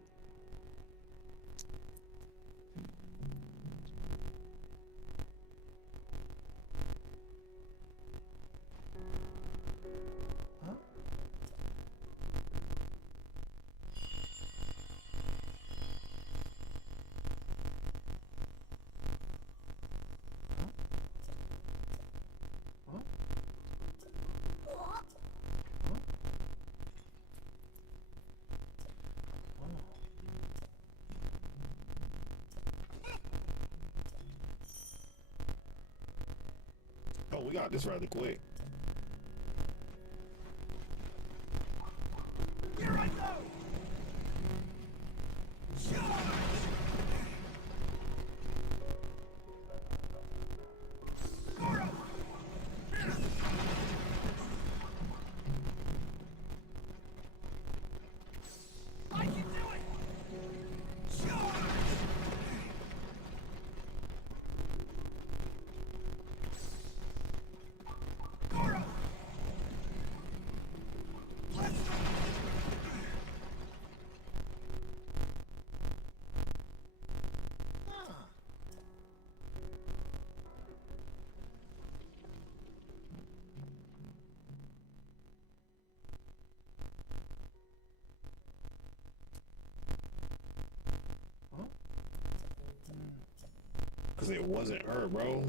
Oh, we got this rather quick. Here I go! I can do it! Cause it wasn't her, bro.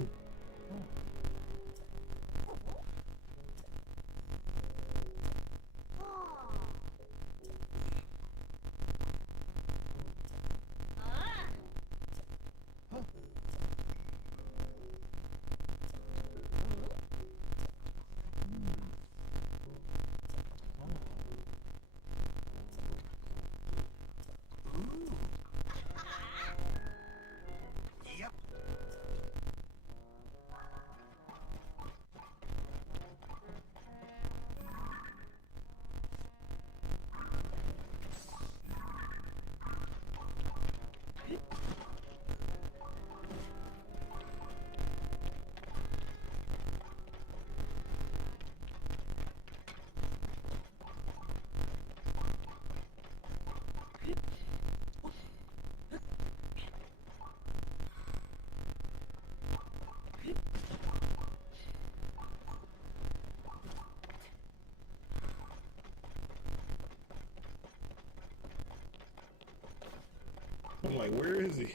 I'm like, where is he?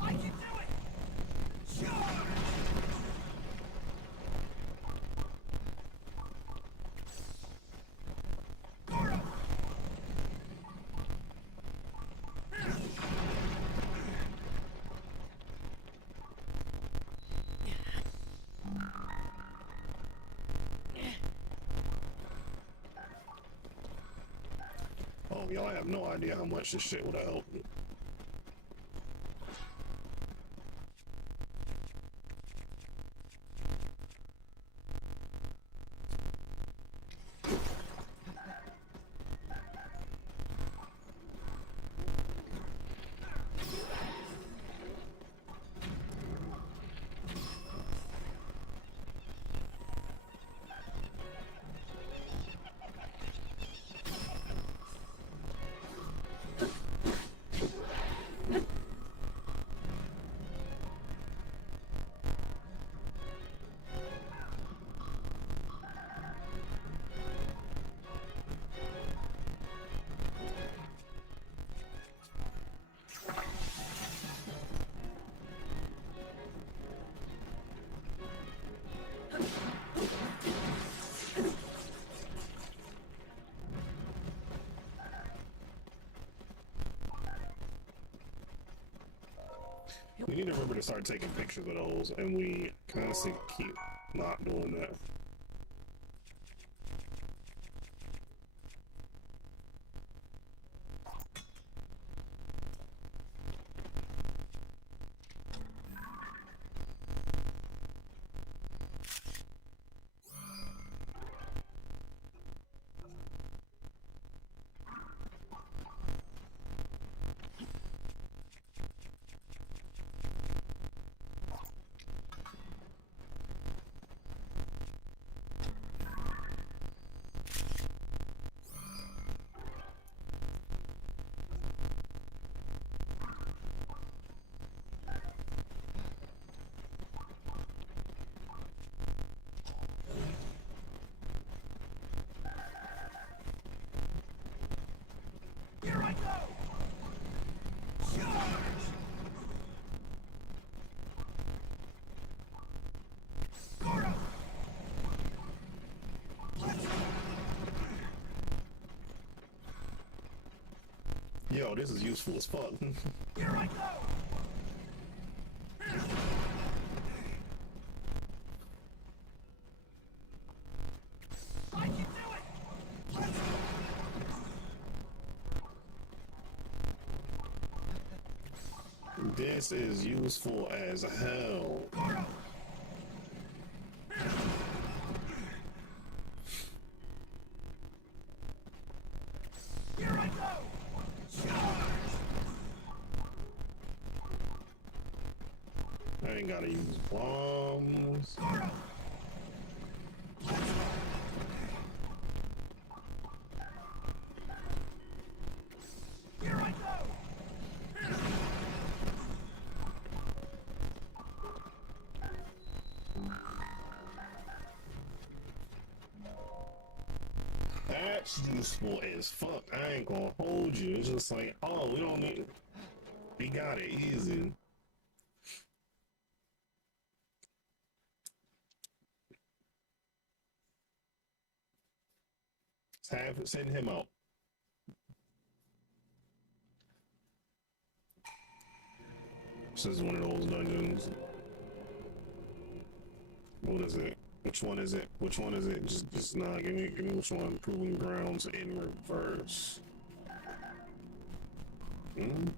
I can do it! Charge! Oh, y'all have no idea how much this shit would have helped me. We need to remember to start taking pictures of those, and we constantly keep not doing that. Here I go! Charge! Goro! Yo, this is useful as fuck. Here I go! I can do it! This is useful as hell. Here I go! Charge! I ain't gotta use bombs. Here I go! That's useful as fuck. I ain't gonna hold you. It's just like, oh, we don't need. We got it easy. Send him out. This is one of those dungeons. What is it? Which one is it? Which one is it? Just nah. Give me which one? Proving grounds in reverse. Hmm.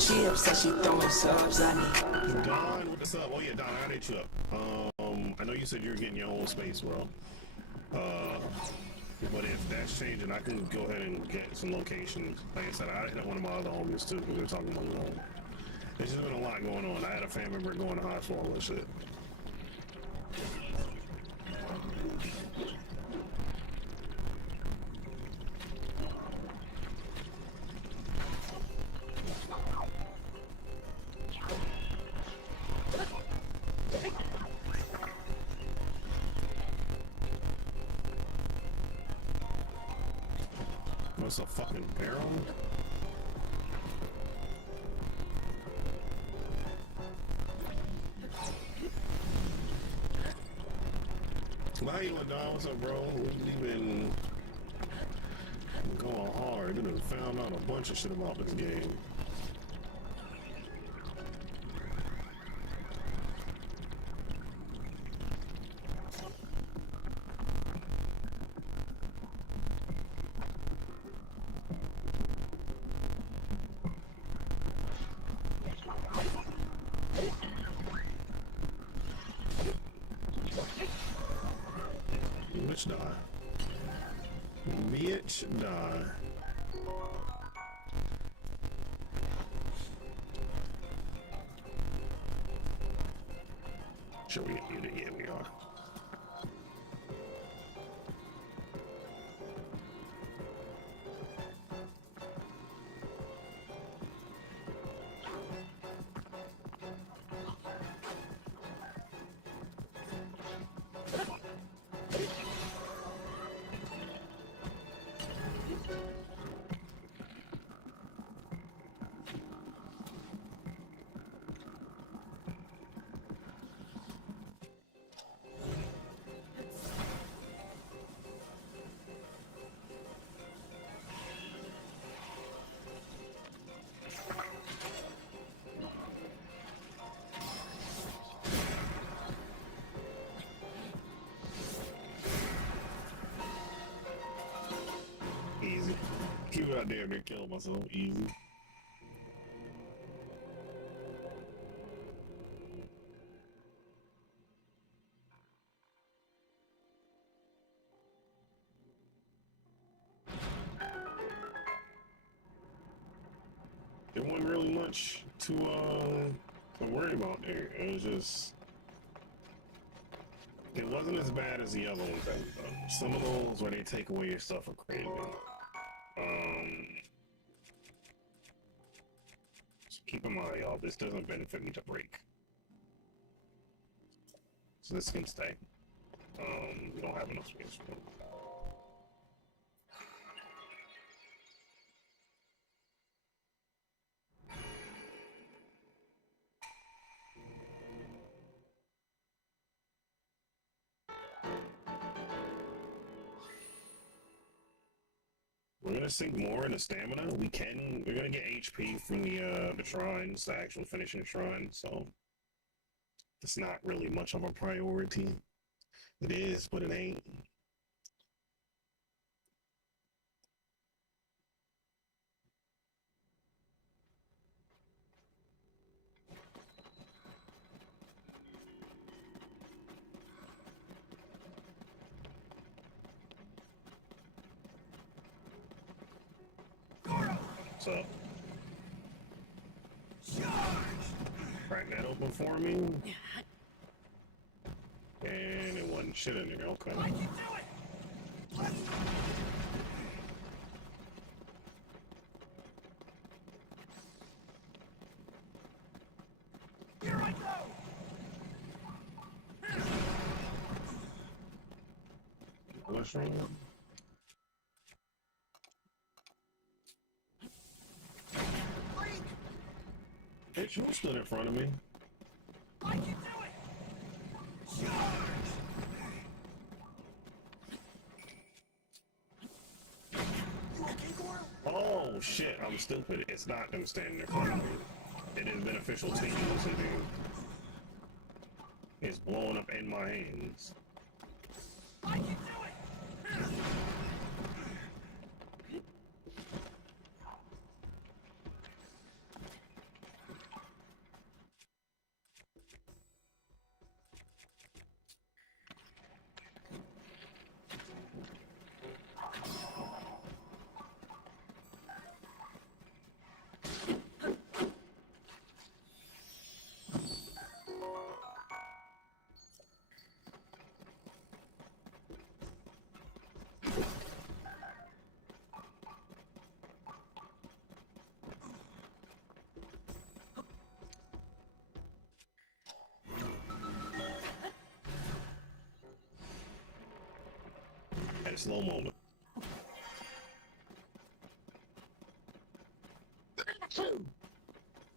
She upset, she throwing subs at me. Don, what's up? Oh yeah, Don, I hit you up. I know you said you're getting your own space, bro. But if that's changing, I can go ahead and get some locations. Like I said, I hit one of my other homies too, because we were talking about there's just been a lot going on. I had a family member going to hospital and shit. What's a fucking barrel? Well, how you doing, Don? What's up, bro? We've been going hard. We done found out a bunch of shit about this game. Bitch die. Bitch die. Should we get muted? Yeah, we are. Easy. Keep out there and kill myself. Easy. There wasn't really much to worry about there. It was just, it wasn't as bad as the other ones. Some of those where they take away your stuff are crazy. So keep in mind, y'all, this doesn't benefit me to break. So this can stay. We don't have enough space for it. We're gonna sink more into stamina. We're gonna get HP from the shrines, the actual finishing shrine, so it's not really much of a priority. It is, but it ain't. So, crack that open for me. And it wasn't shit in there, okay. Here I go! Mushroom. Bitch, you stood in front of me. I can do it! Charge! You okay, Goro? Oh shit, I'm stupid. It's not them standing in front of me. It is beneficial to use it, dude. It's blowing up in my hands. I can do it! Nice slow moment.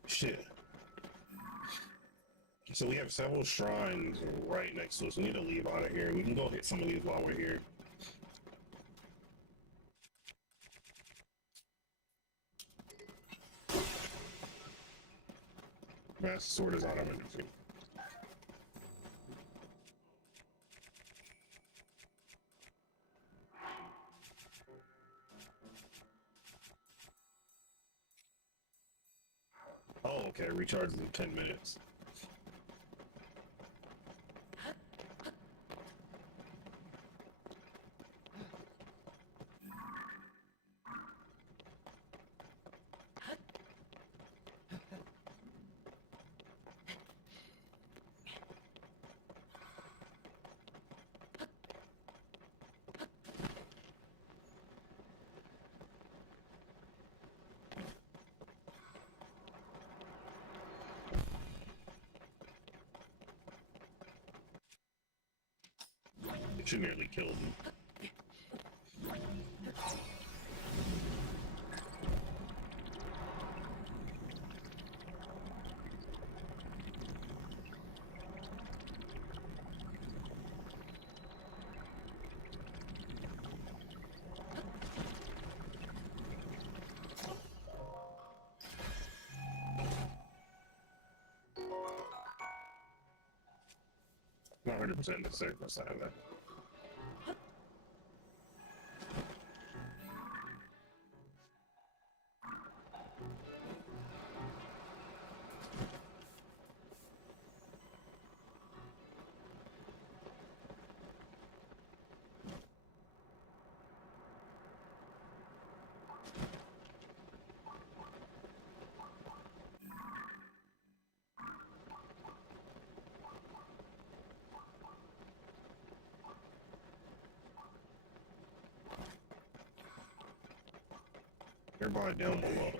Shit. So we have several shrines right next to us. We need to leave out of here. We can go hit some of these while we're here. Master sword is out of inventory. Oh, okay. Recharges in 10 minutes. She nearly killed him. Not 100% necessary for side of that. Everybody down below.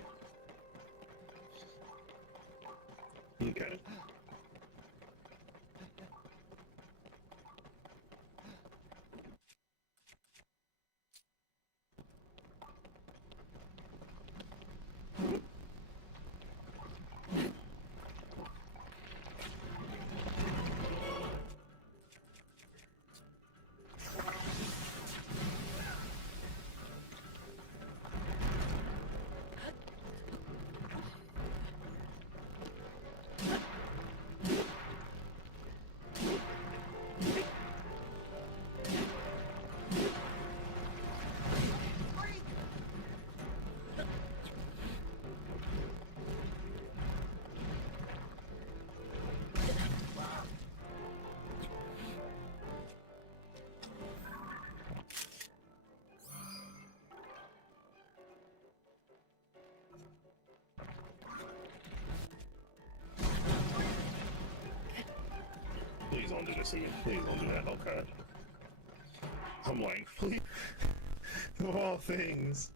Okay. Please don't do this to me. Please don't do that. Okay. I'm like, please. Of all things.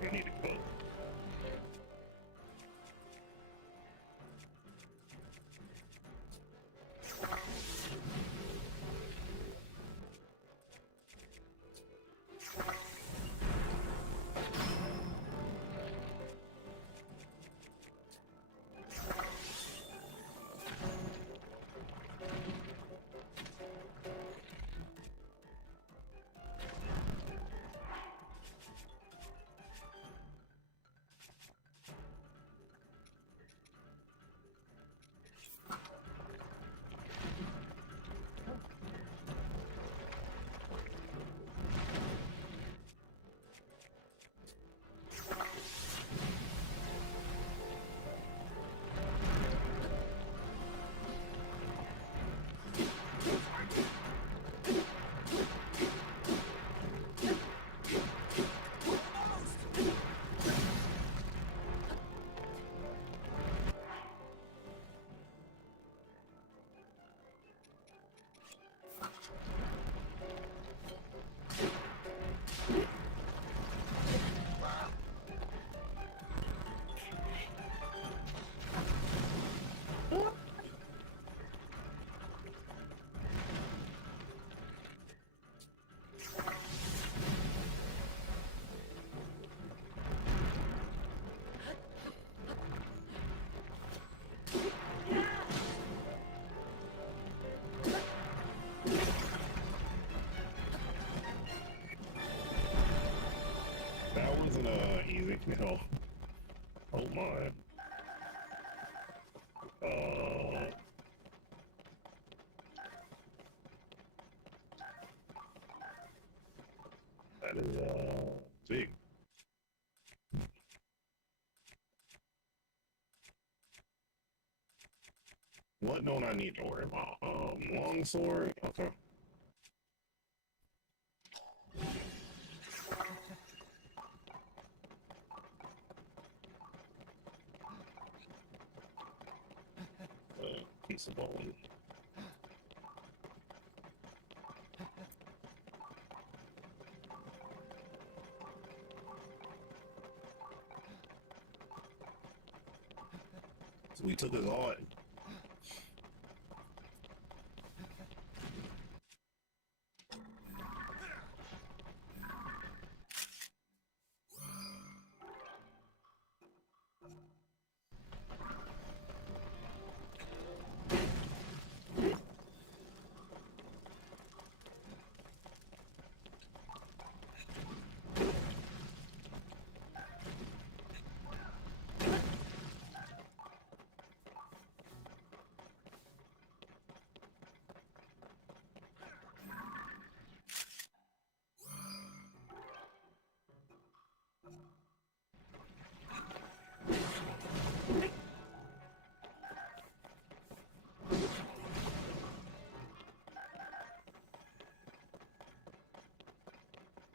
I need to go. is big. What don't I need to worry about? Longsword? Okay. Piece of bone. So we took his heart.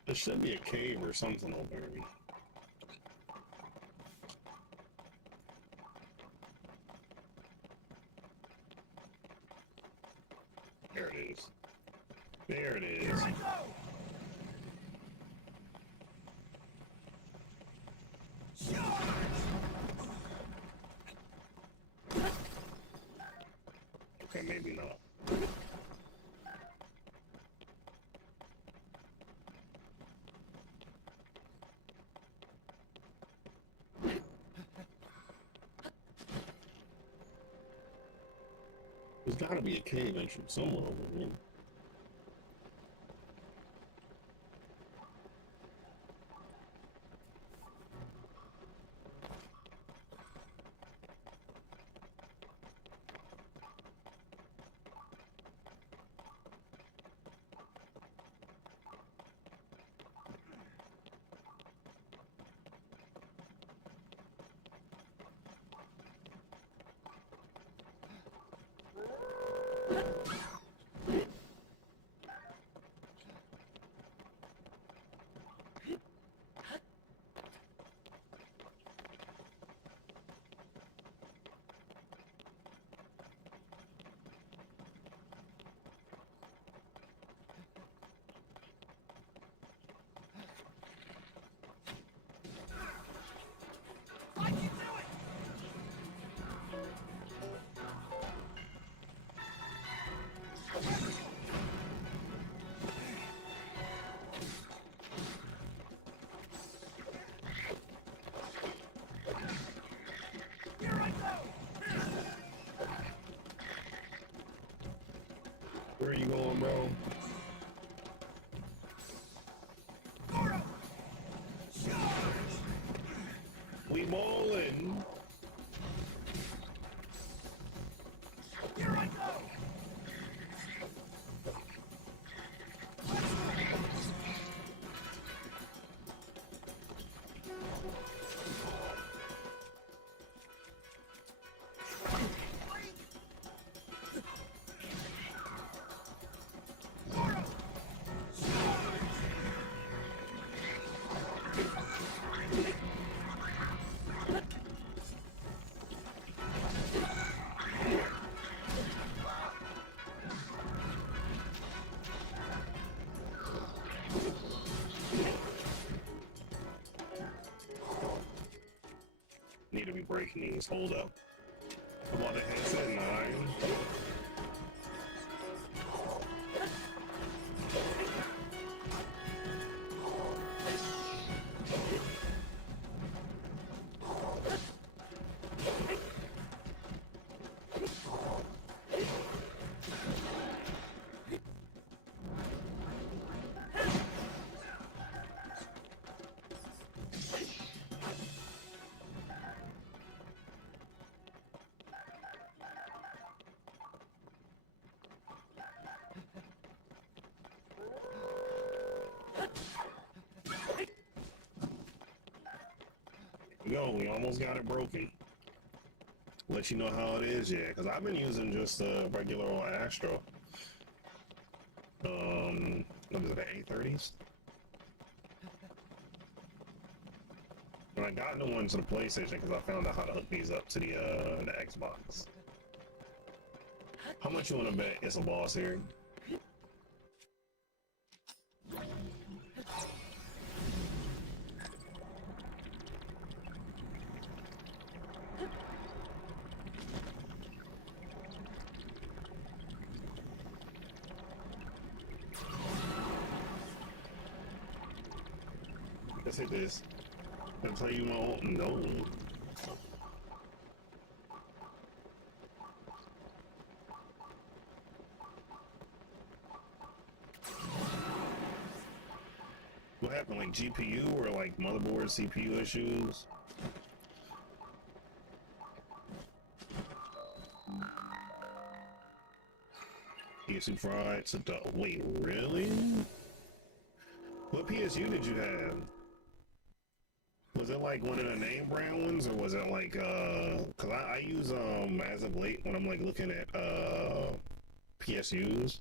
There should be a cave or something over here. There it is. There it is. Okay, maybe not. There's gotta be a cave entrance somewhere over here. Where are you going, bro? We ballin'. Need to be breaking these. Hold up. I'm about to headset 9. go. We almost got it broken. Let you know how it is, yeah. Because I've been using just a regular old Astro. What is it, the A30s? And I got the one to the PlayStation because I found out how to hook these up to the Xbox. How much you want to bet it's a boss here? Let's hit this. I'll tell you more. No. What happened? Like GPU or like motherboard CPU issues? PSU fried to wait, really? What PSU did you have? Was it like one of the name brand ones, or was it like cause I use as of late when I'm like looking at PSUs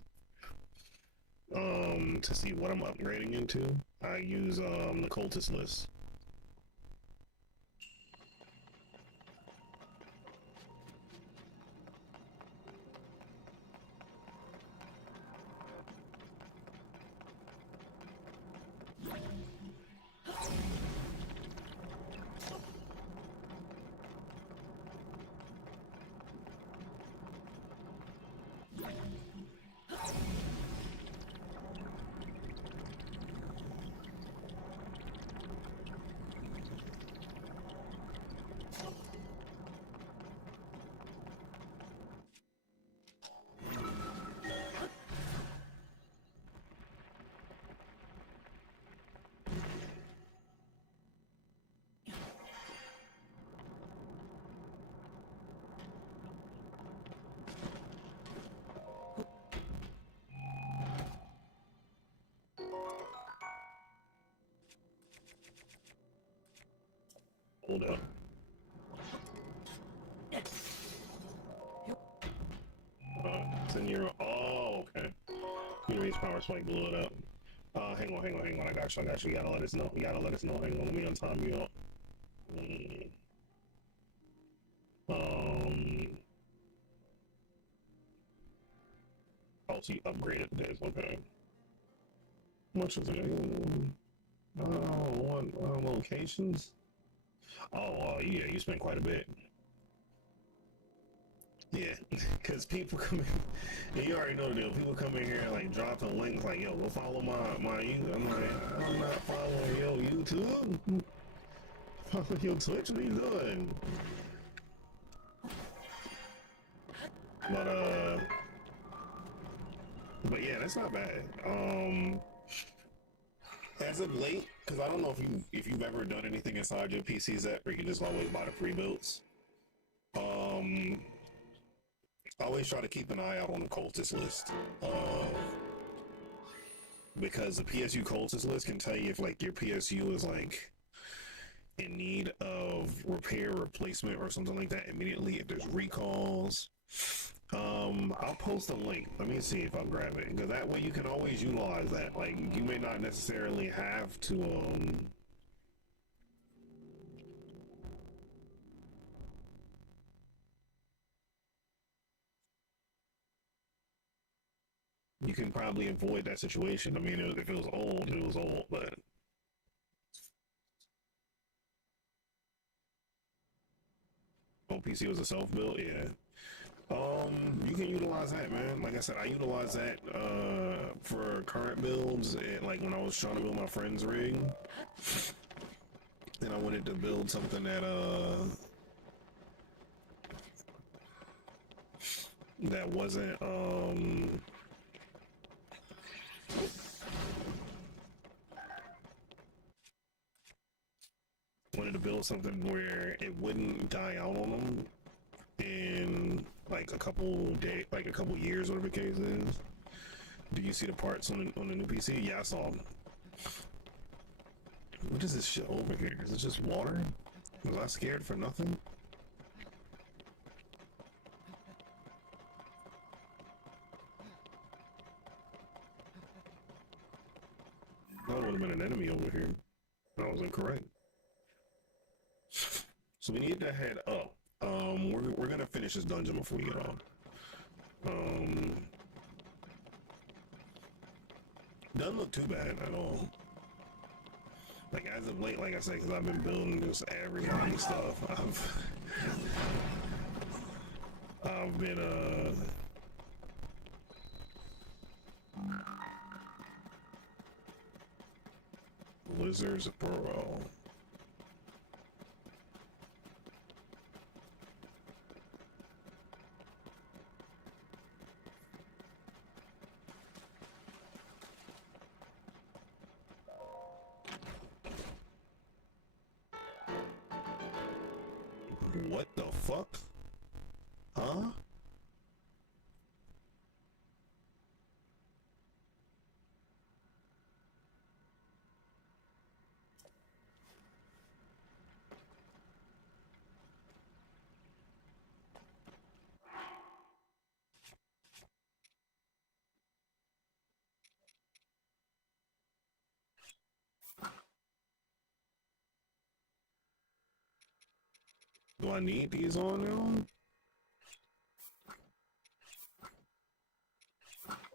to see what I'm upgrading into, I use the Cultist list. Hold up. It's in your. Oh, okay. Univase power spike blew it up. Hang on. I got you. You gotta let us know. Hang on. Let me untime you up. Oh, so you upgraded this. Okay. How much is it? Locations? Oh, yeah, you spent quite a bit. Yeah, because people come in, and you already know the deal. People come in here and like dropping links like, yo, go follow my YouTube. I'm like, I'm not following your YouTube. Follow your Twitch. What are you doing? But yeah, that's not bad. As of late, because I don't know if you've ever done anything inside your PC's app where you can just always buy the pre-builds. I always try to keep an eye out on the cultist list. Because the PSU cultist list can tell you if like your PSU is like in need of repair, replacement, or something like that immediately. If there's recalls, I'll post a link. Let me see if I'll grab it, because that way you can always utilize that. Like you may not necessarily have to you can probably avoid that situation. I mean, if it was old, it was old, but PC was a self-build, yeah. You can utilize that, man. Like I said, I utilize that for current builds. And like when I was trying to build my friend's rig, and I wanted to build something that wasn't wanted to build something where it wouldn't die out on them in like a couple years, whatever the case is. Do you see the parts on the new PC? Yeah, I saw them. What is this shit over here? Is it just water? Was I scared for nothing? That would have been an enemy over here. I was incorrect. So we need to head up. We're gonna finish this dungeon before we get off. Doesn't look too bad at all. Like as of late, like I said, because I've been building just every modern stuff. I've been Lizards Burrow. What the fuck? Huh? Do I need these on now?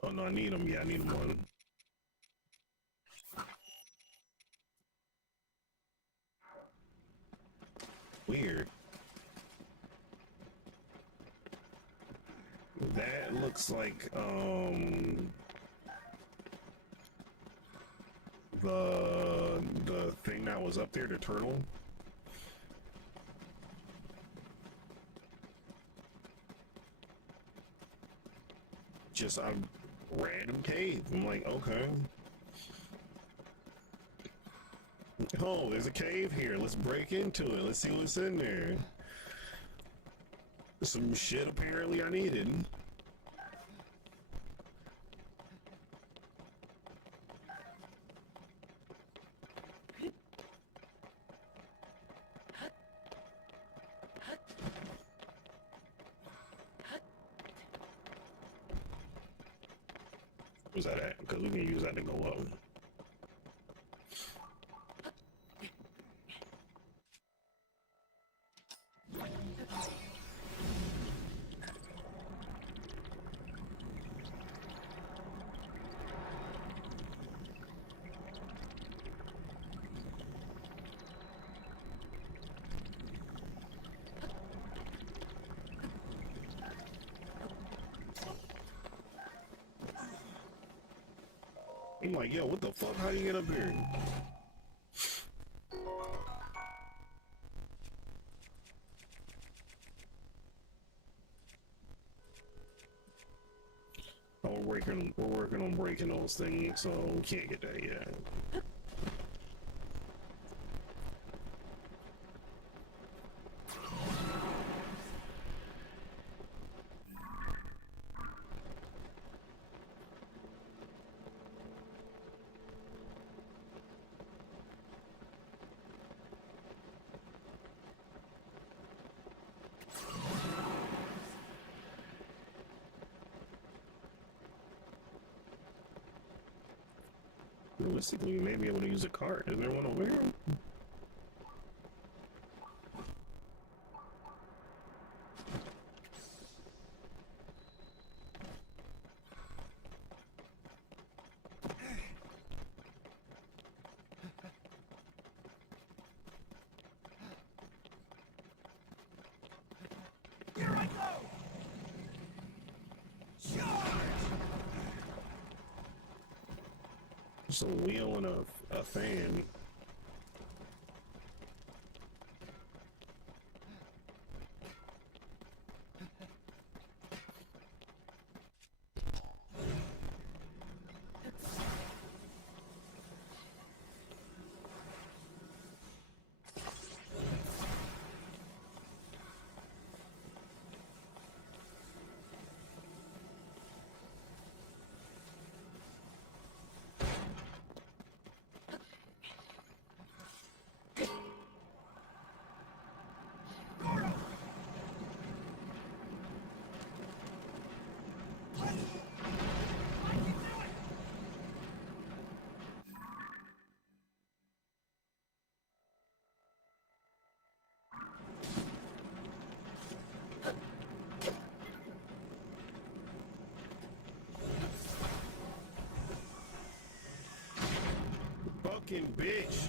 Oh no, I need them. Yeah, I need them on. Weird. That looks like the thing that was up there, the turtle. Just a random cave. I'm like, okay. Oh, there's a cave here. Let's break into it. Let's see what's in there. Some shit apparently I needed. Where's that at? Because we can use that to go up. I'm like, yo, what the fuck? How you get up here? Oh, we're working on breaking those things, so we can't get that yet. Realistically, we may be able to use a cart. Is there one over here? Just a wheel and a fan. fucking bitch.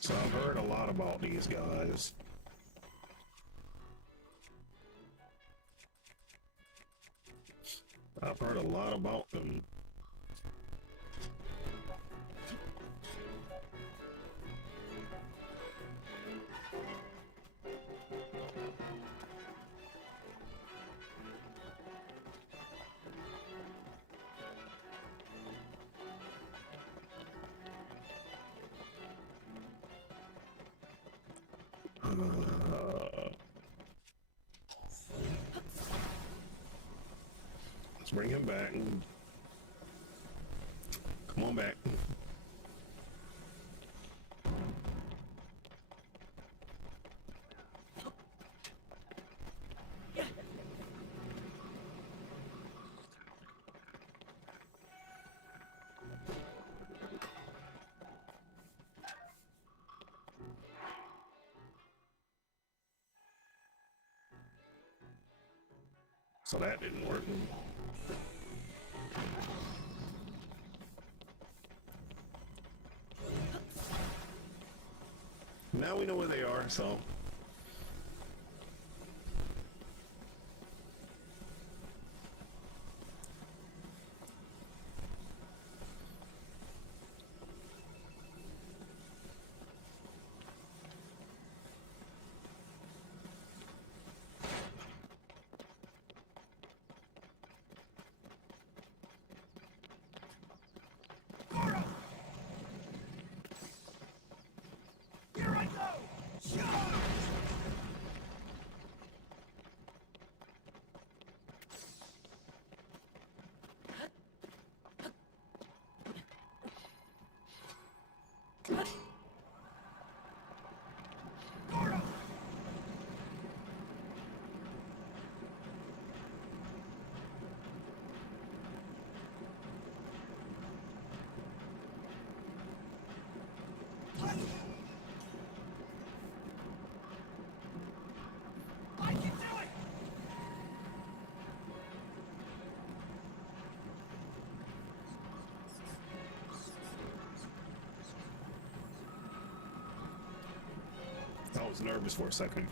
So I've heard a lot about these guys. I've heard a lot about them. Let's bring him back. Come on back. So that didn't work. Now we know where they are, so. I was nervous for a second.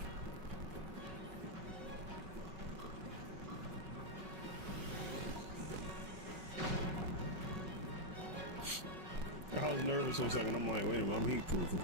I was nervous for a second. I'm like, wait a minute, I'm heat proof.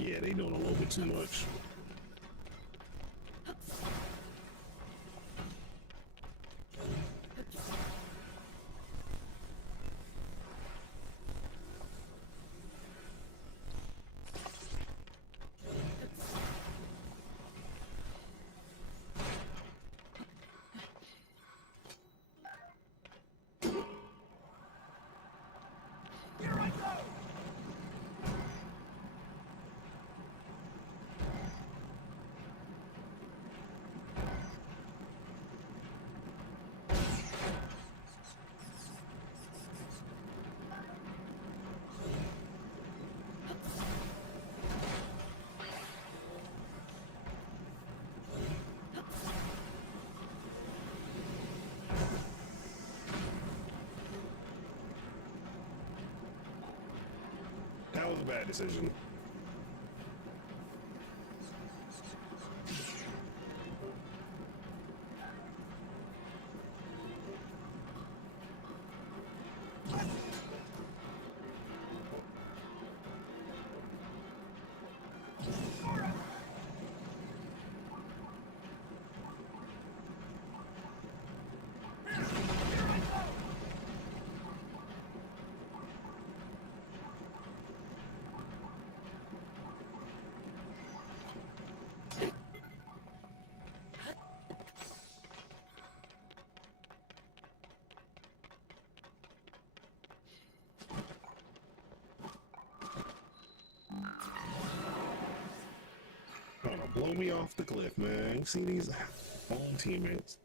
Yeah, they doing a little bit too much. That was a bad decision. blow me off the cliff, man. See these own teammates.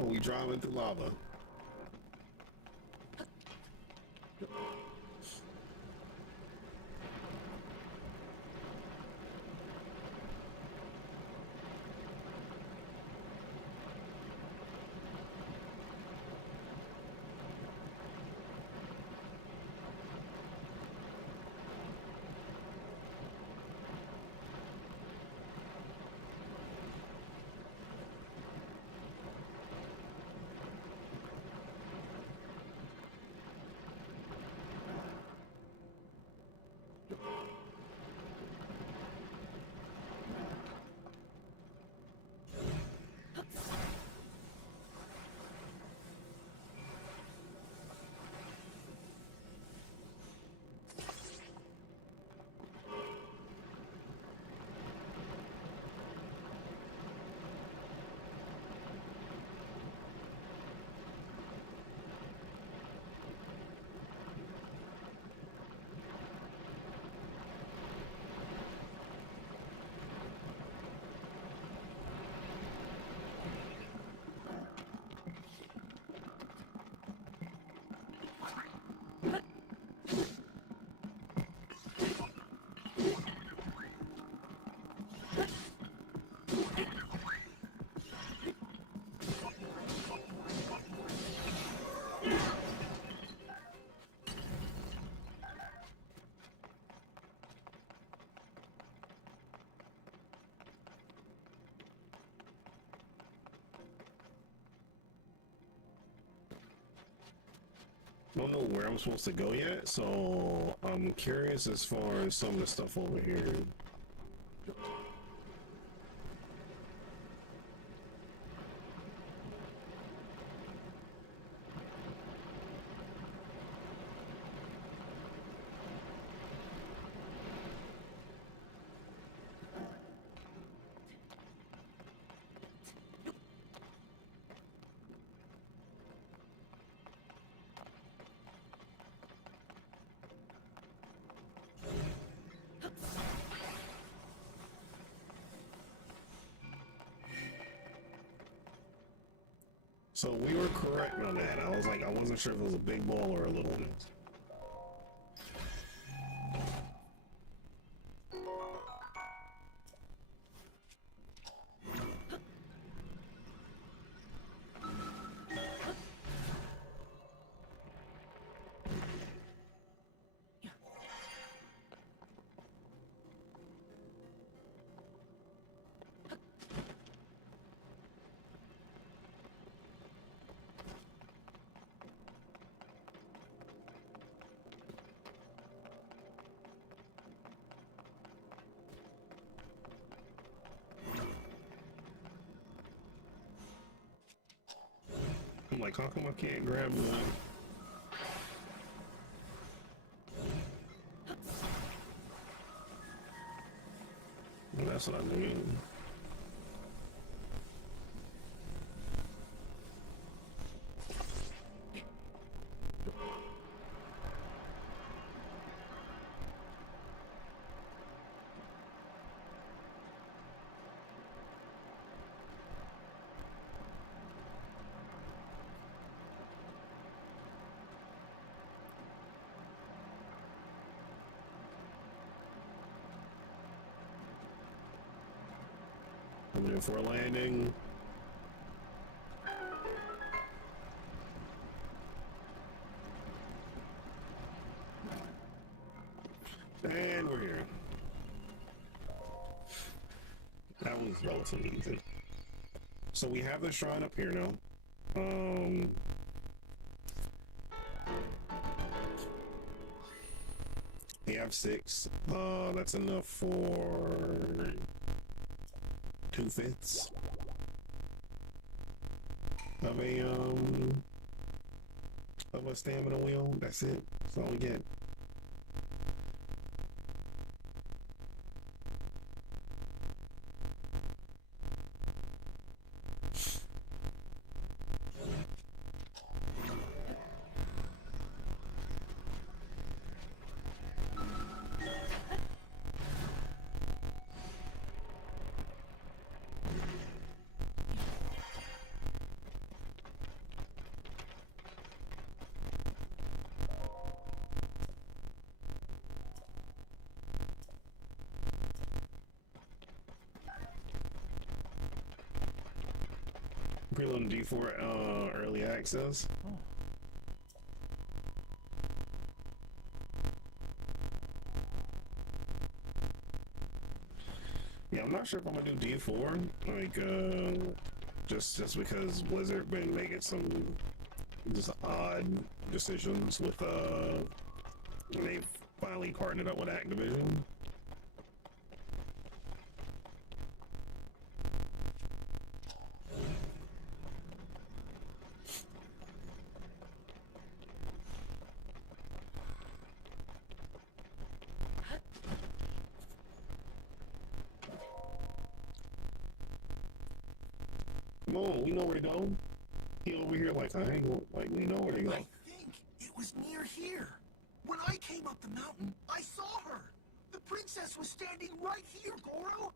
Oh, we driving through lava. I don't know where I'm supposed to go yet, so I'm curious as far as some of the stuff over here. So we were correct on that. I was like, I wasn't sure if it was a big ball or a little one. I'm like, how come I can't grab one? Well, that's what I mean. Coming in for a landing. And we're here. That was relatively easy. So we have the shrine up here now. We have 6. That's enough for 2/5 of of a stamina wheel. That's it. That's all we get. Preload D4 early access. Yeah, I'm not sure if I'm gonna do D4. Like, just because Blizzard been making some just odd decisions with they finally partnered up with Activision. Come on, we know where to go. He over here like, I ain't going, like, we know where to go. I think it was near here. When I came up the mountain, I saw her. The princess was standing right here, Goro.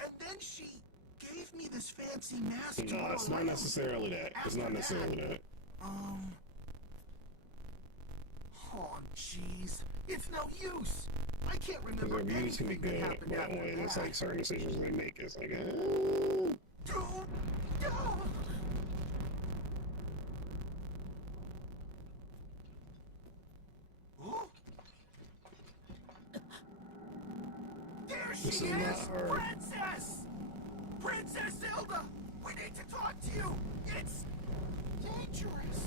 And then she gave me this fancy mask to No, wear it's not around. necessarily that. It's not necessarily that. Oh, jeez. It's no use. I can't Because remember their views can be anything that good, happened but after when it's that. like certain decisions they make, it's like, Don't. Oh. There This she is not is! her. Princess! Princess Zelda! We need to talk to you! It's dangerous!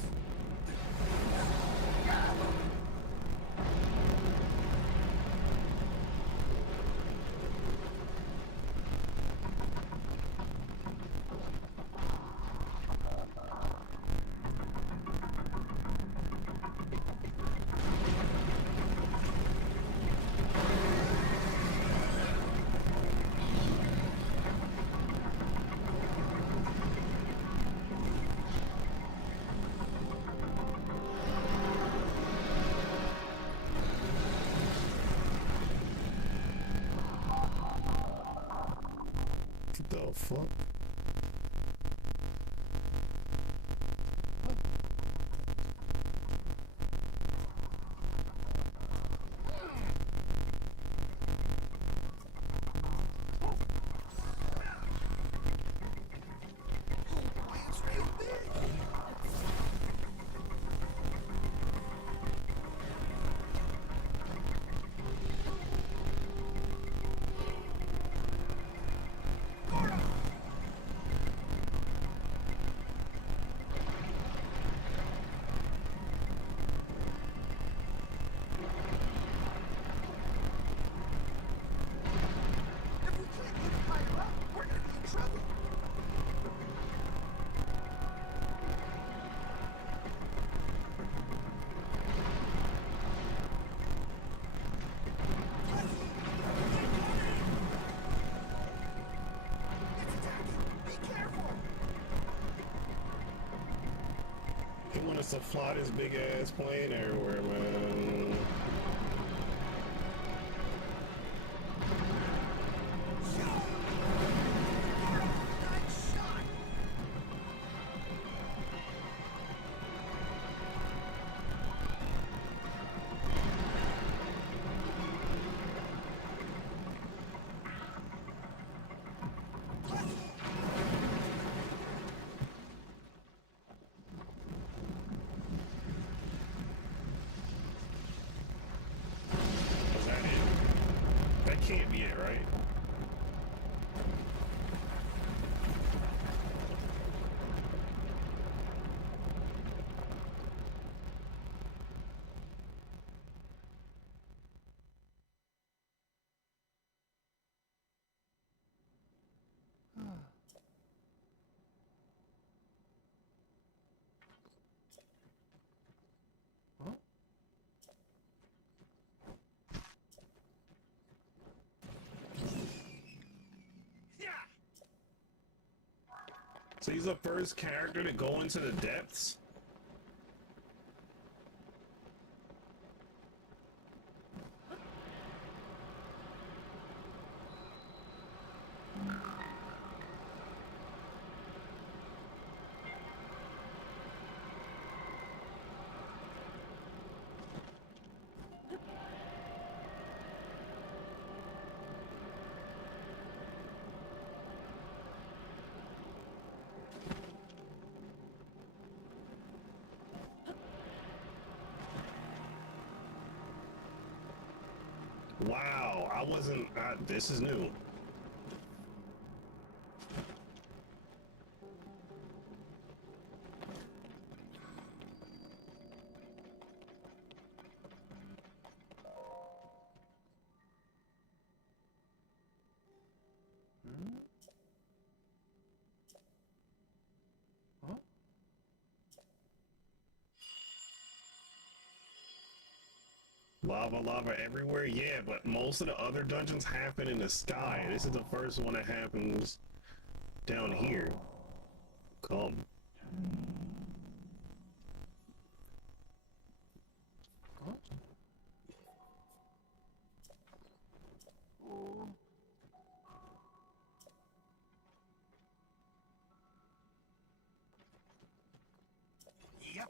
the fuck? It's real big! If we can't get it higher up, we're gonna be in trouble! It's attacking! Be careful! He want us to fly this big ass plane everywhere, man. Nice shot! So he's the first character to go into the depths? Wow, I wasn't. This is new. Huh? Lava, lava everywhere, yeah, but most of the other dungeons happen in the sky. This is the first one that happens down here. Come. Huh? Yep.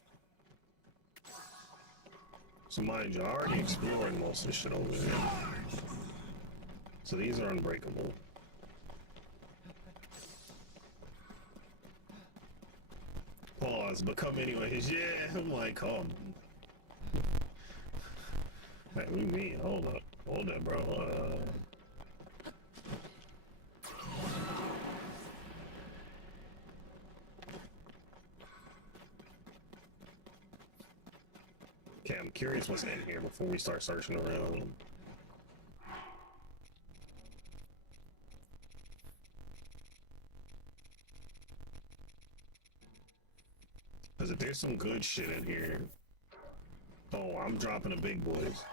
So mind you, I already explored most of the shit over there. So these are unbreakable. Pause, but come anyways. Yeah, I'm like, come. What do you mean? Hold up. Hold up, bro. Okay, I'm curious what's in here before we start searching around. Because if there's some good shit in here... Oh, I'm dropping the big boys.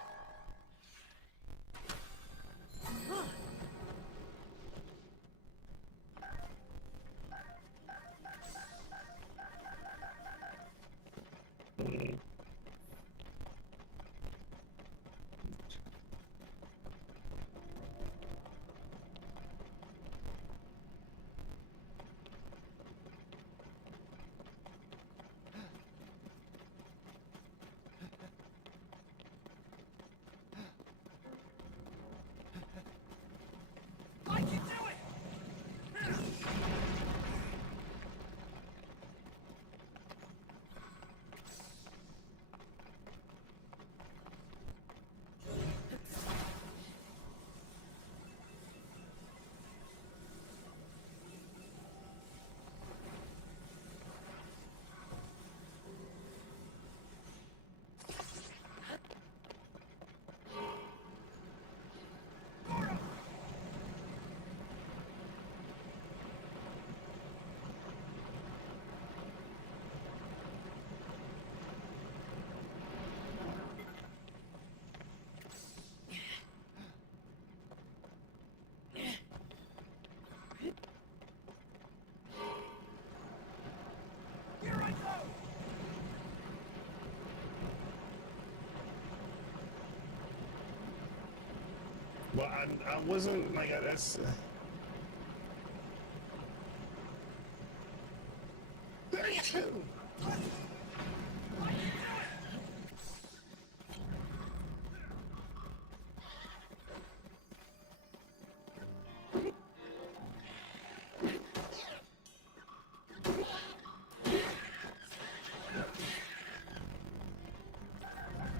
Hmm. I can do it! Here I go! Well, I wasn't like that's.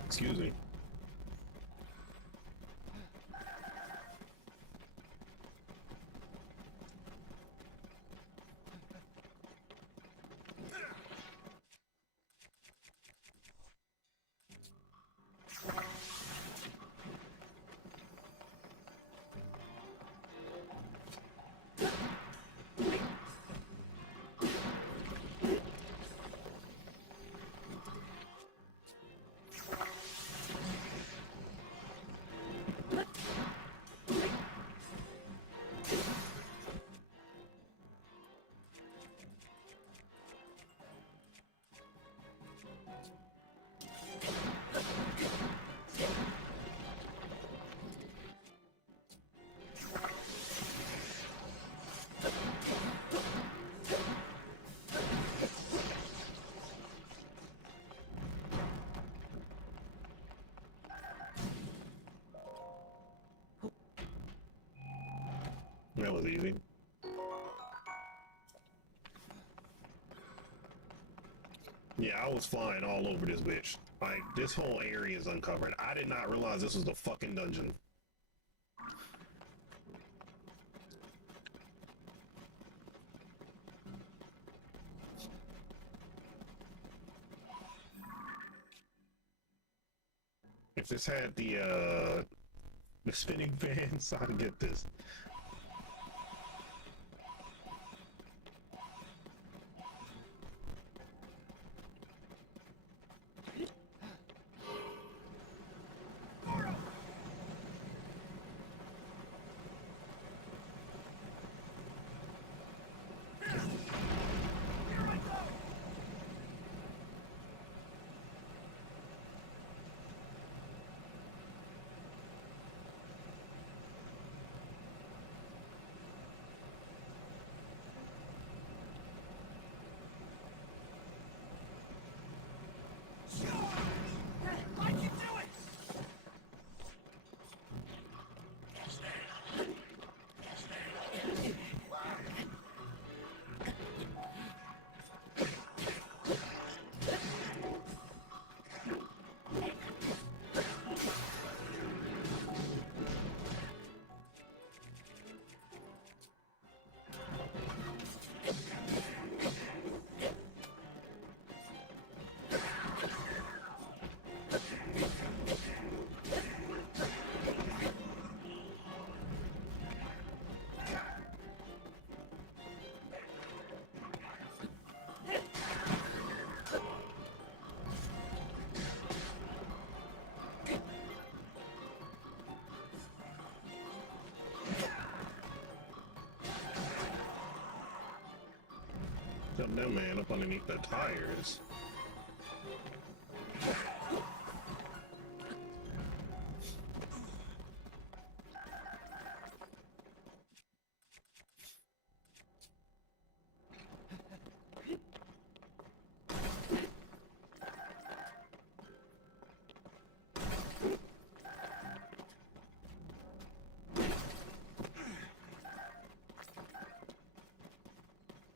Excuse me. That was easy. Yeah, I was flying all over this bitch. Like, this whole area is uncovered. I did not realize this was the fucking dungeon. If this had the spinning fans, I'd get this. Got that man up underneath the tires.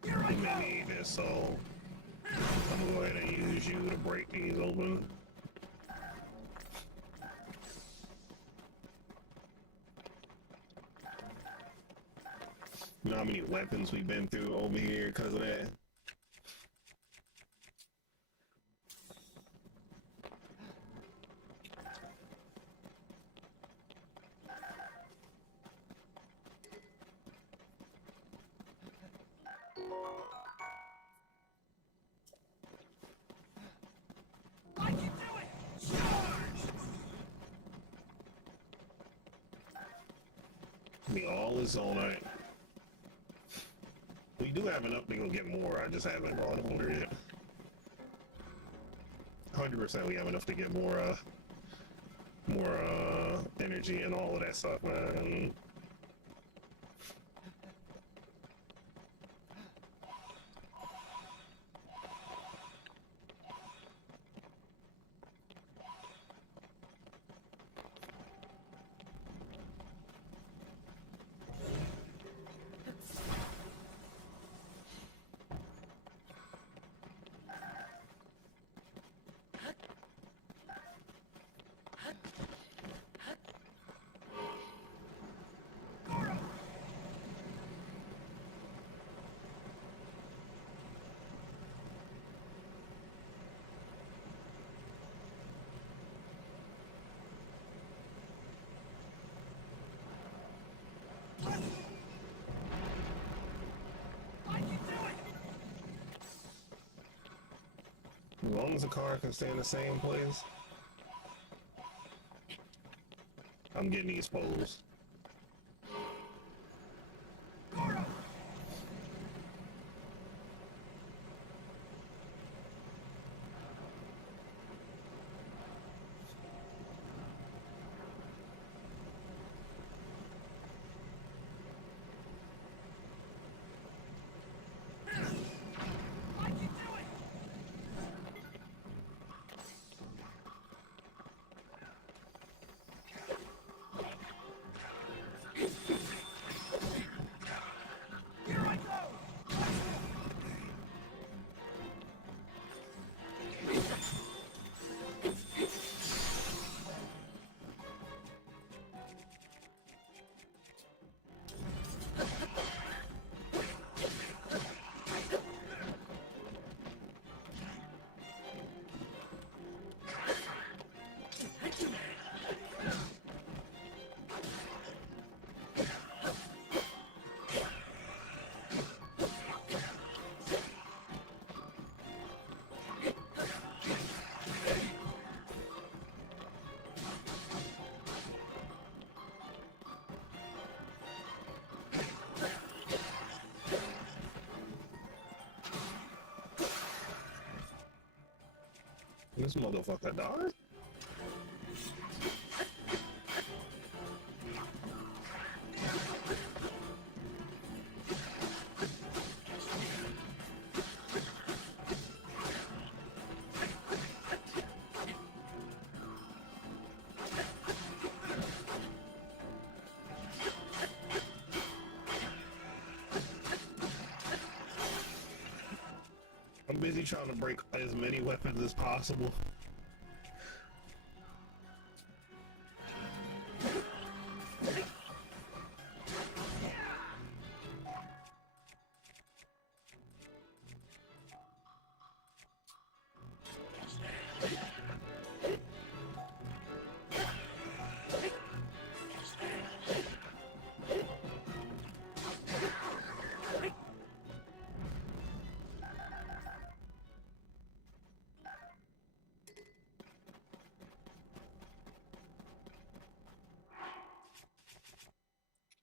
You may need this, so I'm gonna go ahead and use you to break these open. You know how many weapons we've been through over here because of that? We all is on it. We do have enough to go get more. I just haven't brought over yet. 100% we have enough to get more energy and all of that stuff, man. As long as the car can stay in the same place, I'm getting exposed. This motherfucker died? I'm busy trying to break as many weapons as possible.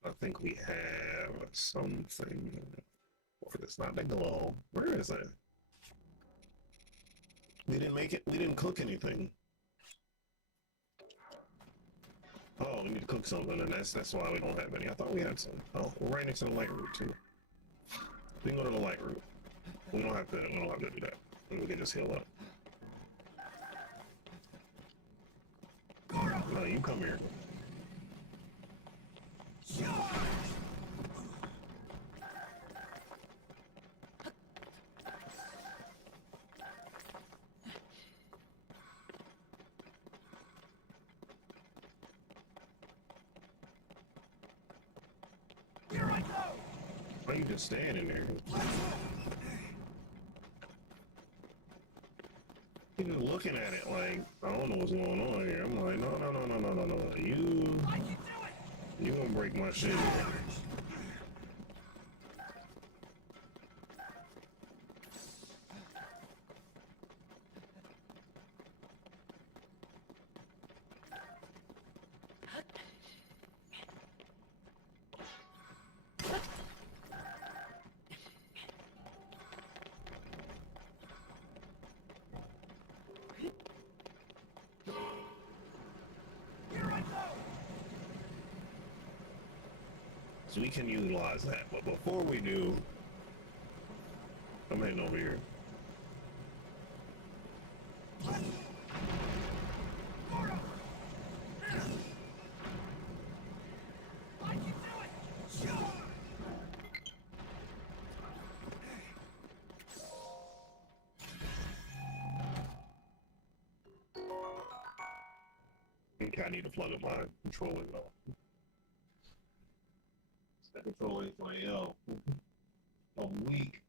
I think we have something for this. Not the glow. Where is it? We didn't make it. We didn't cook anything. Oh, we need to cook something, and that's why we don't have any. I thought we had some. Oh, we're right next to the light route too. We can go to the light route. We don't have to. We don't have to do that. We can just heal up. No, you come here. Here I go! Why are you just standing there? You're just looking at it like, I don't know what's going on here. I'm like, no. You gonna break my shit. So we can utilize that, but before we do, I'm heading over here. I need to plug up my controller though. That controller is like, yo, I'm weak.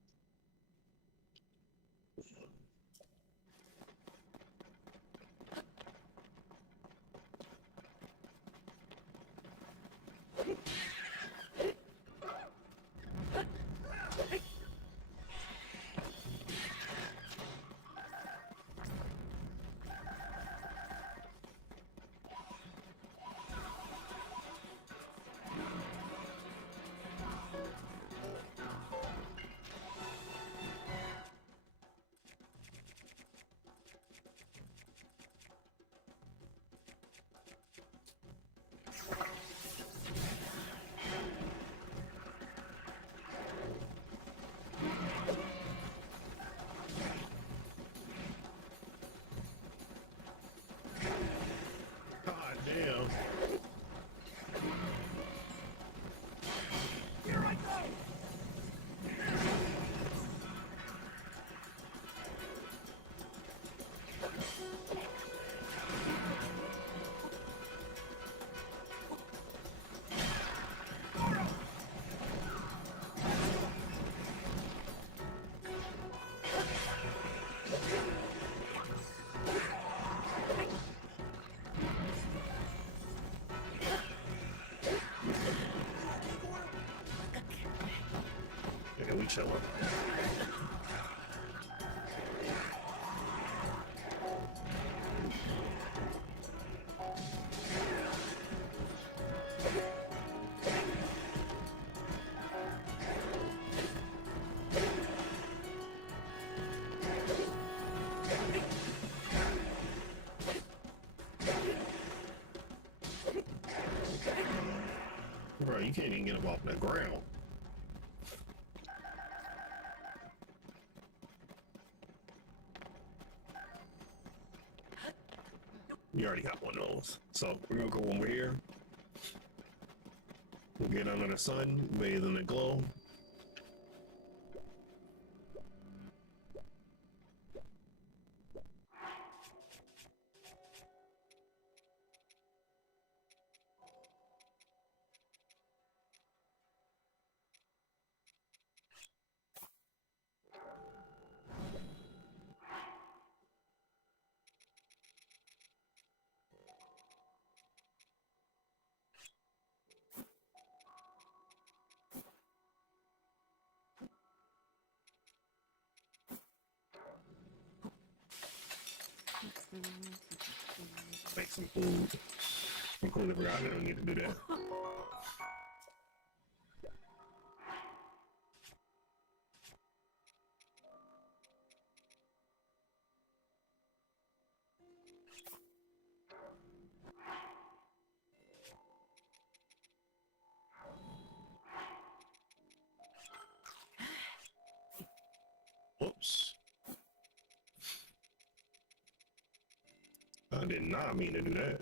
God damn. Here I go! Yeah, we chilling. you can't even get him off the ground. You already got one of those. So we're gonna go over here. We'll get under the sun, bathe in the glow. Make some food. I'm cool if I don't need to do that. Oops. I did not mean to do that.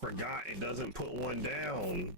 Forgot it doesn't put one down.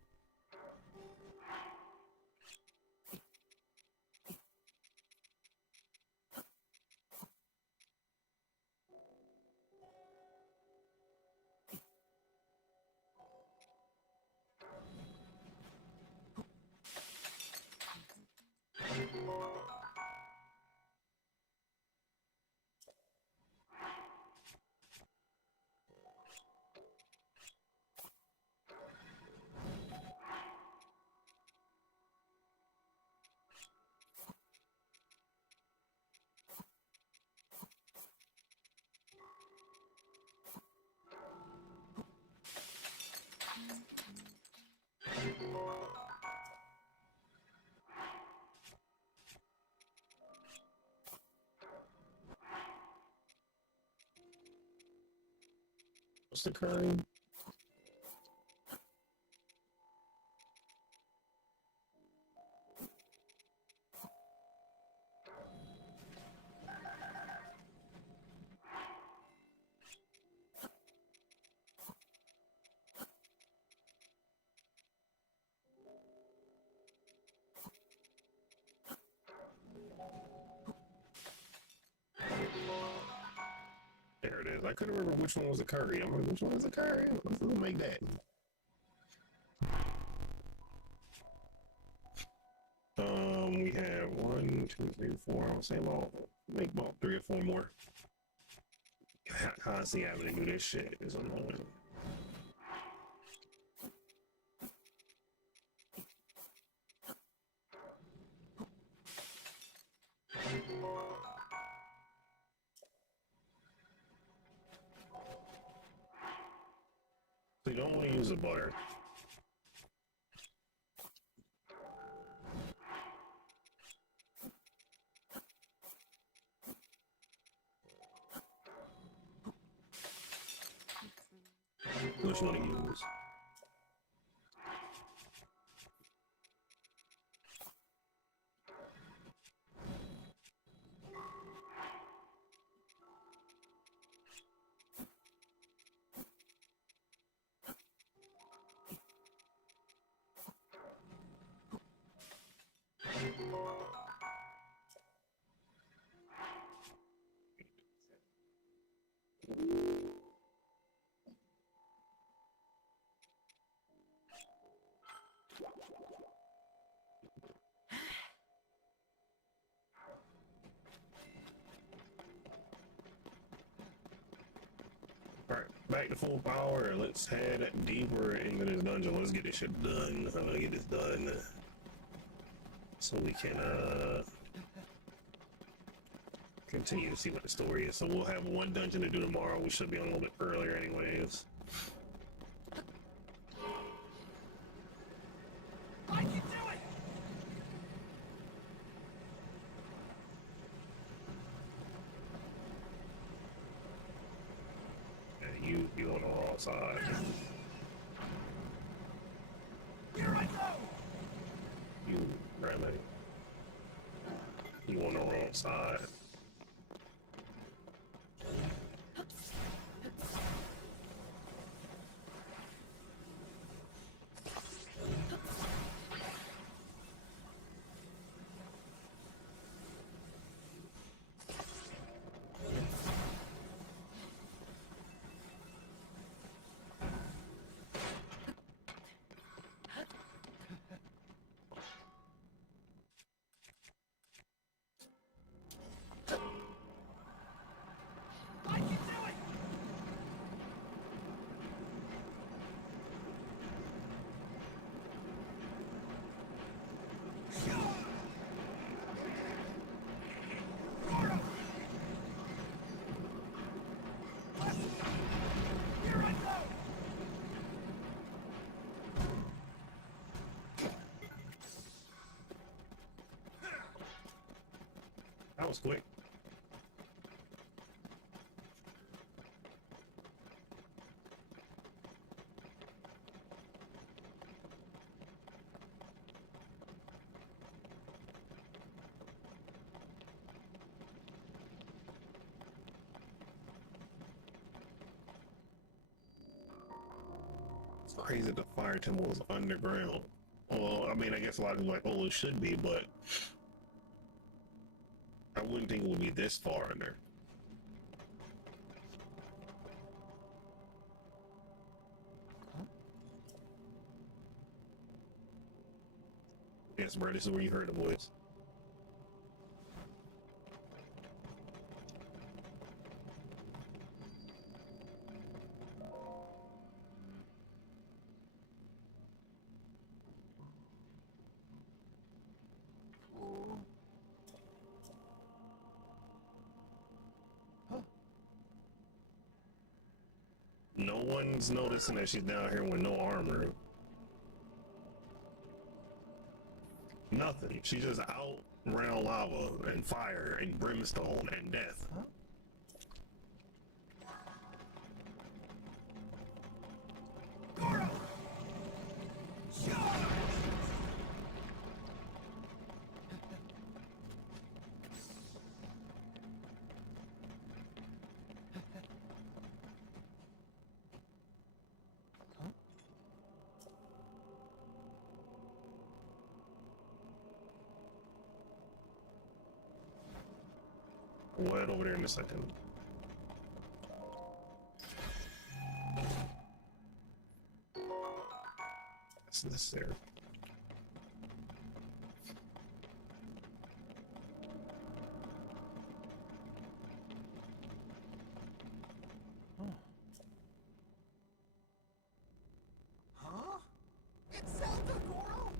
What's the curry? There it is. I couldn't remember which one was the curry. I'm like, which one is the curry? Let's make that. We have 1, 2, 3, 4. I would say make about 3 or 4 more. Constantly having to do this shit is annoying. So you don't want to use the butter. What you want to use? Alright, back to full power. Let's head deeper into this dungeon. Let's get this shit done. I'm gonna get this done. so we can continue to see what the story is. So we'll have one dungeon to do tomorrow. We should be on a little bit earlier anyways. I can do it! Yeah, you on the wrong side. Here I go! You really. You on the wrong side. I can do it! Goro! Here I go! That was quick. It's crazy the fire temple is underground. Well, I mean, I guess a lot of people are like, oh, it should be, but I wouldn't think it would be this far in there. Yes, bro, this is where you heard the voice. No one's noticing that she's down here with no armor. Nothing. She's just out around lava and fire and brimstone and death. Goro! Charge! We'll head over there in a second. That's necessary. Huh? It's Zelda, Goro!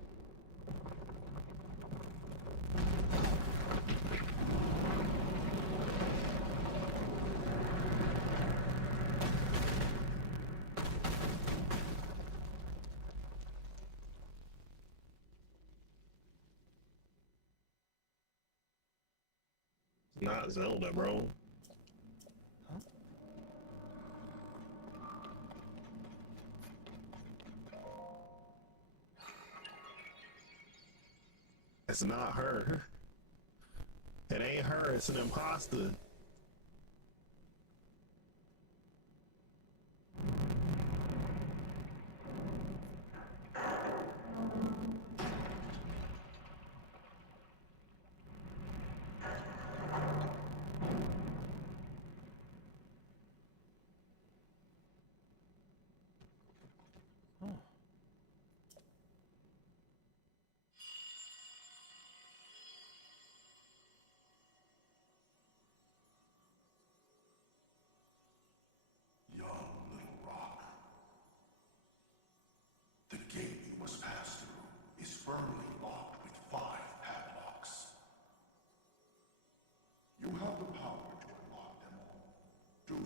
It's not Zelda, bro. It's not her. It ain't her, it's an imposter.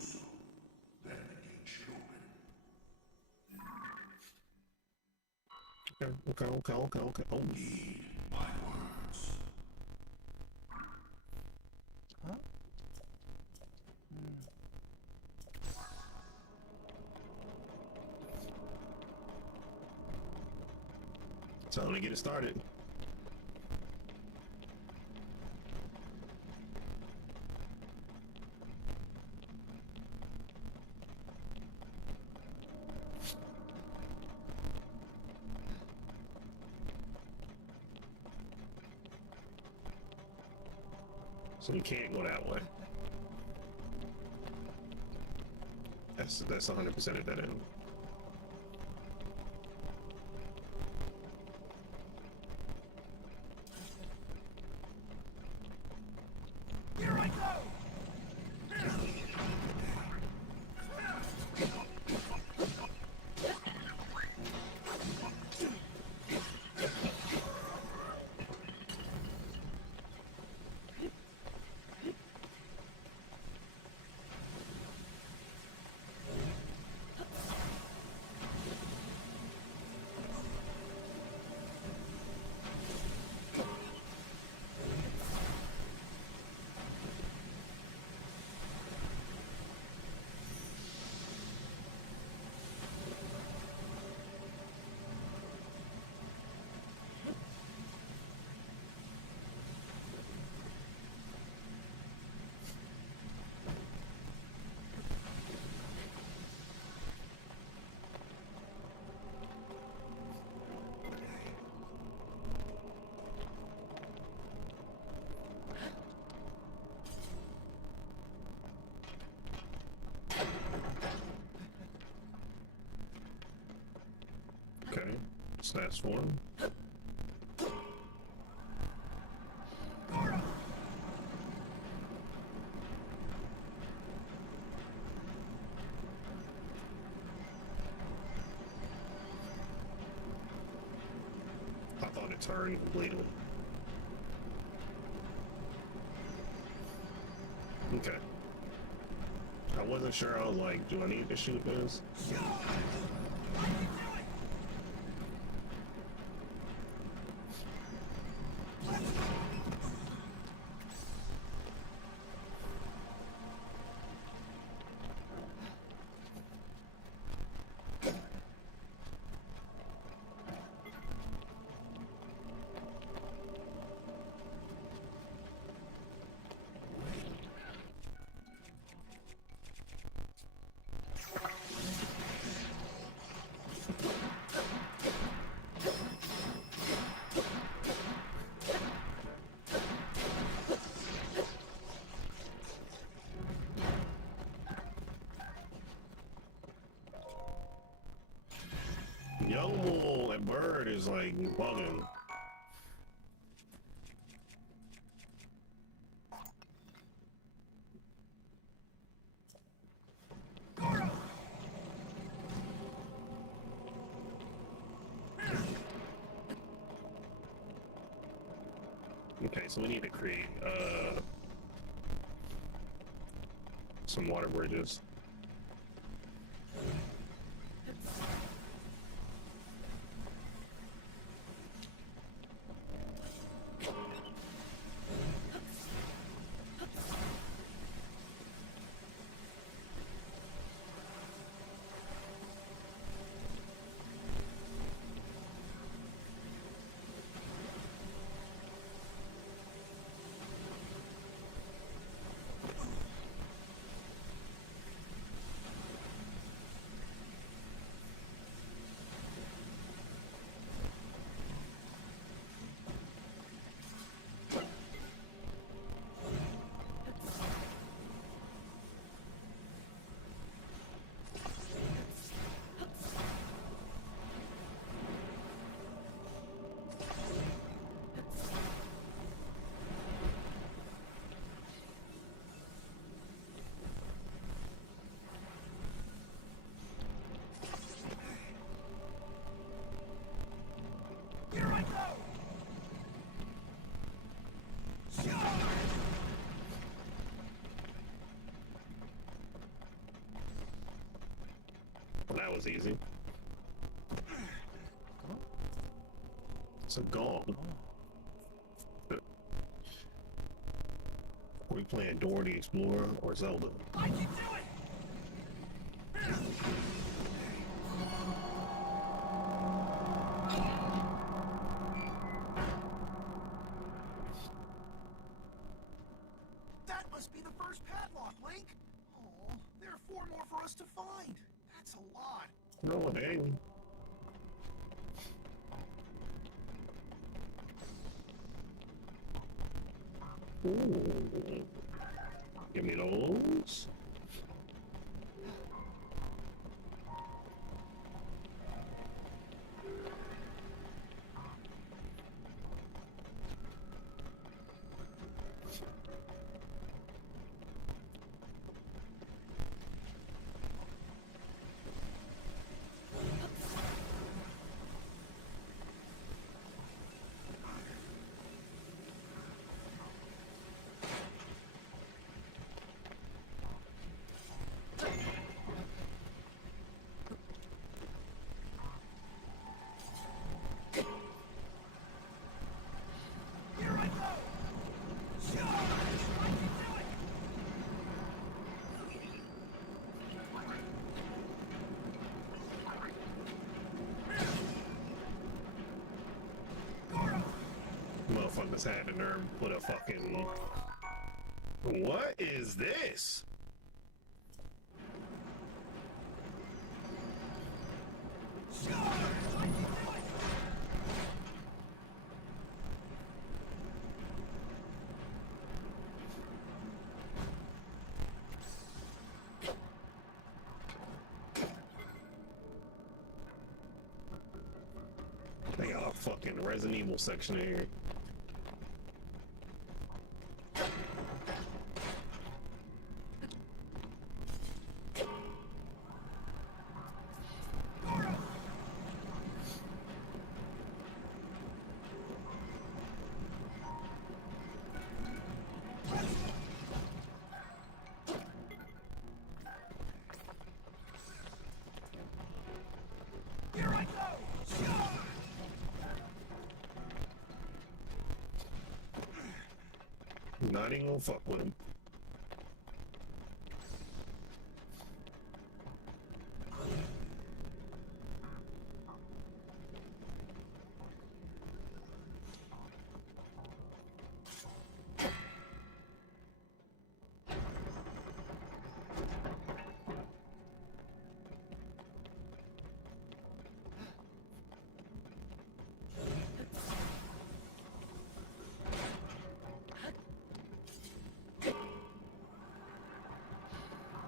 so, then engage human. Okay. Oh. Heed my words. Huh? So let me get it started. So you can't go that way. That's 100% at that end. Here I go! Okay, so that's one. I thought it turned completely. Okay. I wasn't sure. I was like, do I need to shoot this? Yo, that bird is like bugging. Okay, so we need to create some water bridges. that was easy. It's a gong. Are we playing Dora the Explorer or Zelda? I can do it! That must be the first padlock, Link. Oh, there are 4 more for us to find. That's a lot. No, dang. Ooh. Give me those. Here I go! Charge! I can do it! Motherfuckers had the nerve to put a fucking... What is this? Charge! I can do it! They got a fucking Resident Evil section here. Here I go! Charge! Not even gonna fuck with him.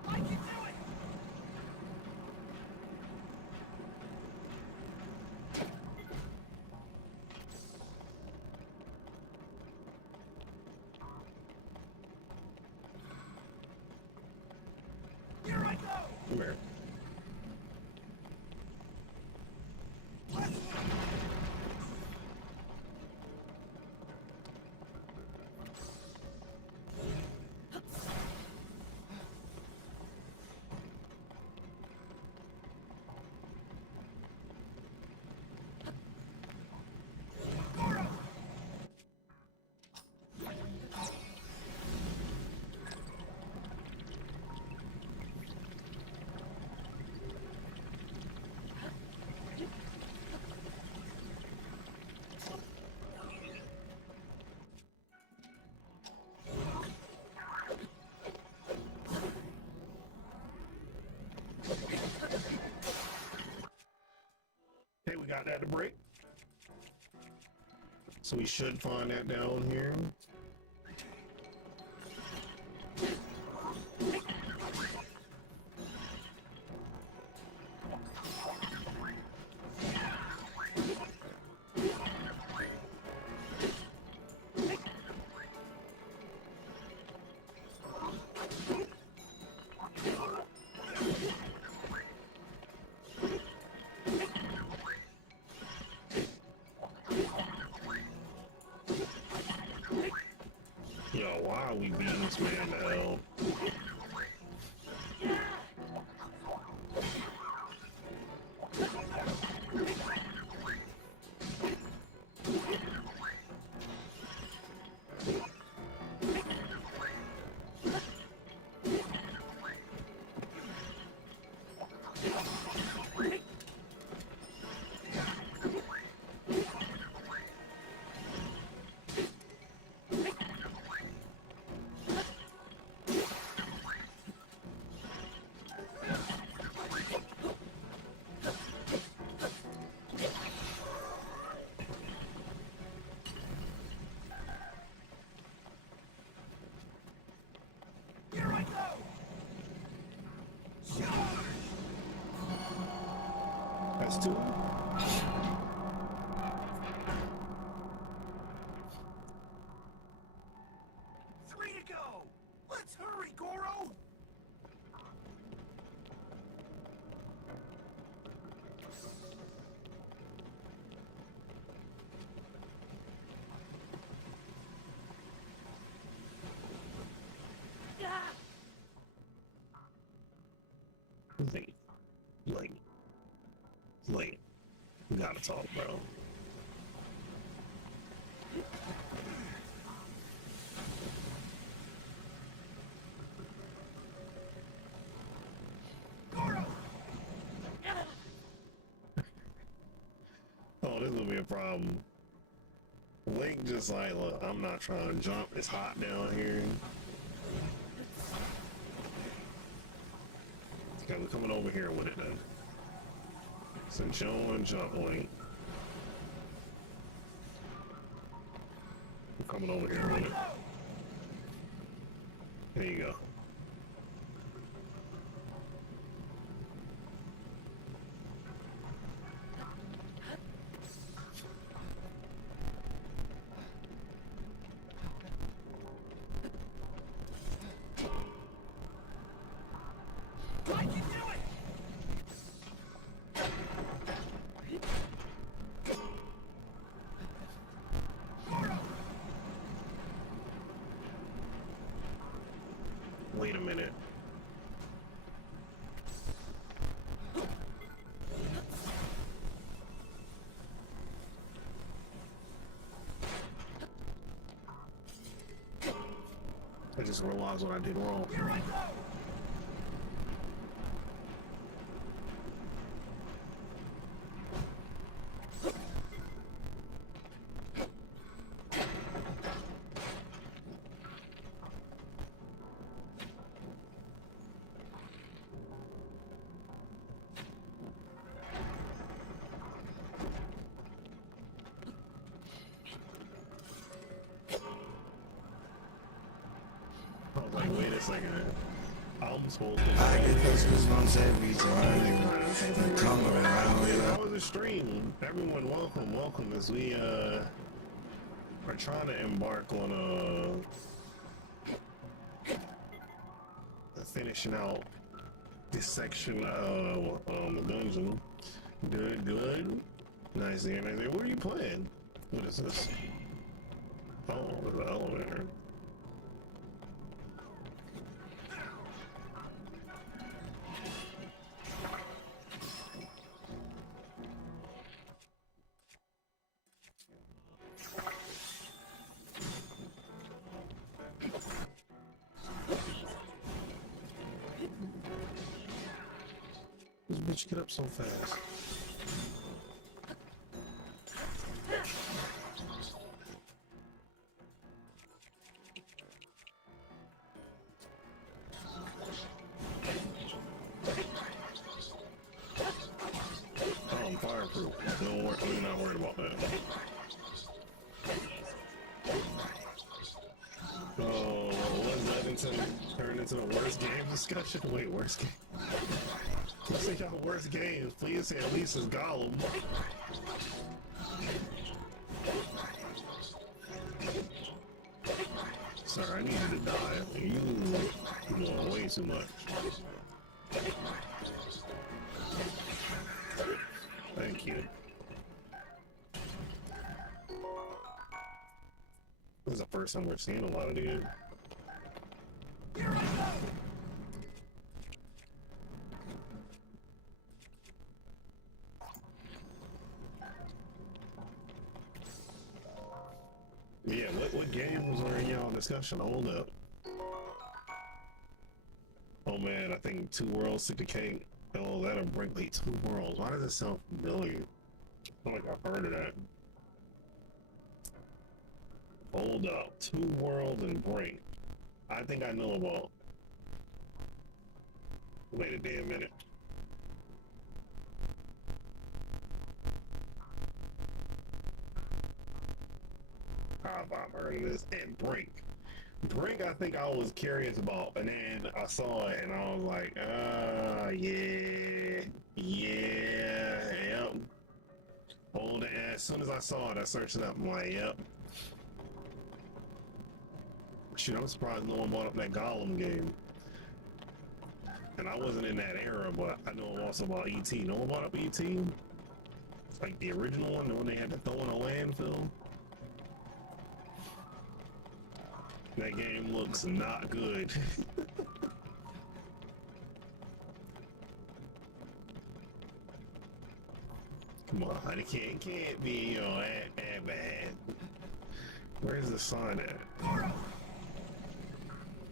I can do it! Here I go! Where? Okay, we got that to break. So we should find that down here. Yo, why are we beating this man to hell? That's two. Three to go! Let's hurry, Goro! Link. We gotta talk, bro. Oh, this is gonna be a problem. Link just like, look, I'm not trying to jump. It's hot down here. Okay, we're coming over here with it then. Since you don't want to jump, Link. I'm coming over here with it. There you go. Wait a minute. I just realized what I did wrong. I was like, wait a second. I'm supposed to. I get those goosebumps every time you come around with That was a stream. Everyone, welcome as we are trying to embark on finishing out this section of the dungeon. Good. Nice here, nice here. What are you playing? What is this? Oh, the elevator. This bitch get up so fast. Oh, I'm fireproof. Don't worry, I'm not worried about that. Oh, was that turned into the worst game discussion? Wait, worst game? Let's say y'all worst games. Please say at least it's Gollum. Sir, I needed to die. You doing way too much. Thank you. This is the first time we're seeing a lot of these. Yeah, what games were in y'all discussion? Hold up. Oh man, I think Two Worlds took the cake. Oh, that'll break. Wait, Two Worlds. Why does it sound familiar? I feel like I've heard of that. Hold up. Two Worlds and Brink. I think I know about. Wait a damn minute. How have I heard of this? And Brink. Brink, I think I was curious about, and then I saw it, and I was like, yeah, as soon as I saw it, I searched it up. I'm like, yep. Shoot, I'm surprised no one bought up that Gollum game. And I wasn't in that era, but I know also about ET. No one bought up ET? Like the original one, the one they had to throw in a landfill. That game looks not good. Come on, it can't be, you know, that bad. Where's the sign at?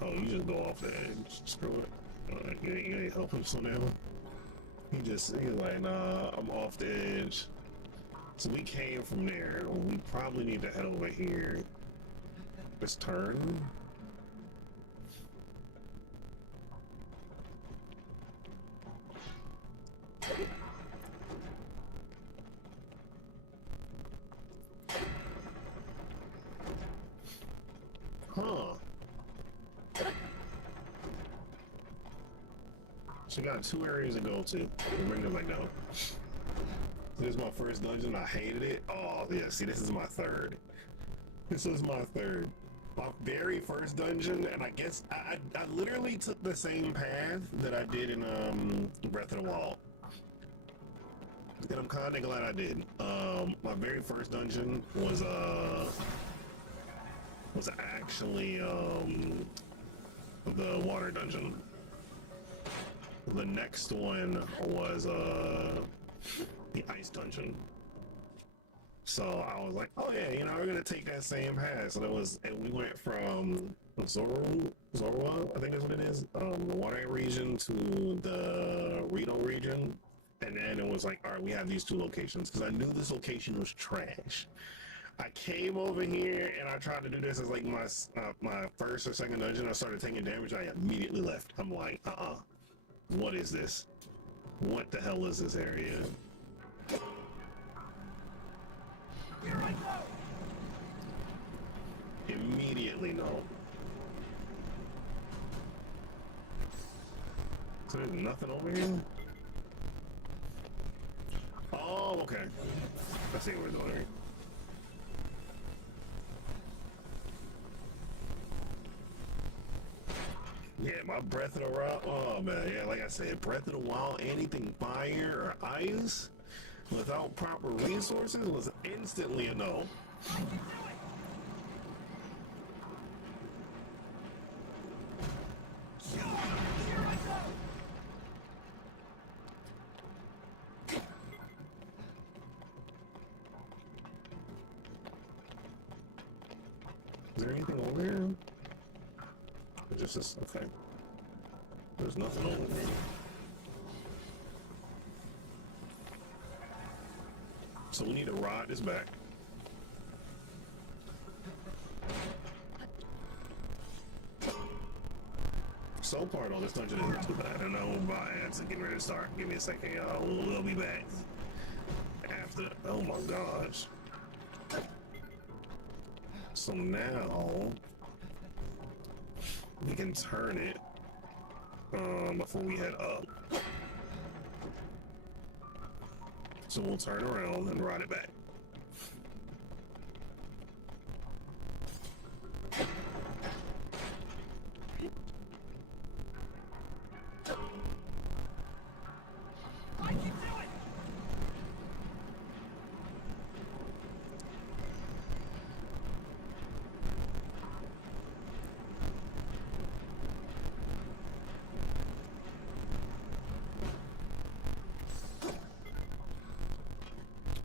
Oh, you just go off the edge. Screw it. You ain't helping so now. He's like, nah, I'm off the edge. So we came from there. We probably need to head over here. Let's turn. Huh. So we got 2 areas to go to. We'll bring them back down. This is my first dungeon. I hated it. Oh, yeah. See, this is my third. This was my third. My very first dungeon, and I guess I literally took the same path that I did in Breath of the Wild. And I'm kind of glad I did. My very first dungeon was actually the water dungeon. The next one was the ice dungeon. So I was like, oh yeah, you know, we're gonna take that same path. So and we went from Zorua, I think that's what it is, the water region to the Rito region. And then it was like, all right, we have these 2 locations, because I knew this location was trash. I came over here and I tried to do this as like my first or second dungeon. I started taking damage. I immediately left. I'm like, what is this? What the hell is this area? Here I go! Immediately no. So there's nothing over here? Oh, okay. I see what we're doing here. Yeah, my Breath of the Wild, oh man, yeah, like I said, Breath of the Wild, anything fire or ice without proper resources was instantly a no. Is there anything over here? Or just this? Okay. There's nothing over here. So we need to ride this back. So far, though, this dungeon isn't too bad. I know my ass is getting ready to start. Give me a second, y'all. We'll be back. After, oh my gosh. So now we can turn it before we head up. So we'll turn around and ride it back.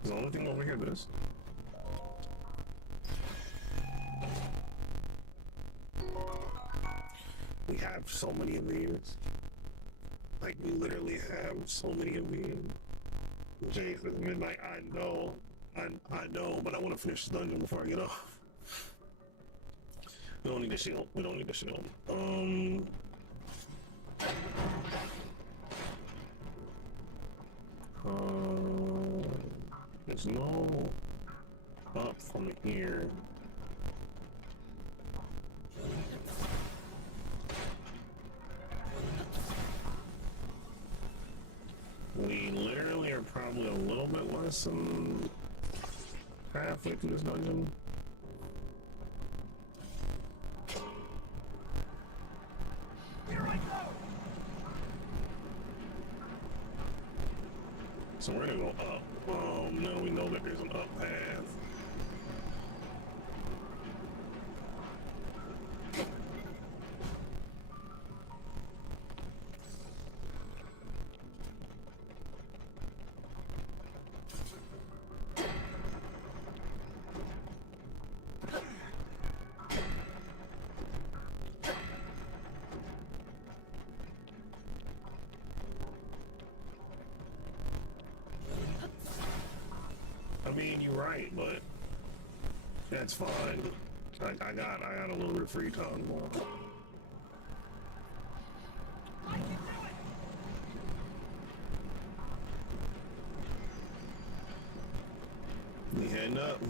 Is the only thing over here this? We have so many of these. Like, we literally have so many of these. James is midnight. I know, but I want to finish the dungeon before I get off. We don't need the shield. We don't need the shield. There's no up from here. We literally are probably a little bit less than halfway through this dungeon. Here I go! So we're gonna go up. Now we know that there's an up path. I mean, you're right, but that's fine. I got a little bit of free time more. We heading up.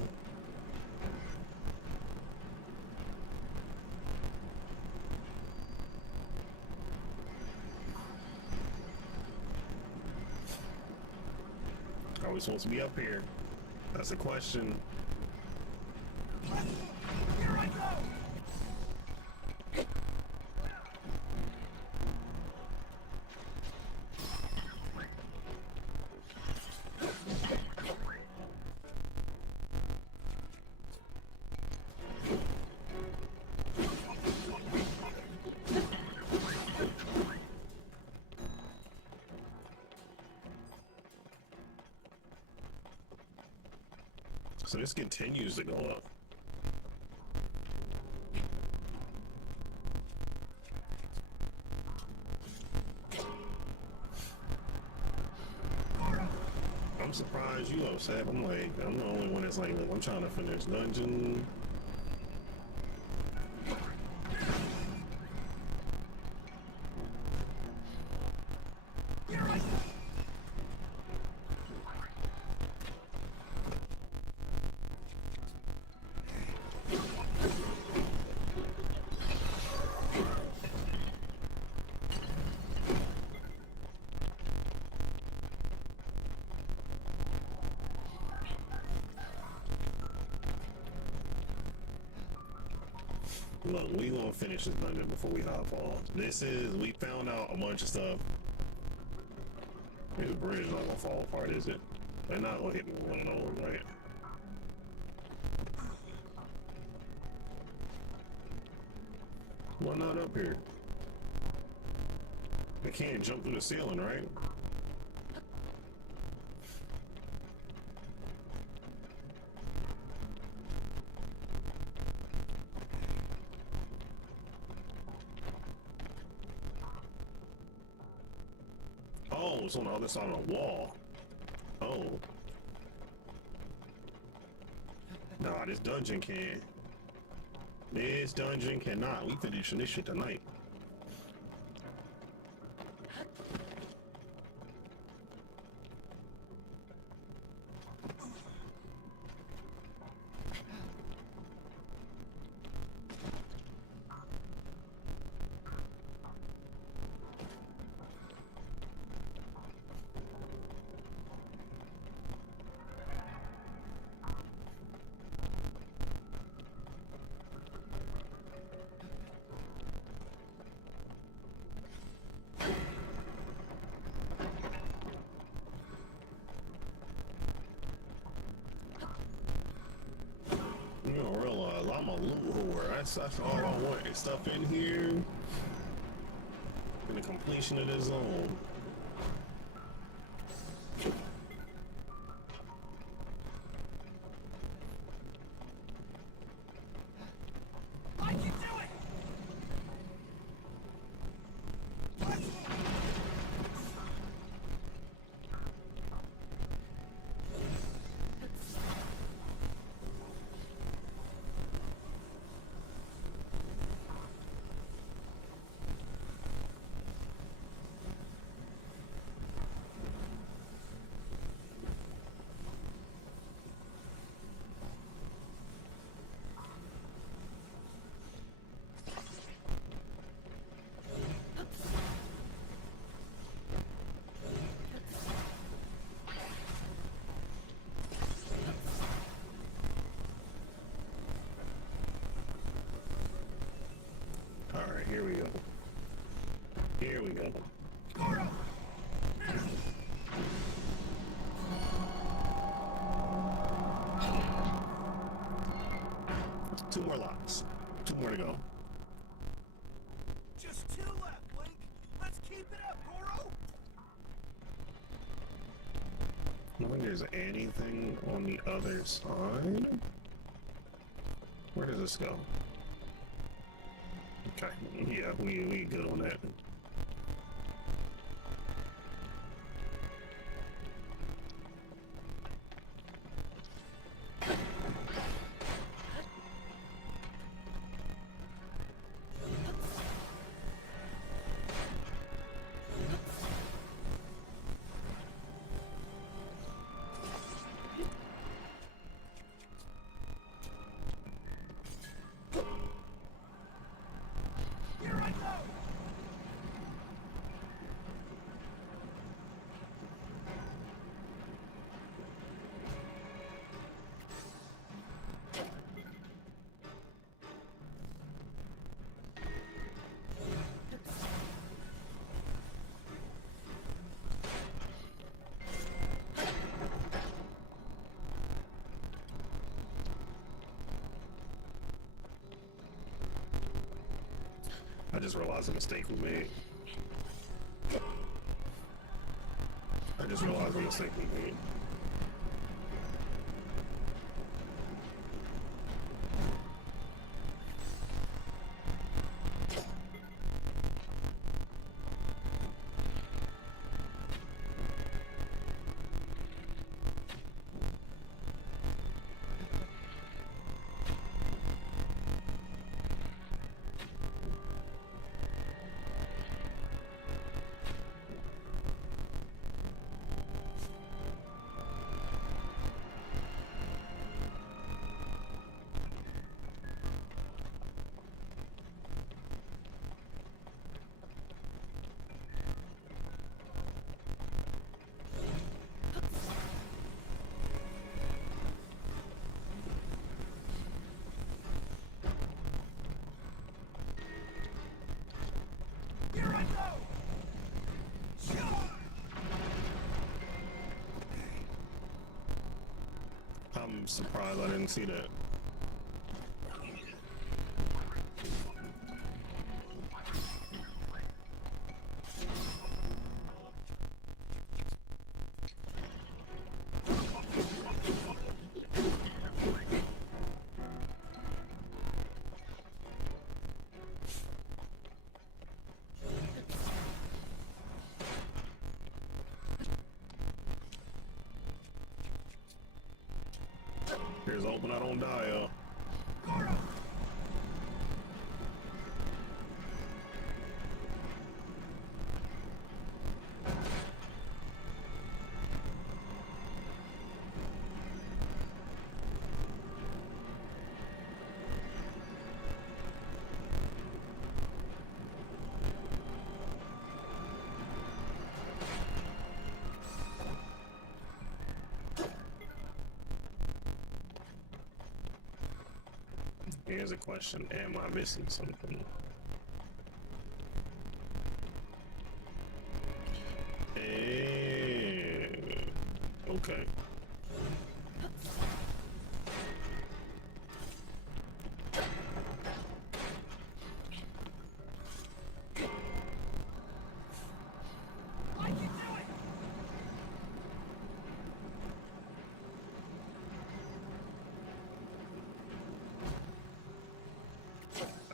Are we supposed to be up here? That's a question. Here I go! So this continues to go up. I'm surprised you upset. I'm like, I'm the only one that's like, I'm trying to finish dungeon. Look, we gonna finish this dungeon before we hop off. We found out a bunch of stuff. The bridge not gonna fall apart, is it? They're not gonna hit me with one of those, right? Why not up here? They can't jump through the ceiling, right? Oh, it's on the other side of the wall. Oh. Nah, this dungeon can. This dungeon cannot. We finishing this shit tonight. You don't realize I'm a loot whore. That's all I want. Is stuff in here. And the completion of this zone. I can do it! more locks. 2 more to go. Just 2 left, Link. Let's keep it up, Goro. I don't think there's anything on the other side. Where does this go? Okay, yeah, we good on that. Here I go. I just realized a mistake we made. I just realized a mistake we made. Here I go. Sure. I'm surprised I didn't see that. Here's hoping I don't die, yo. Here's a question, am I missing something? Okay.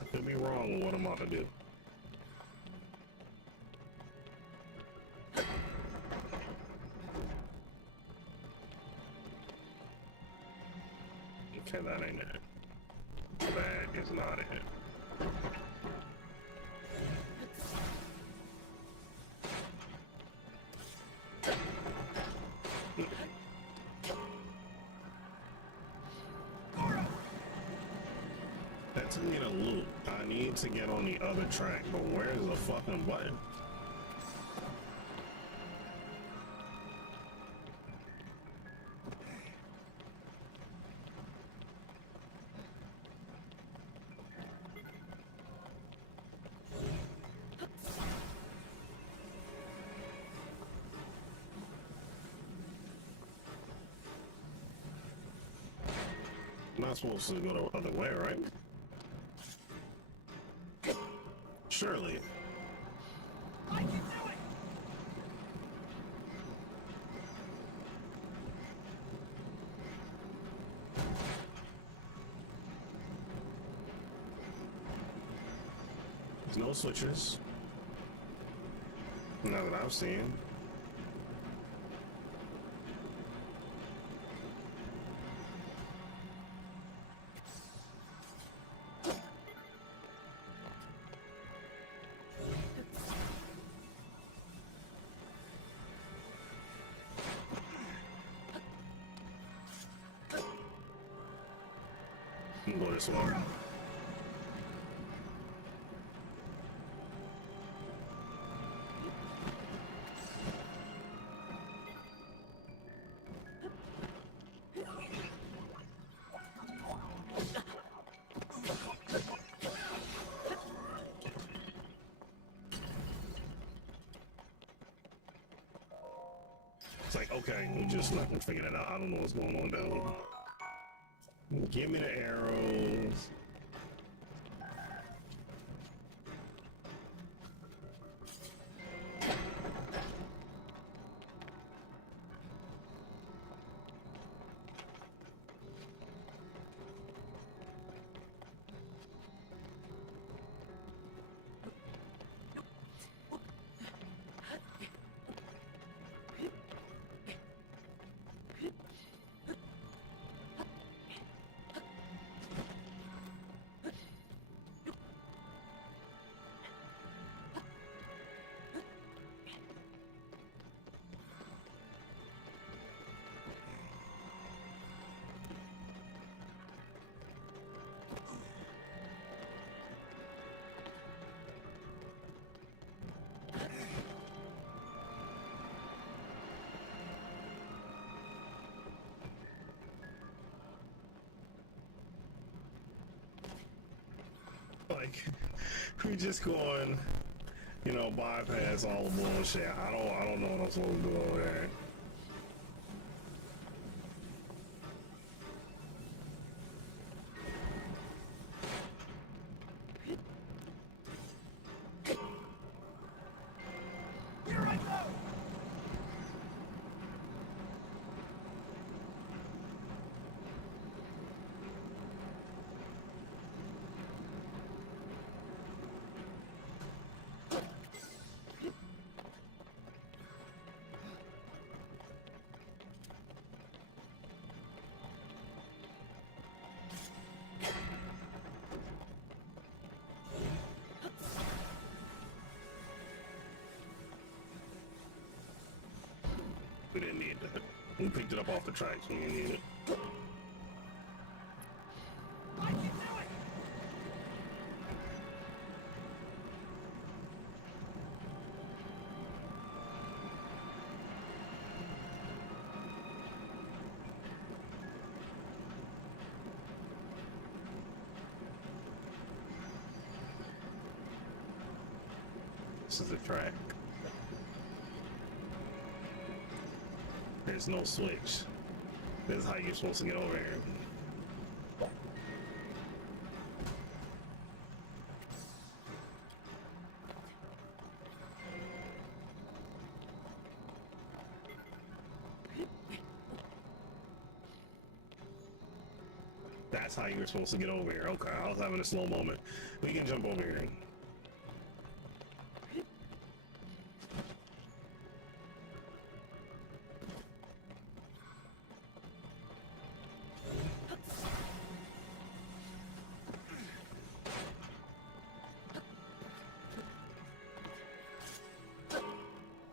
I could be wrong with what I'm about to do. Okay, that ain't it. That is not it. That took me to loop. I need to get on the other track, but where's the fucking button? I'm not supposed to go the other way, right? surely. I can do it! There's no switches. Not that I've seen. You can go this way. It's like, okay, we just not gonna figure that out. I don't know what's going on down. Give me the arrows. Like, we just going, you know, bypass all the bullshit. I don't know what I'm supposed to do over there. Here I go! We didn't need that. We picked it up off the tracks. We didn't need it. I can do it! This is a track. There's no switch. This is how you're supposed to get over here. That's how you're supposed to get over here. Okay, I was having a slow moment. We can jump over here.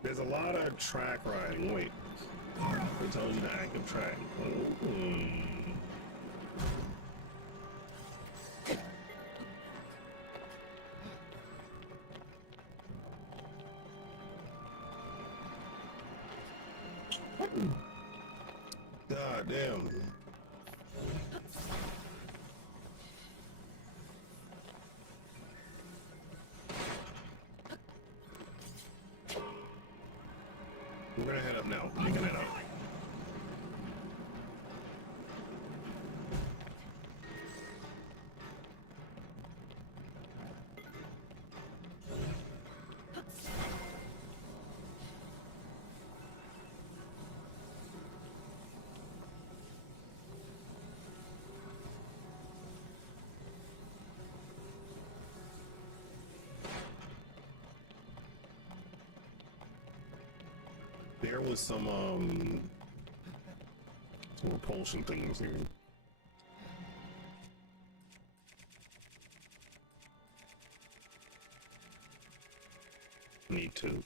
There's a lot of track riding. Wait, I told you the active track. God damn. We're gonna head up now. We can head up. there was some repulsion things here. Need to.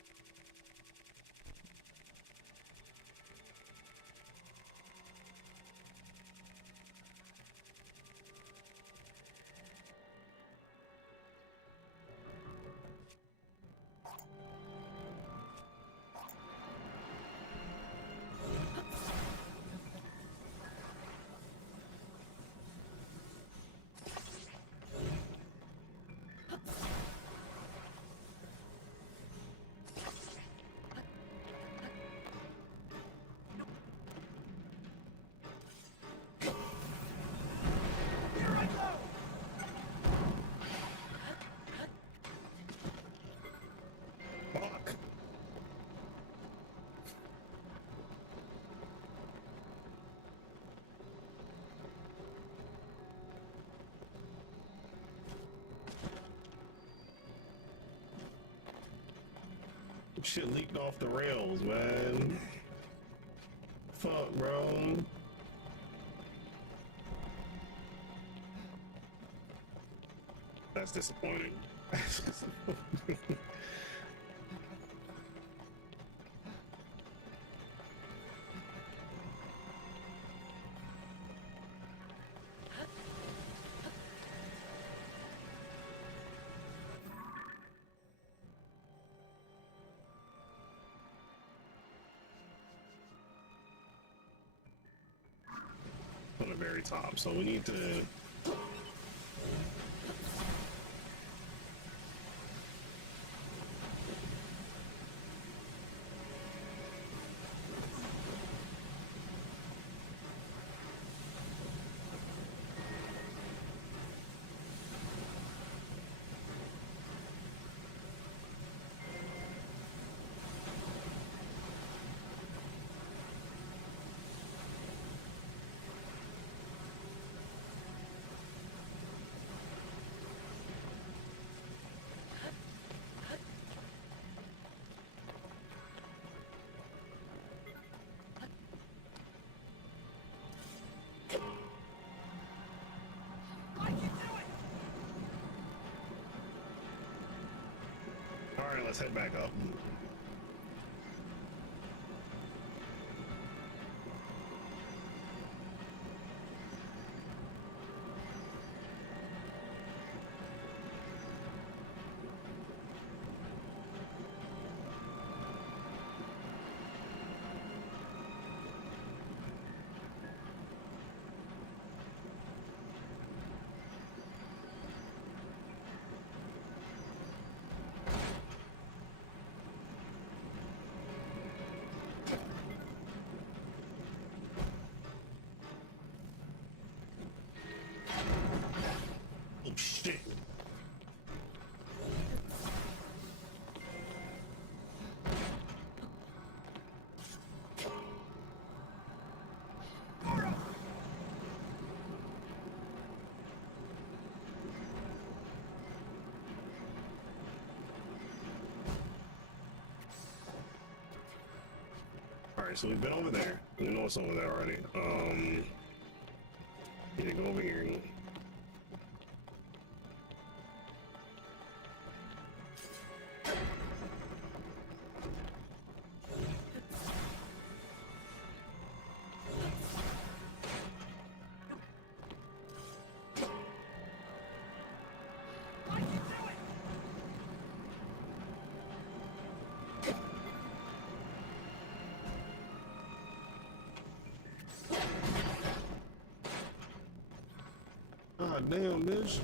Fuck. Shit leaked off the rails, man. Fuck, bro. That's disappointing. On the very top, so we need to Alright, let's head back up. Oh shit. Alright, so we've been over there. We know what's over there already. Need to go over here. God damn, bitch.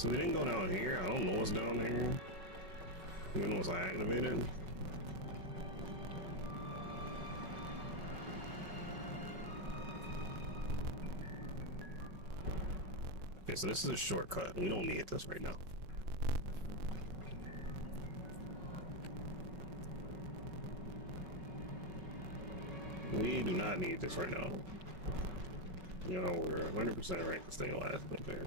So we didn't go down here. I don't know what's down there. Even was I activated? Okay, so this is a shortcut. We don't need this right now. We do not need this right now. You know, we're 100% right to stay alive up there.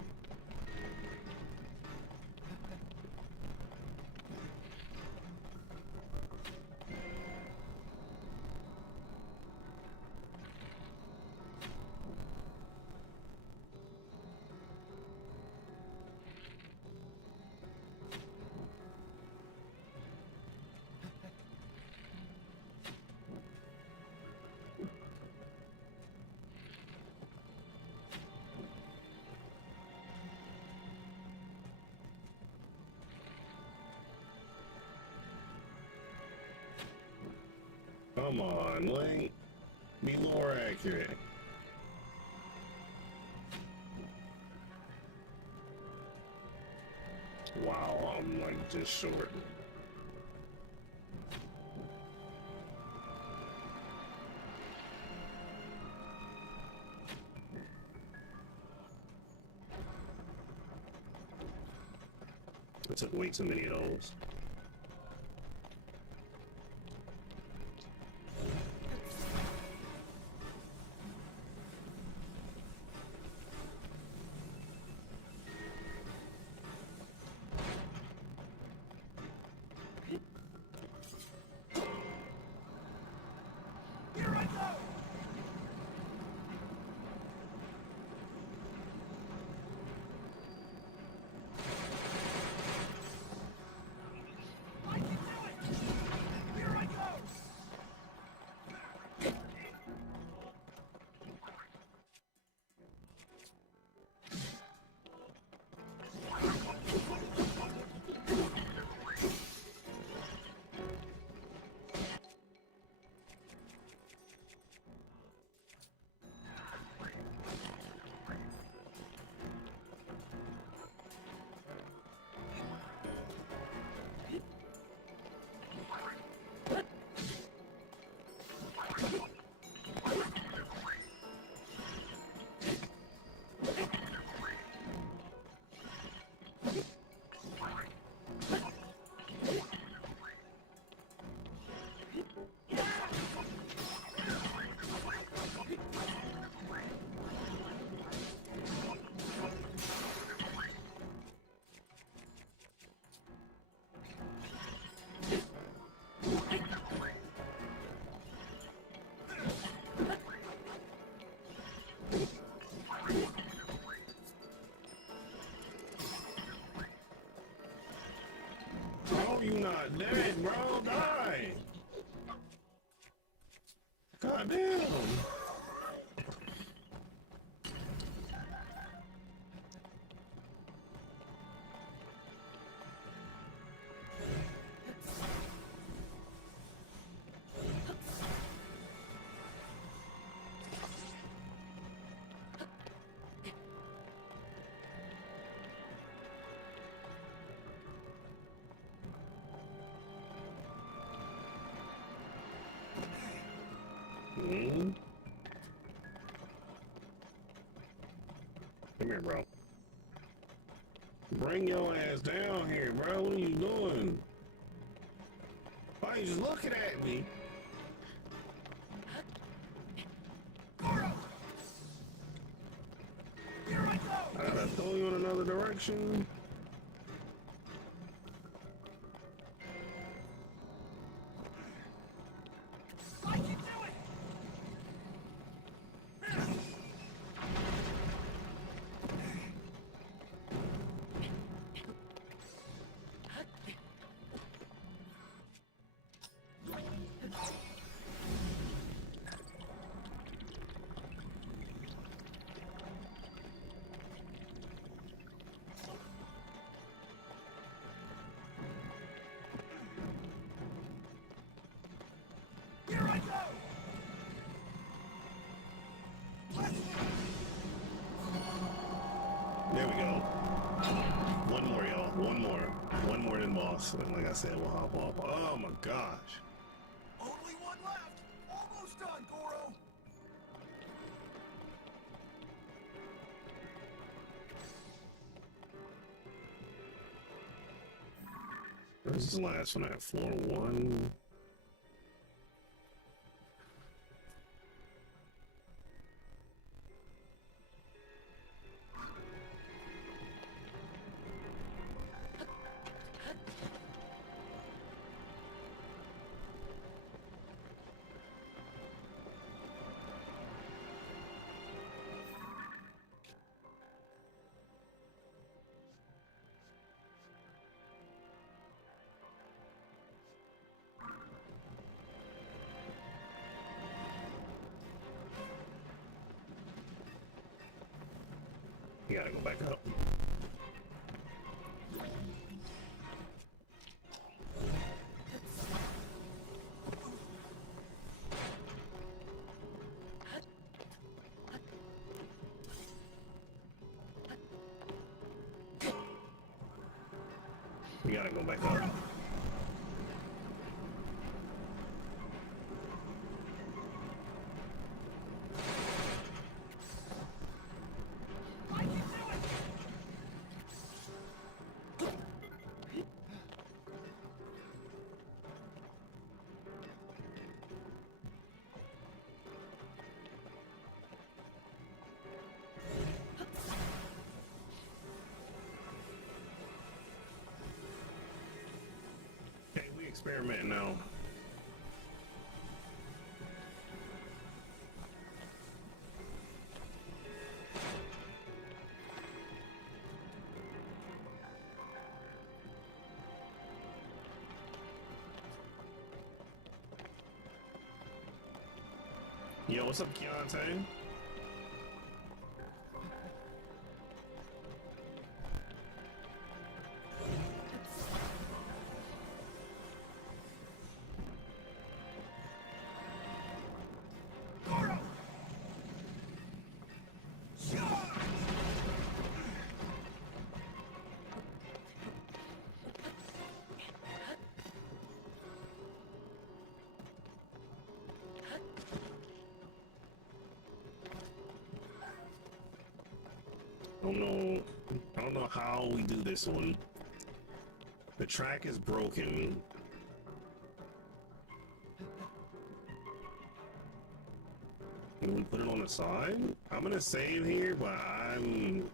Come on, Link. Be more accurate. Wow, I'm like just short. I took way too many of those. Oh, you not dead, bro. Die. God damn. Hmm? Come here, bro. Bring your ass down here, bro. What are you doing? Why are you just looking at me? I gotta throw you in another direction. There we go. One more, y'all. One more. One more than boss. And like I said, we'll hop off. Oh my gosh. Only one left. Almost done, Goro. Where's the last one at? Floor 1? You gotta go back up. You gotta go back up. Okay, we experiment now. Yo, what's up, Keontae? Goro! I don't know how we do this one. The track is broken. Can we put it on the side? I'm gonna save here, but I'm...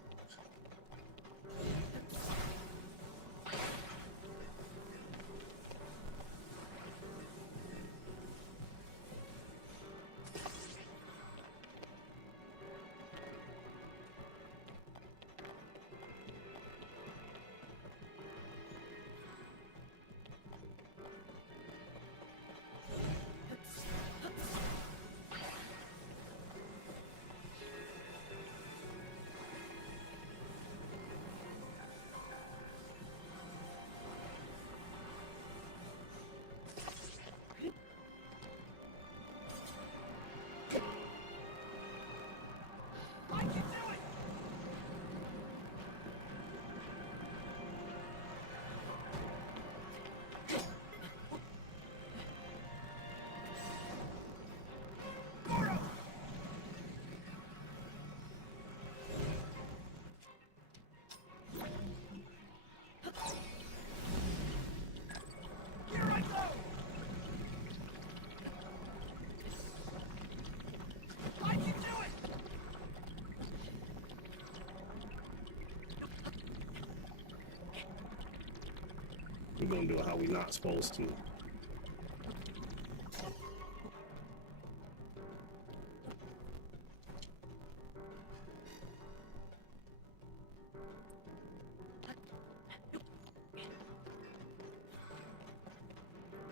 We're gonna do it how we not supposed to.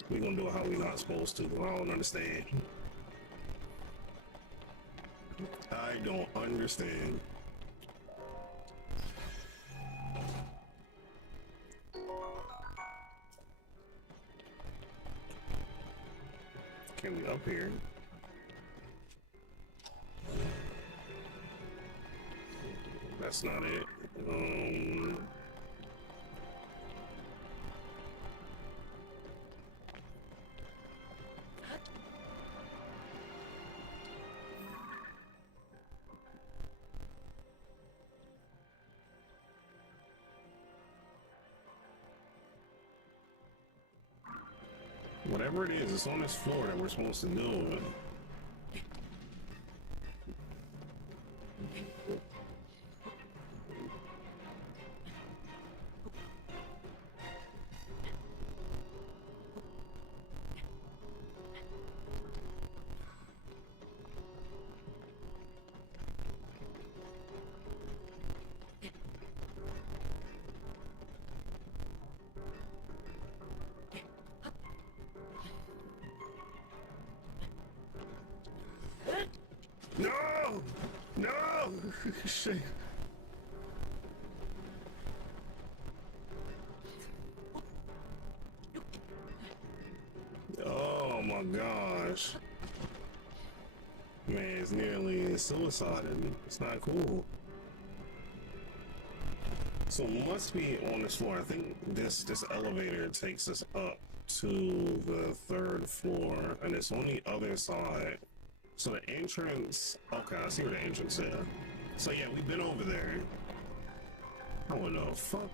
We're gonna do it how we not supposed to. I don't understand. I don't understand. Can we up here? That's not it. Whatever it is, it's on this floor that we're supposed to do. No! No! Shit. Oh my gosh. Man, it's nearly suicide and it's not cool. So it must be on this floor. I think this elevator takes us up to the 3rd floor and it's on the other side. So the entrance, okay, I see where the entrance is. So yeah, we've been over there. Oh no, fuck.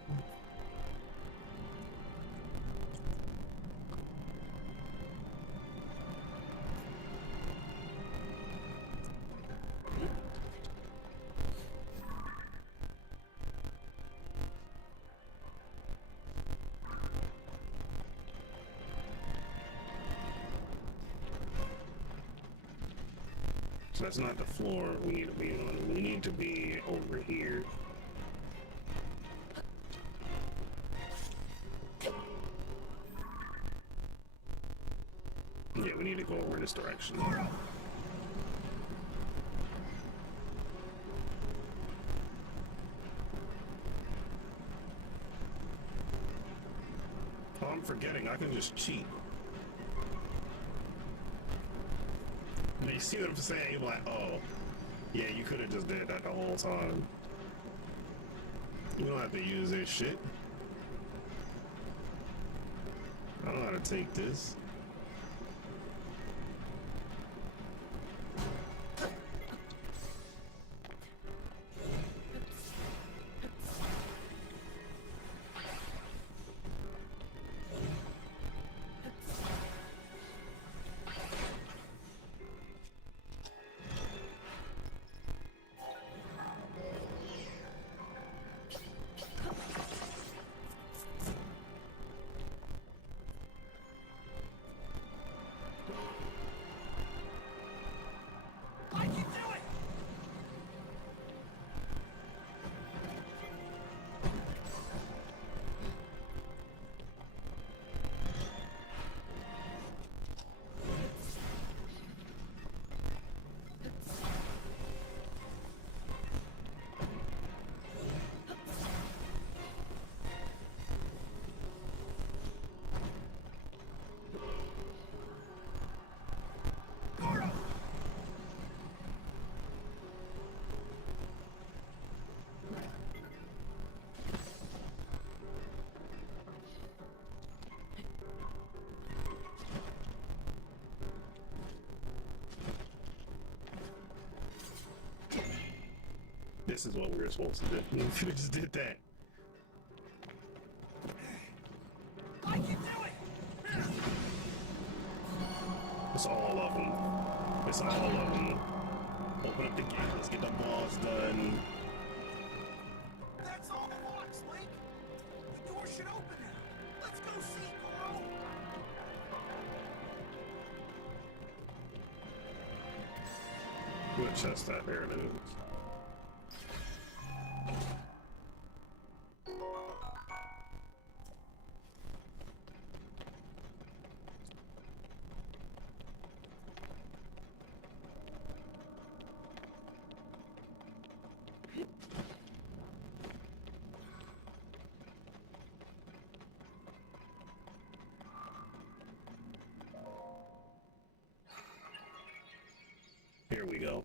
So that's not the floor we need to be on. We need to be over here. Yeah, we need to go over this direction. Oh, I'm forgetting. I can just cheat. You see what I'm saying? You're like, oh, yeah, you could have just did that the whole time. You don't have to use this shit. I don't know how to take this. This is what we were supposed to do. We could have just did that. I can do it! It's all of them. It's all of them. Open up the gate. Let's get the boss done. That's all the locks, Link! The door should open now! Let's go see, Goro! Good chest that. There it is. Here we go.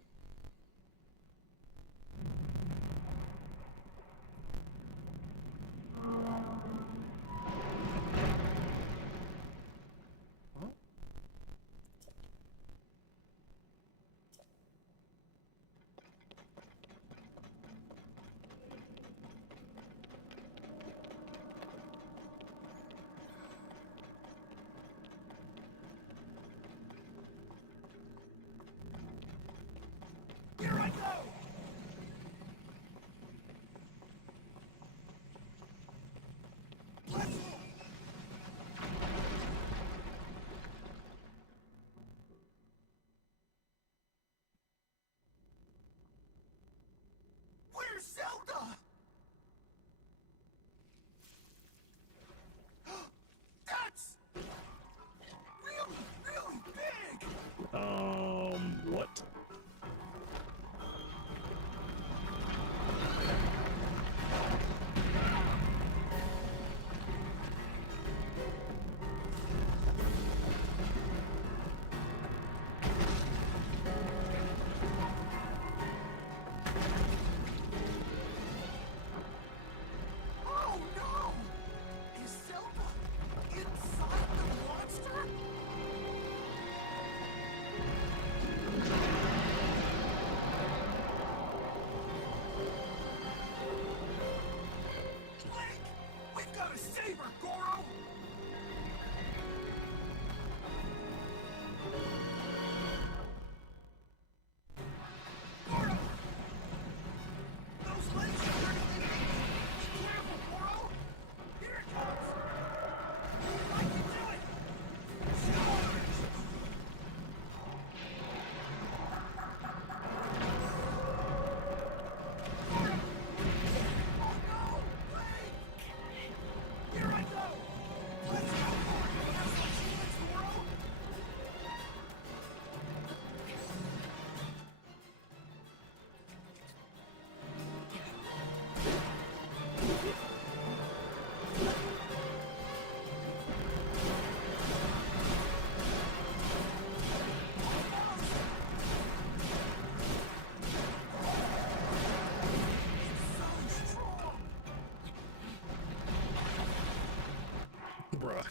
bruh.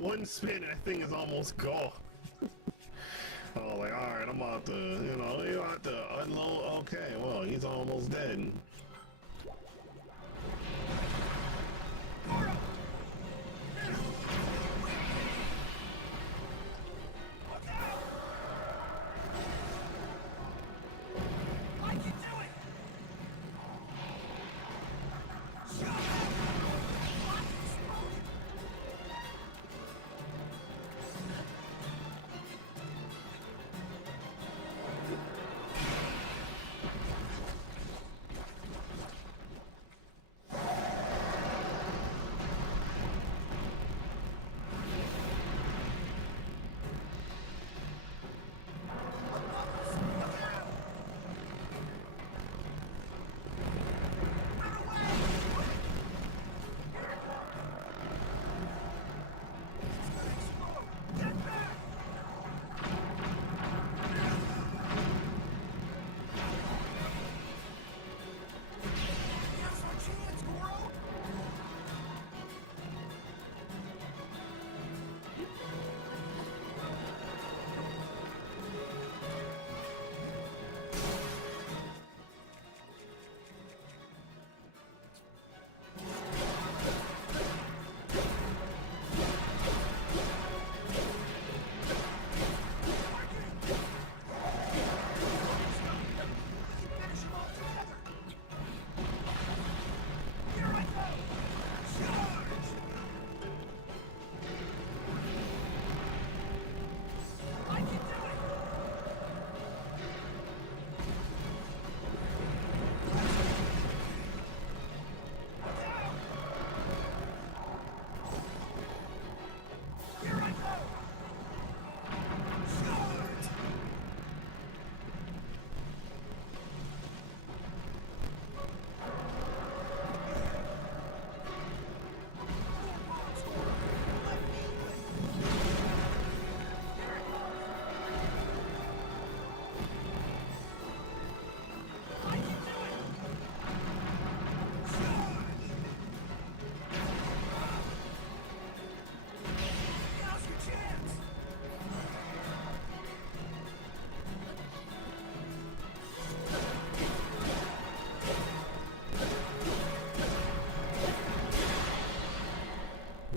One spin, that thing is almost gone. Oh, like, alright, I'm about to, you know, you about to unload. Okay, well, he's almost dead.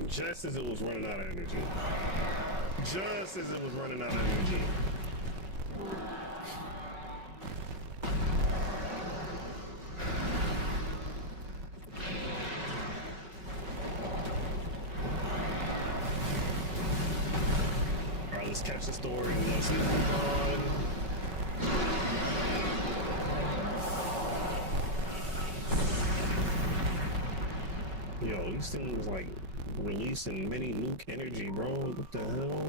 Just as it was running out of energy. Just as it was running out of energy. Alright, let's catch the story and let's see what's on. Yo, these things like releasing mini nuke energy, bro. What the hell?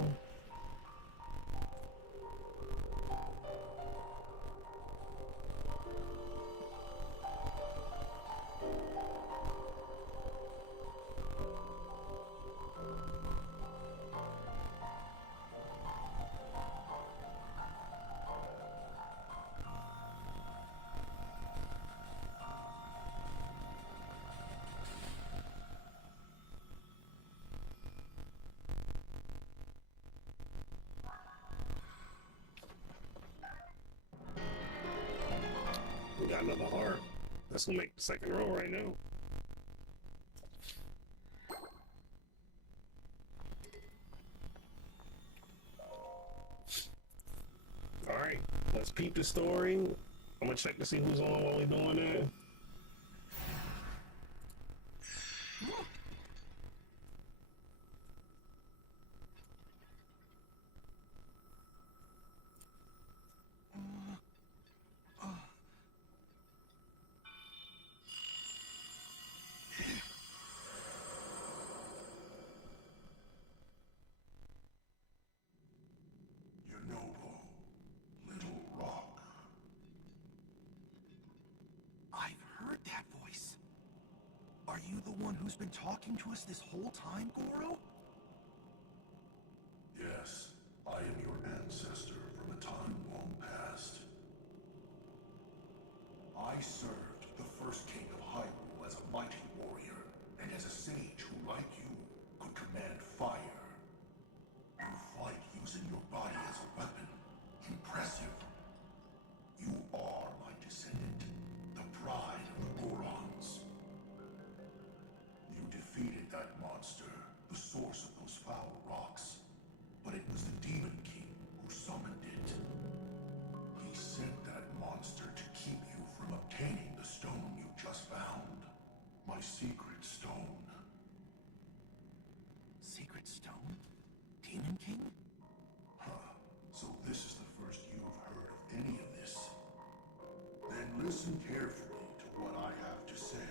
We got another heart. That's gonna make the second row right now. Alright, let's peep the story. I'm gonna check to see who's on while we're doing that. Your noble little rock. I've heard that voice. Are you the one who's been talking to us this whole time, Goro? Yes, I am your ancestor from a time long past. I served the first king of Hyrule as a mighty warrior, and as a sage who, like you, could command monster, the source of those foul rocks. But it was the Demon King who summoned it. He sent that monster to keep you from obtaining the stone you just found. My secret stone. Secret stone? Demon King? Huh. So this is the first you've heard of any of this. Then listen carefully to what I have to say.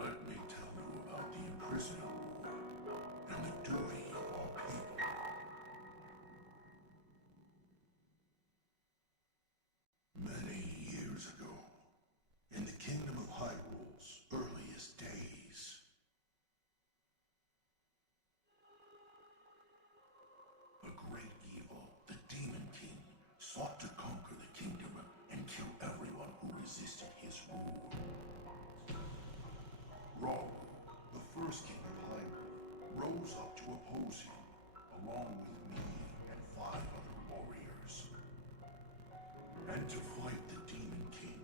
Let me tell you about the Imprisoner War and the duty of our people. Many years ago, in the Kingdom of Hyrule's earliest days, a great evil, the Demon King, sought to conquer the kingdom and kill everyone who resisted his rule. Raoul, the first king of Hyrule, rose up to oppose him, along with me and 5 other warriors. And to fight the Demon King,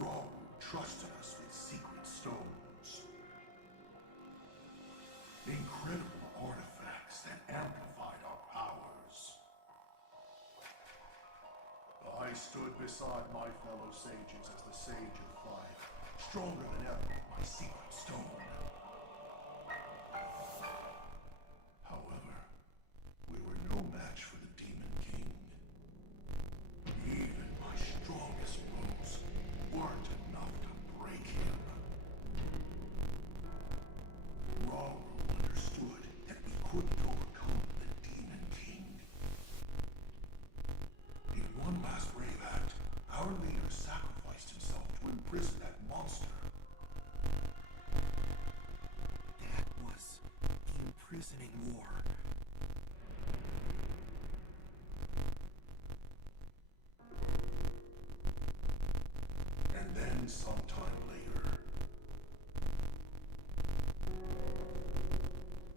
Raoul trusted us with secret stones. Incredible artifacts that amplified our powers. I stood beside my fellow sages as the Sage of Fire, stronger than ever with my secret stone. However, we were no match for the Demon King. Even my strongest blows weren't enough to break him. Raoul understood that we couldn't overcome the Demon King. In one last brave act, our leader sacrificed himself to imprison that monster. That was the imprisoning war. And then sometime later,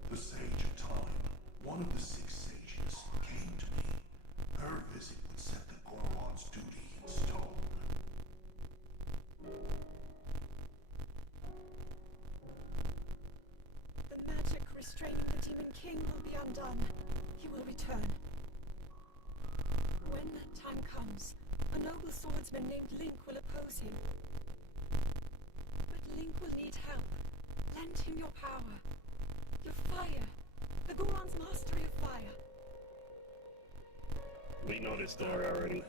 the Sage of Time, one of the 6 sages, came to me. Her visit would set the Goron's duty in stone. The magic restraining the Demon King will be undone. He will return. When that time comes, a noble swordsman named Link will oppose him. But Link will need help. Lend him your power. Your fire. The Goron's mastery of fire. We know this story already.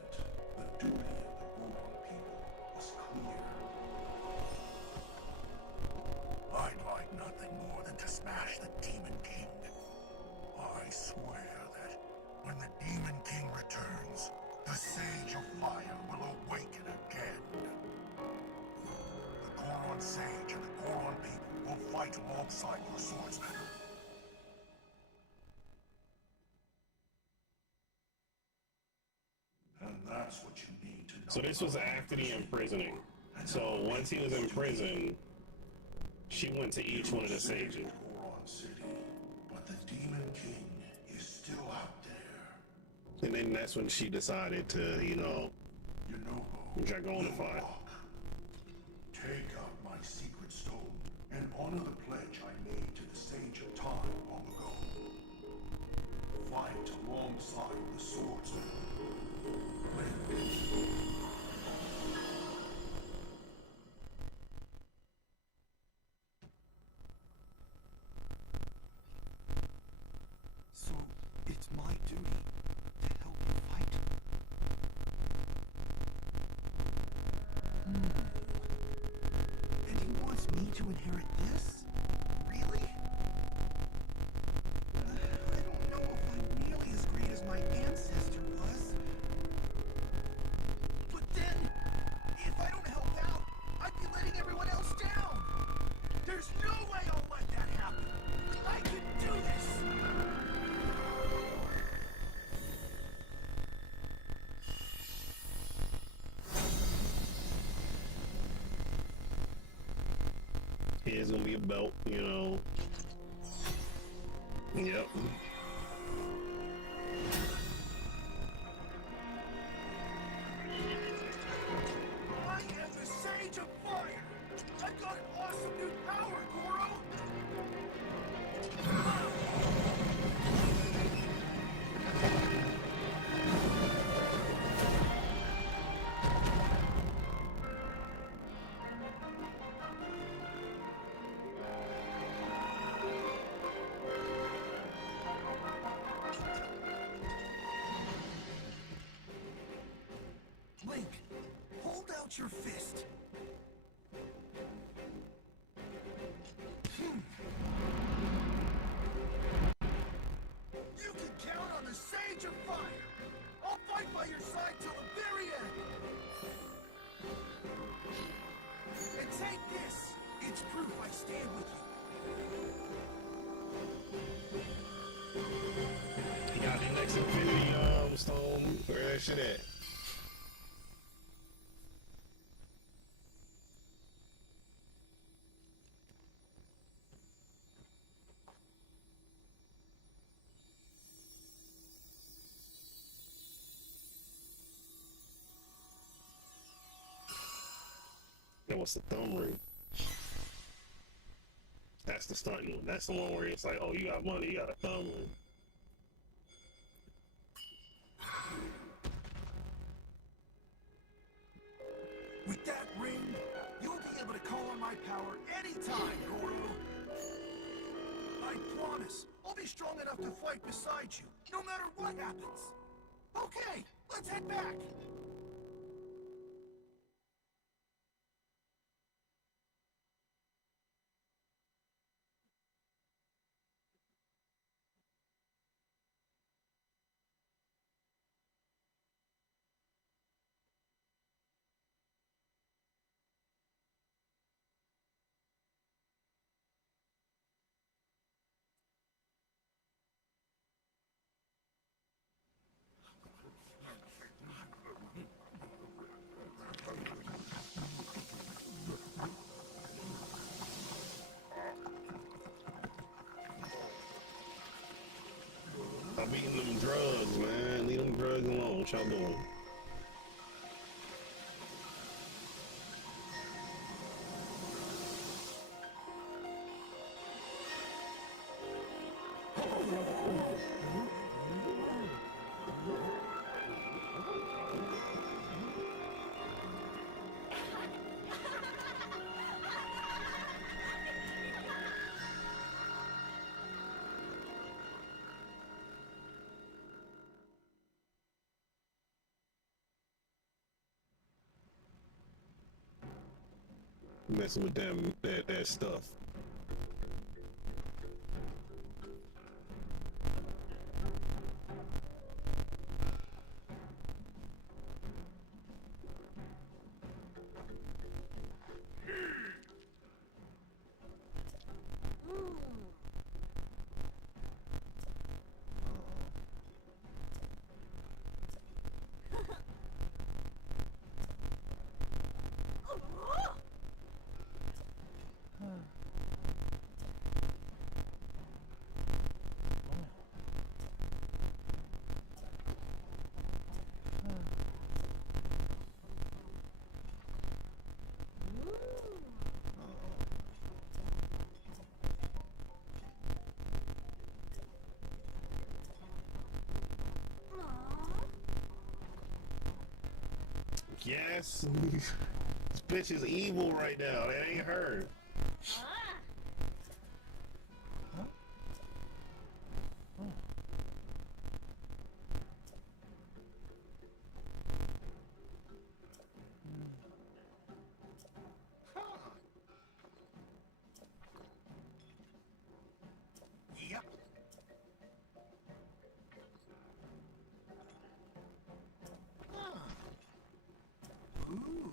The duty of the Goron people was clear. I'd like nothing more than to smash the Demon King. I swear that when the Demon King returns, the Sage of Fire will awaken again. The Goron Sage and the Goron people will fight alongside your swordsmen. And that's what you need to know. So this was after the imprisoning. So once he was in prison, she went to each one of the sages. Goron City, but the Demon King is still out there. And then that's when she decided to, You know, try going to fight. Take out my secret stone and honor the pledge I made to the Sage of Time long ago. Fight alongside the swordsman. So, it's my duty to help you fight? And he wants me to inherit this? Really? I don't know if I'm nearly as great as my ancestor was. But then, if I don't help out, I'd be letting everyone else down. There's no way I'll let that happen. I can do this. Here's gonna be a belt, Yep. I am the Sage of Fire! I've got awesome new power, Goro! out your fist. You can count on the Sage of Fire. I'll fight by your side till the very end. And take this. It's proof I stand with you. You got the next Infinity Stone. Where that shit at? That was the thumb ring. That's the stunt one. That's the one where it's like, oh, you got money, you got a thumb ring. With that ring, you'll be able to call on my power anytime, Goro. I promise, I'll be strong enough to fight beside you, no matter what happens. Okay, let's head back. I'm eating them drugs, man. Leave them drugs alone. What y'all doing? Messing with them, that stuff. Yes, this bitch is evil right now. That ain't her. Yep. Ooh.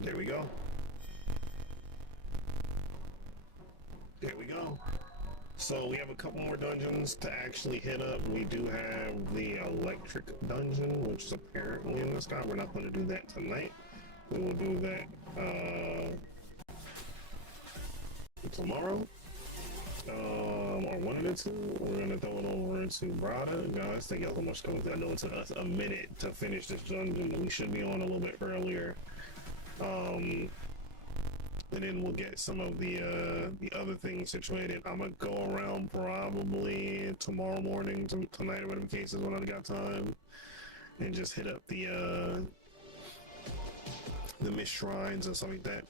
There we go. There we go. So we have a couple more dungeons to actually hit up. We do have the electric dungeon, which is apparently in the sky. We're not going to do that tonight. We will do that tomorrow. Or one of the two. We're going to throw it over to Brada. Guys, thank y'all so much for coming. I know it took us a minute to finish this dungeon. We should be on a little bit earlier. The and then we'll get some of the other things situated. I'm gonna go around probably tomorrow morning, tonight, or whatever the case is, when I got time, and just hit up the mist shrines and stuff like that.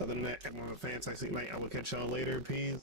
Other than that, everyone have a fantastic night. I will catch y'all later. Peace.